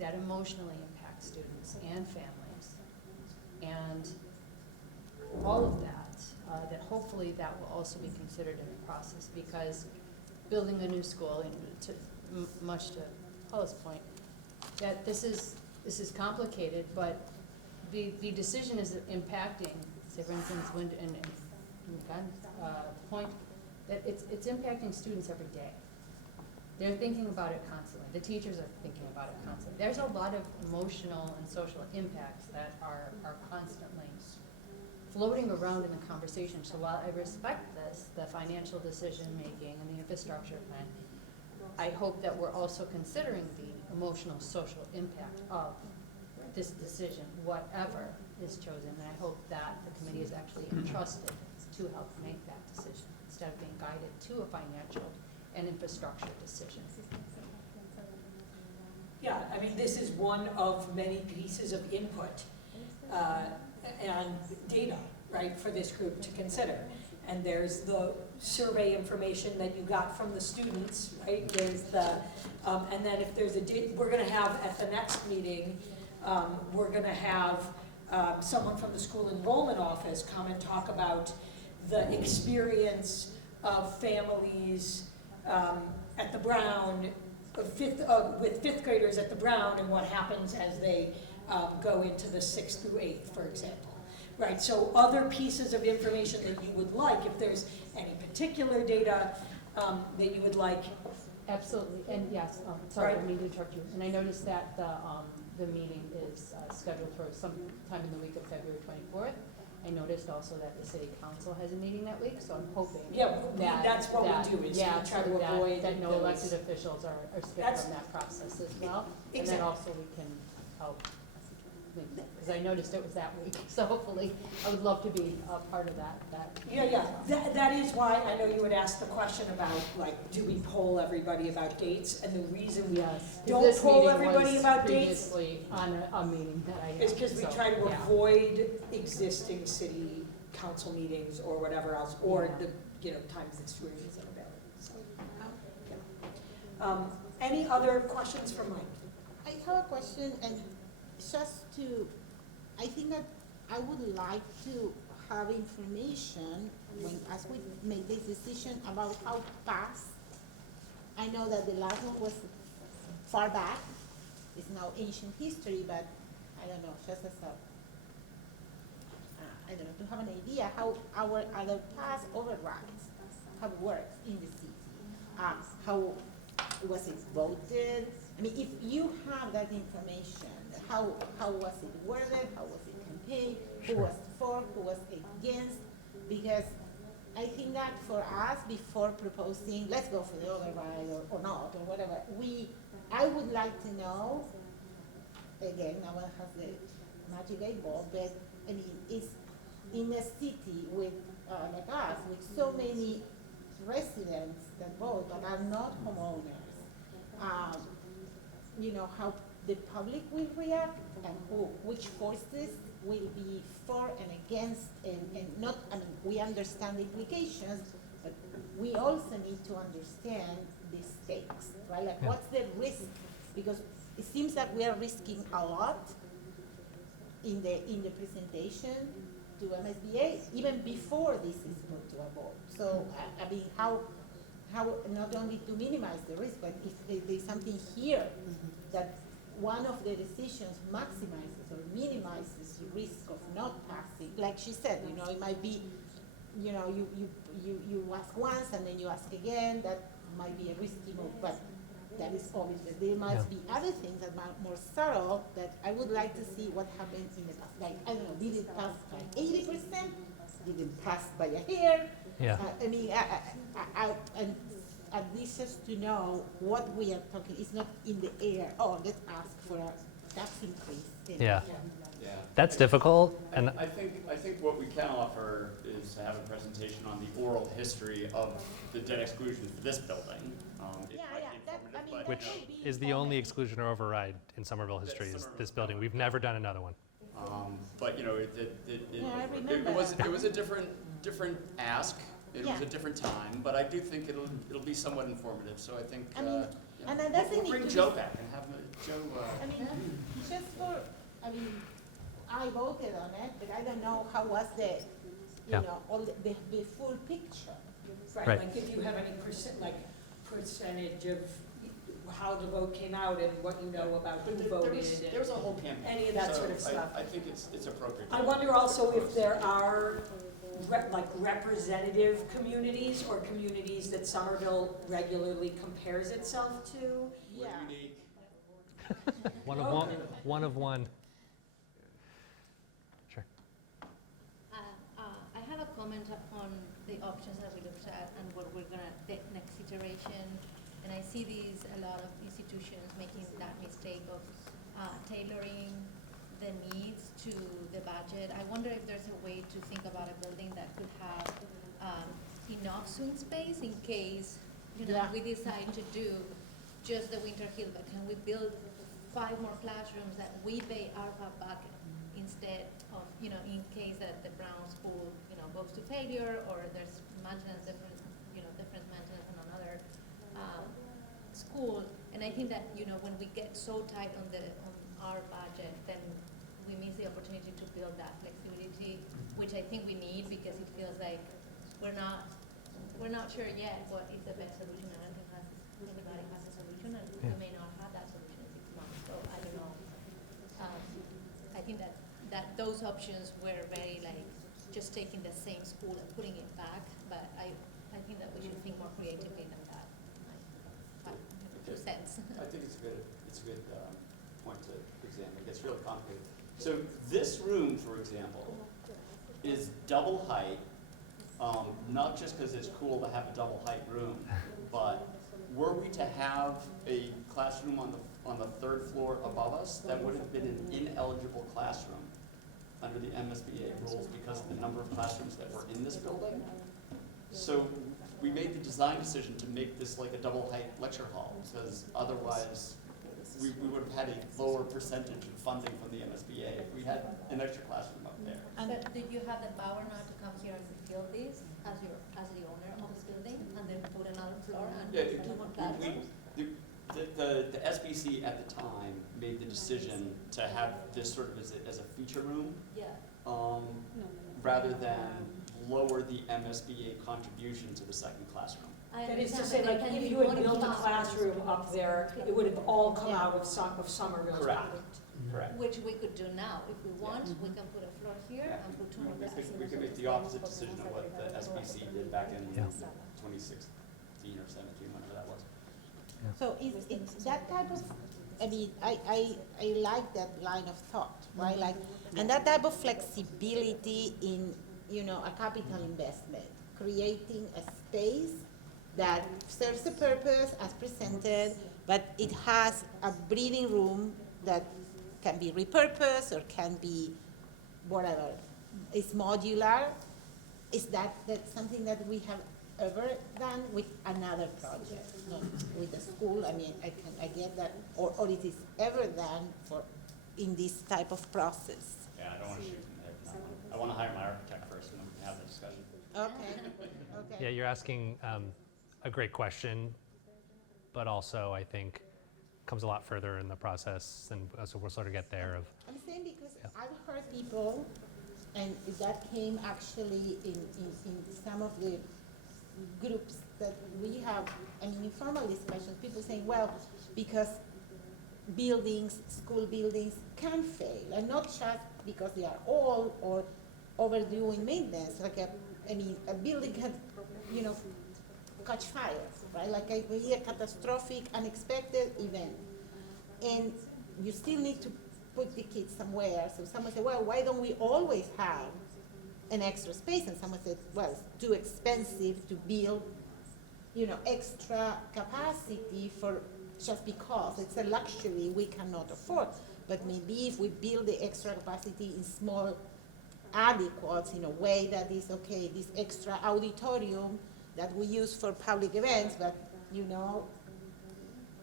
that emotionally impacts students and families. And all of that, that hopefully that will also be considered in the process, because building a new school, and much to Paula's point, that this is complicated, but the decision is impacting, say for instance, point that it's impacting students every day. They're thinking about it constantly. The teachers are thinking about it constantly. There's a lot of emotional and social impacts that are constantly floating around in the conversation. So while I respect this, the financial decision making and the infrastructure plan, I hope that we're also considering the emotional social impact of this decision, whatever is chosen. And I hope that the committee is actually entrusted to help make that decision instead of being guided to a financial and infrastructure decision. Yeah, I mean, this is one of many pieces of input and data, right, for this group to consider. And there's the survey information that you got from the students, right? There's the, and then if there's we're gonna have at the next meeting, we're gonna have someone from the school enrollment office come and talk about the experience of families at the Brown, with fifth graders at the Brown, and what happens as they go into the 6th through 8th, for example. Right, so other pieces of information that you would like, if there's any particular data that you would like. Absolutely, and yes, sorry, I Right. need to interrupt you. And I noticed that the meeting is scheduled for some time in the week of February 24th. I noticed also that the city council has a meeting that week, so I'm hoping That's what we do, is we try to avoid that no those. elected officials are skipped from that process as well. And then also we can help, because I noticed it was that week, so hopefully I would love to be a part of that. Yeah, that is why I know you would ask the question about, like, do we poll everybody about dates? And the reason we don't poll everybody about dates previously on a meeting that I had. is because we try to avoid existing city council meetings or whatever else, or the times that streaming is available. So, any other questions for Mike? I have a question, and just to, I think that I would like to have information as we make this decision about how fast. I know that the last one was far back, it's now ancient history, but I don't know, just as I don't know, to have an idea how our other past overrides, how it works in the city, how was it voted? I mean, if you have that information, how was it worded, how was it campaigned, who was for, who was against, because I think that for us, before proposing, let's go for the override or not, or whatever, I would like to know, again, no one has the magic 8-ball, but I mean, it's in a city with, like us, with so many residents that vote but are not homeowners, how the public will react and which forces will be for and against, and not, I mean, we understand the implications, but we also need to understand the stakes, right? Like, what's the risk? Because it seems that we are risking a lot in the presentation to MSBA, even before this is put to a vote. So, I mean, how not only to minimize the risk, but if there's something here that one of the decisions maximizes or minimizes the risk of not passing, like she said, it might be, you ask once and then you ask again, that might be a risky move, but that is obvious. There must be other things that are more subtle that I would like to see what happens in the past. Like, I don't know, did it pass by 80%? Did it pass by a hair? Yeah. I mean, and at least just to know what we are talking, it's not in the air, oh, let's ask for a tax increase. Yeah. Yeah. That's difficult, and I think what we can offer is to have a presentation on the oral history of the debt exclusion for this building. It might be informative, but, which is the only exclusion or override in Somerville history is this building. We've never done another one. But you know, I remember it was a different ask. It was a different time, but I do think it'll be somewhat informative. So I think I mean, you know, and then doesn't we'll need bring to Joe be- back and have Joe. I mean, just for, I mean, I voted on it, but I don't know how was the, Yeah. you know, all the full picture. Right. Like if you have any percentage of how the vote came out and what you know about who voted There was a and whole campaign. any of that so sort of stuff. I think it's appropriate. I wonder also if there are representative communities or communities that Somerville regularly compares itself to. Yeah. Unique. One of one. One of one. Sure. I have a comment on the options that we looked at and what we're gonna, the next iteration. And I see a lot of institutions making that mistake of tailoring the needs to the budget. I wonder if there's a way to think about a building that could have enough swing space in case, you know, we decide to do just the Winter Hill, but can we build 5 more classrooms that we pay out of our bucket instead of, you know, in case that the Brown School, you know, goes to failure or there's maintenance different maintenance on another school. And I think that, you know, when we get so tight on our budget, then we miss the opportunity to build that flexibility, which I think we need because it feels like we're not sure yet what is the best solution. I don't think anybody has a solution, and we may not have that solution in 6 months. So I don't know. I think that those options were very like just taking the same school and putting it back, but I think that we should think more creatively than that. Like, 2 cents. I think it's a good point to examine. It gets really complicated. So this room, for example, is double height, not just because it's cool to have a double height room, but were we to have a classroom on the 3rd floor above us, that would have been an ineligible classroom under the MSBA rules because of the number of classrooms that were in this building. So we made the design decision to make this like a double height lecture hall because otherwise we would have had a lower percentage of funding from the MSBA if we had an extra classroom up there. But did you have the power now to come here and build this as the owner of this building and then put another floor and Yeah, 2 more classrooms? The SBC at the time made the decision to have this sort of as a feature room. Yeah. Rather than lower the MSBA contribution to the 2nd classroom. That is to say, like, if you had built a classroom up there, it would have all come out of Somerville's Correct. pocket. Correct. Which we could do now. If we want, we can put a floor here Yeah. and put 2 more classrooms. We could make the opposite decision of what the SBC did back in 2016 or 17, whenever that was. So it's that type of, I mean, I like that line of thought, right? Like, and that type of flexibility in, you know, a capital investment, creating a space that serves a purpose as presented, but it has a breathing room that can be repurposed or can be whatever. It's modular. Is that something that we have ever done with another project, not with the school? I mean, I get that, or it is ever done in this type of process. Yeah, I don't want to shoot from there. I want to hire my architect first and then we can have the discussion. Okay. Yeah, you're asking a great question, but also I think comes a lot further in the process, and so we'll sort of get there. I'm saying because I've heard people, and that came actually in some of the groups that we have, I mean, informal discussions, people saying, well, because buildings, school buildings can fail, and not just because they are old or overdue in maintenance. Like a building can, you know, catch fire, right? Like a really catastrophic, unexpected event. And you still need to put the kids somewhere. So someone said, well, why don't we always have an extra space? And someone said, well, it's too expensive to build, extra capacity for just because it's a luxury we cannot afford. But maybe if we build the extra capacity in small adequates in a way that is okay, this extra auditorium that we use for public events, but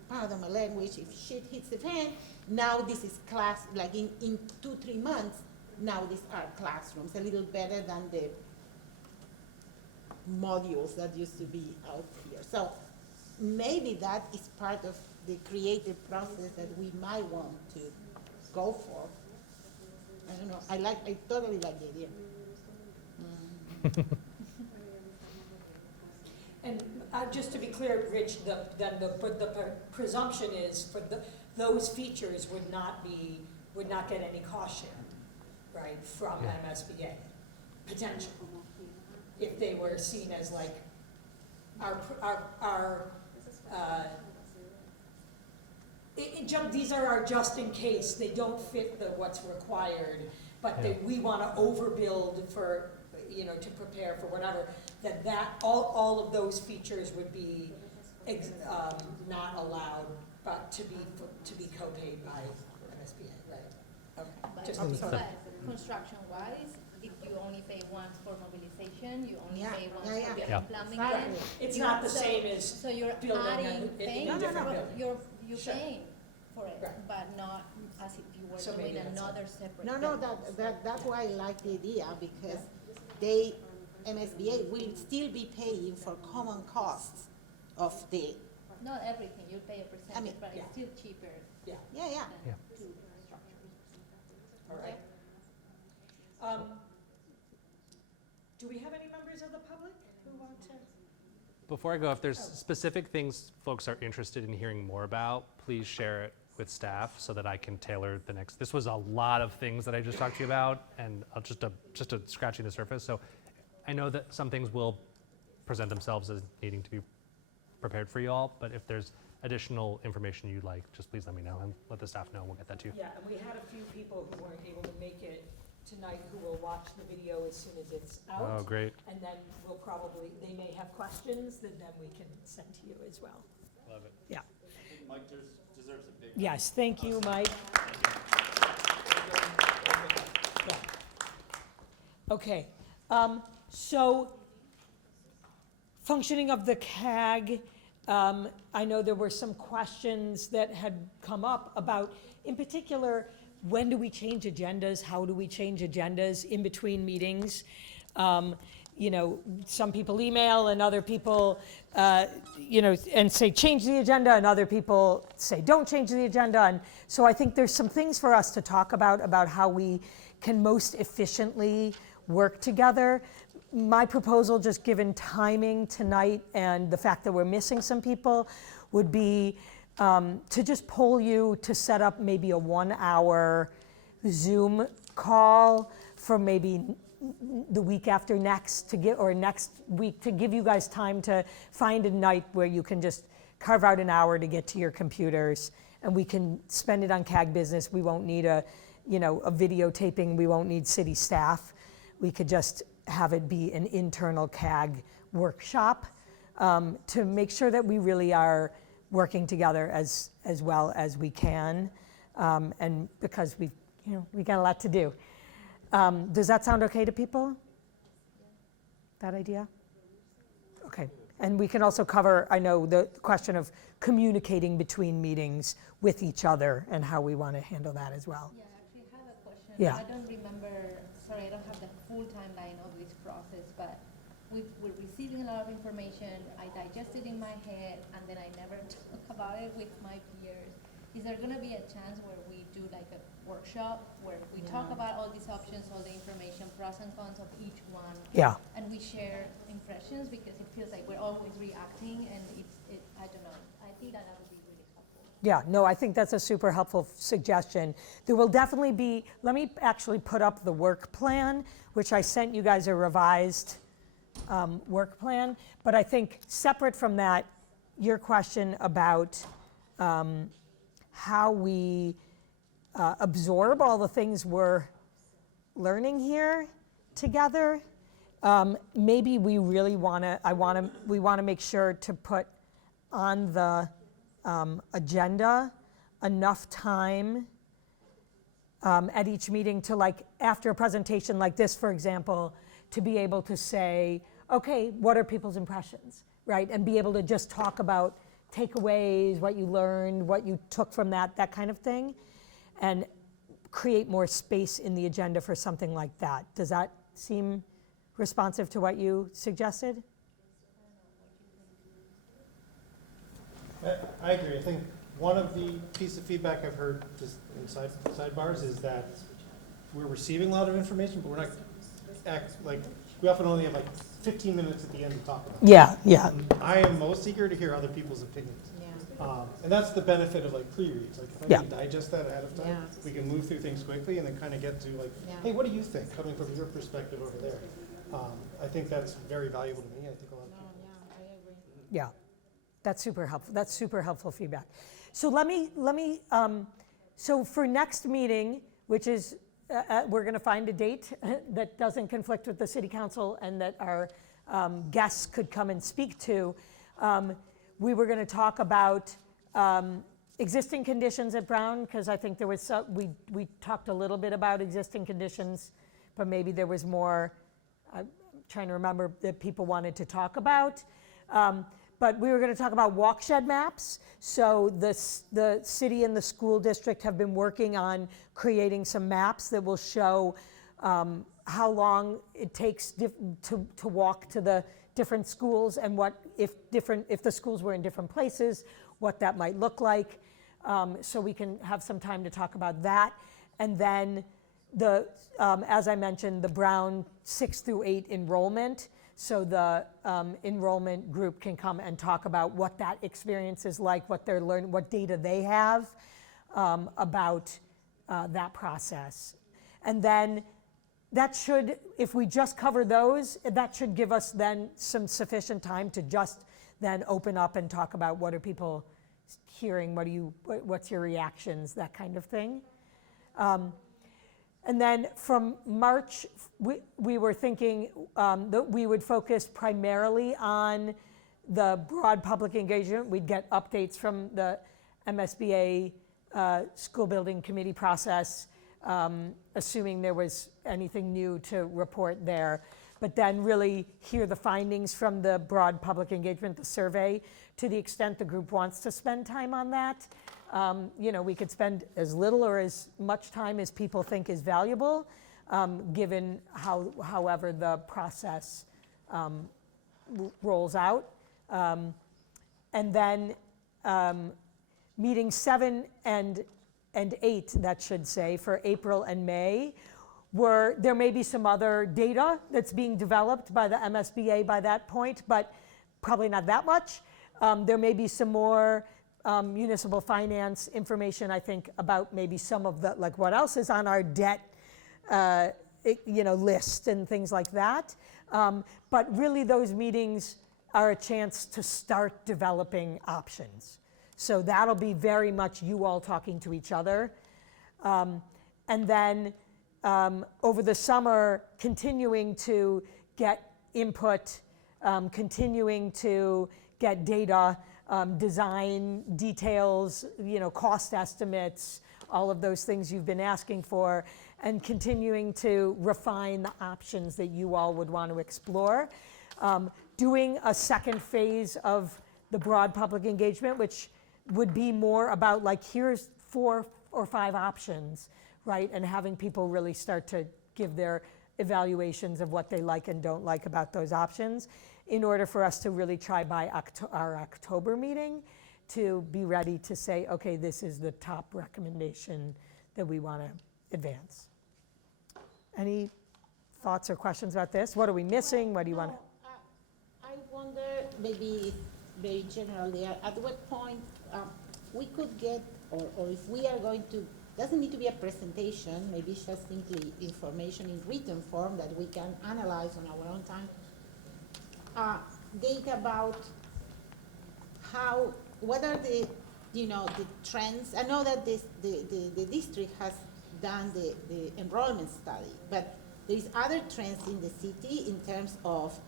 pardon my language, if shit hits the fan, now this is class, like in 2-3 months, now these are classrooms, a little better than the modules that used to be out here. So maybe that is part of the creative process that we might want to go for. I don't know, I totally like the idea. And just to be clear, Rich, the presumption is for those features would not get any cost share, right, from MSBA, potentially, if they were seen as like these are our just in case, they don't fit what's required, but we want to overbuild for, to prepare for whatever, that all of those features would be not allowed, but to be co-paid by MSBA, right? Okay. But, Just to be clear. construction-wise, if you only pay once for mobilization, you only pay once yeah. for Yeah. plumbing. Right. in. It's You- not the so- same as So you're building adding, paying a different for, building. you're Sure. paying for it, Right. but not as if you were So doing maybe that's another separate. No, building. that's why I like the idea, because MSBA will still be paying for common costs of the, Not everything, you pay a percentage, but yeah. it's still cheaper yeah. than Yeah. two structures. All right. Do we have any members of the public who want to? Before I go, if there's specific things folks are interested in hearing more about, please share it with staff so that I can tailor the next. This was a lot of things that I just talked to you about, and I'll just a scratching the surface. So I know that some things will present themselves as needing to be prepared for you all, but if there's additional information you'd like, just please let me know and let the staff know. We'll get that to you. Yeah, and we had a few people who weren't able to make it tonight who will watch the video as soon as it's out. Oh, great. And then they may have questions that then we can send to you as well. Love it. Yeah. Mike deserves a big. Yes, thank you, Mike. Yeah. Okay, so functioning of the CAG, I know there were some questions that had come up about, in particular, when do we change agendas? How do we change agendas in between meetings? Some people email and other people, and say change the agenda, and other people say don't change the agenda. And so I think there's some things for us to talk about how we can most efficiently work together. My proposal, just given timing tonight and the fact that we're missing some people, would be to just poll you to set up maybe a 1-hour Zoom call for maybe the week after next or next week, to give you guys time to find a night where you can just carve out an hour to get to your computers, and we can spend it on CAG business. We won't need a videotaping. We won't need city staff. We could just have it be an internal CAG workshop to make sure that we really are working together as well as we can, and because we got a lot to do. Does that sound okay to people? That idea? Okay. And we can also cover, I know, the question of communicating between meetings with each other and how we want to handle that as well. Yeah, I actually have a question. Yeah. I don't remember, sorry, I don't have the full timeline of this process, but we're receiving a lot of information. I digest it in my head, and then I never talk about it with my peers. Is there going to be a chance where we do like a workshop where we talk about all these options, all the information, pros and cons of each one? Yeah. And we share impressions, because it feels like we're always reacting, and I don't know. I think that would be really helpful. Yeah, no, I think that's a super helpful suggestion. There will definitely be, let me actually put up the work plan, which I sent you guys a revised work plan. But I think separate from that, your question about how we absorb all the things we're learning here together, maybe we really want to, we want to make sure to put on the agenda enough time at each meeting to, like, after a presentation like this, for example, to be able to say, okay, what are people's impressions, right? And be able to just talk about takeaways, what you learned, what you took from that kind of thing, and create more space in the agenda for something like that. Does that seem responsive to what you suggested? I agree. I think one of the pieces of feedback I've heard just in sidebars is that we're receiving a lot of information, but we're not we often only have like 15 minutes at the end to talk about it. Yeah, yeah. And I am most eager to hear other people's opinions. And that's the benefit of like pre-reads. Like if I can digest that ahead of time, we can move through things quickly and then kind of get to like, hey, what do you think coming from your perspective over there? I think that's very valuable to me. I think a lot of people. I agree. Yeah, that's super helpful. That's super helpful feedback. So let me so for next meeting, which is, we're going to find a date that doesn't conflict with the city council and that our guests could come and speak to. We were going to talk about existing conditions at Brown, because I think there was we talked a little bit about existing conditions, but maybe there was more. I'm trying to remember that people wanted to talk about. But we were going to talk about walkshed maps. So the city and the school district have been working on creating some maps that will show how long it takes to walk to the different schools, and what if the schools were in different places, what that might look like. So we can have some time to talk about that. And then as I mentioned, the Brown 6 through 8 enrollment. So the enrollment group can come and talk about what that experience is like, what they're learning, what data they have about that process. And then that should, if we just cover those, that should give us then some sufficient time to just then open up and talk about what are people hearing, what's your reactions, that kind of thing. And then from March, we were thinking that we would focus primarily on the broad public engagement. We'd get updates from the MSBA school building committee process, assuming there was anything new to report there. But then really hear the findings from the broad public engagement, the survey, to the extent the group wants to spend time on that. We could spend as little or as much time as people think is valuable, given however the process rolls out. And then meetings 7 and 8, that should say, for April and May, there may be some other data that's being developed by the MSBA by that point, but probably not that much. There may be some more municipal finance information, I think, about maybe some of the, like what else is on our debt list and things like that. But really those meetings are a chance to start developing options. So that'll be very much you all talking to each other. And then over the summer, continuing to get input, continuing to get data, design details, cost estimates, all of those things you've been asking for, and continuing to refine the options that you all would want to explore. Doing a second phase of the broad public engagement, which would be more about like, here's 4 or 5 options, right? And having people really start to give their evaluations of what they like and don't like about those options, in order for us to really try by our October meeting to be ready to say, okay, this is the top recommendation that we want to advance. Any thoughts or questions about this? What are we missing? What do you want to? I wonder, maybe very generally, at what point we could get, or if we are going to, doesn't need to be a presentation, maybe it's just simply information in written form that we can analyze on our own time. data about what are the trends. I know that the district has done the enrollment study, but there's other trends in the city in terms of,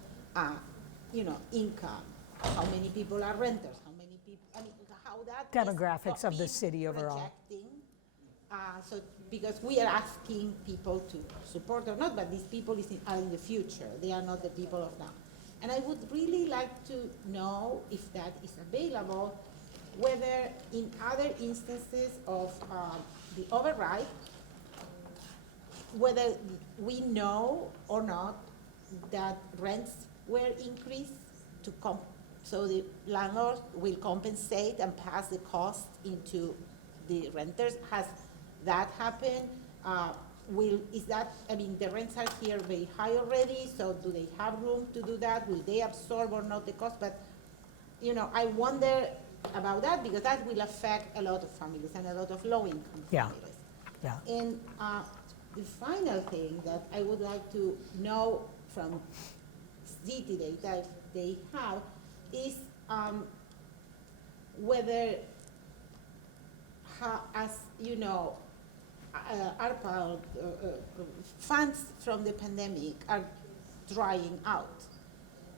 income, how many people are renters, how many people, how that Demographics of the city overall. projecting. So because we are asking people to support or not, but these people are in the future. They are not the people of now. And I would really like to know if that is available, whether in other instances of the override, whether we know or not that rents were increased so the landlord will compensate and pass the cost into the renters. Has that happened? The rents are here very high already, so do they have room to do that? Will they absorb or not the cost? But, I wonder about that because that will affect a lot of families and a lot of low-income families. Yeah. And the final thing that I would like to know from city data, if they have, is whether, ARPA funds from the pandemic are drying out,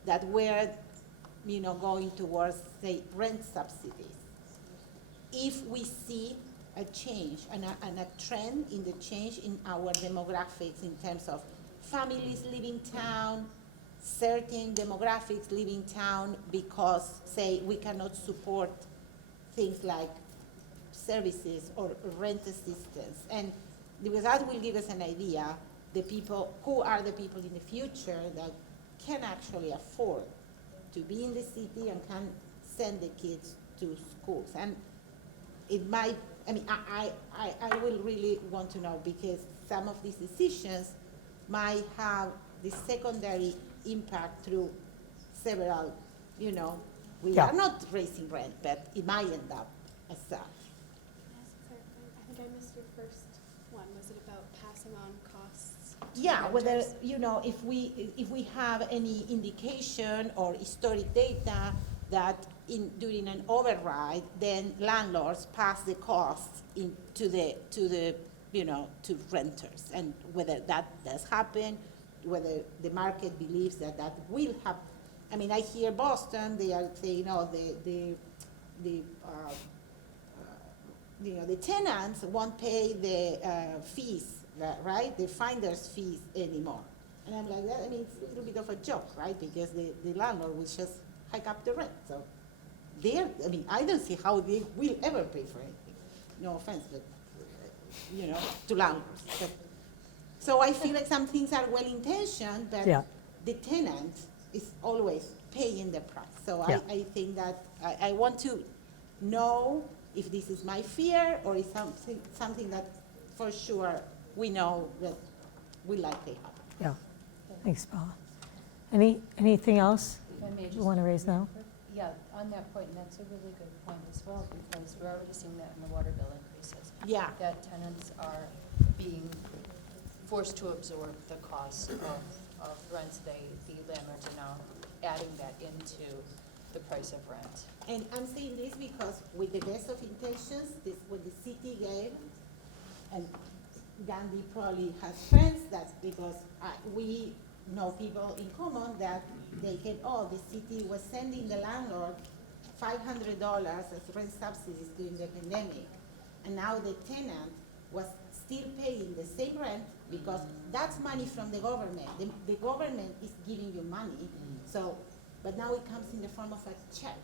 that were, going towards, say, rent subsidies. If we see a change and a trend in the change in our demographics in terms of families leaving town, certain demographics leaving town because, say, we cannot support things like services or rent assistance. And because that will give us an idea, who are the people in the future that can actually afford to be in the city and can send the kids to schools. And it might, I will really want to know, because some of these decisions might have the secondary impact through several, we are not raising rent, but it might end up as such. I think I missed your first one. Was it about passing on costs? Yeah, whether, if we have any indication or historic data that during an override, then landlords pass the costs to renters, and whether that does happen, whether the market believes that will happen. I hear Boston, they are saying, the tenants won't pay the fees, right? The finder's fees anymore. And I'm like, it's a little bit of a joke, right? Because the landlord will just hike up the rent. So I don't see how they will ever pay for anything. No offense, but, to landlords. So I feel like some things are well-intentioned, but the tenant is always paying the price. So I think that I want to know if this is my fear or is something that for sure we know that will likely happen. Yeah. Thanks, Paula. Anything else If I may you just want to raise now? Yeah, on that point, and that's a really good point as well, because we're already seeing that in the water bill increases. Yeah. That tenants are being forced to absorb the cost of rents. The landlords are now adding that into the price of rent. And I'm saying this because with the best of intentions, what the city gave, and Gandhi probably has friends that because we know people in common that they can, the city was sending the landlord $500 as rent subsidies during the pandemic. And now the tenant was still paying the same rent because that's money from the government. The government is giving you money, but now it comes in the form of a check.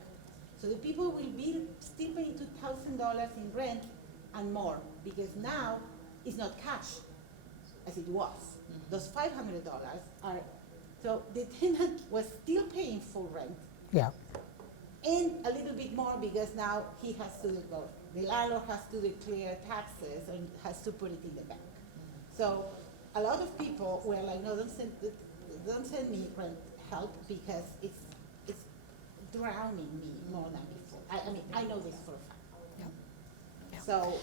So the people will be still paying $2,000 in rent and more, because now it's not cash as it was. Those $500 are, so the tenant was still paying full rent. Yeah. And a little bit more because now he has to go. The landlord has to declare taxes and has to put it in the bank. So a lot of people were like, no, don't send me rent help because it's drowning me more than before. I know this for a fact. Yeah. So,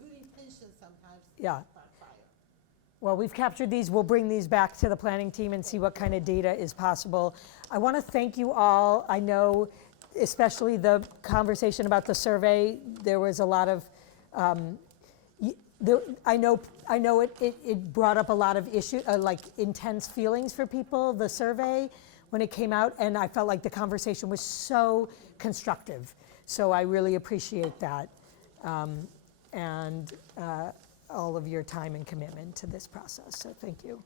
good intentions sometimes Yeah. backfire. Well, we've captured these. We'll bring these back to the planning team and see what kind of data is possible. I want to thank you all. I know, especially the conversation about the survey, there was a lot of, I know it brought up a lot of like intense feelings for people, the survey, when it came out, and I felt like the conversation was so constructive. So I really appreciate that. And all of your time and commitment to this process, so thank you.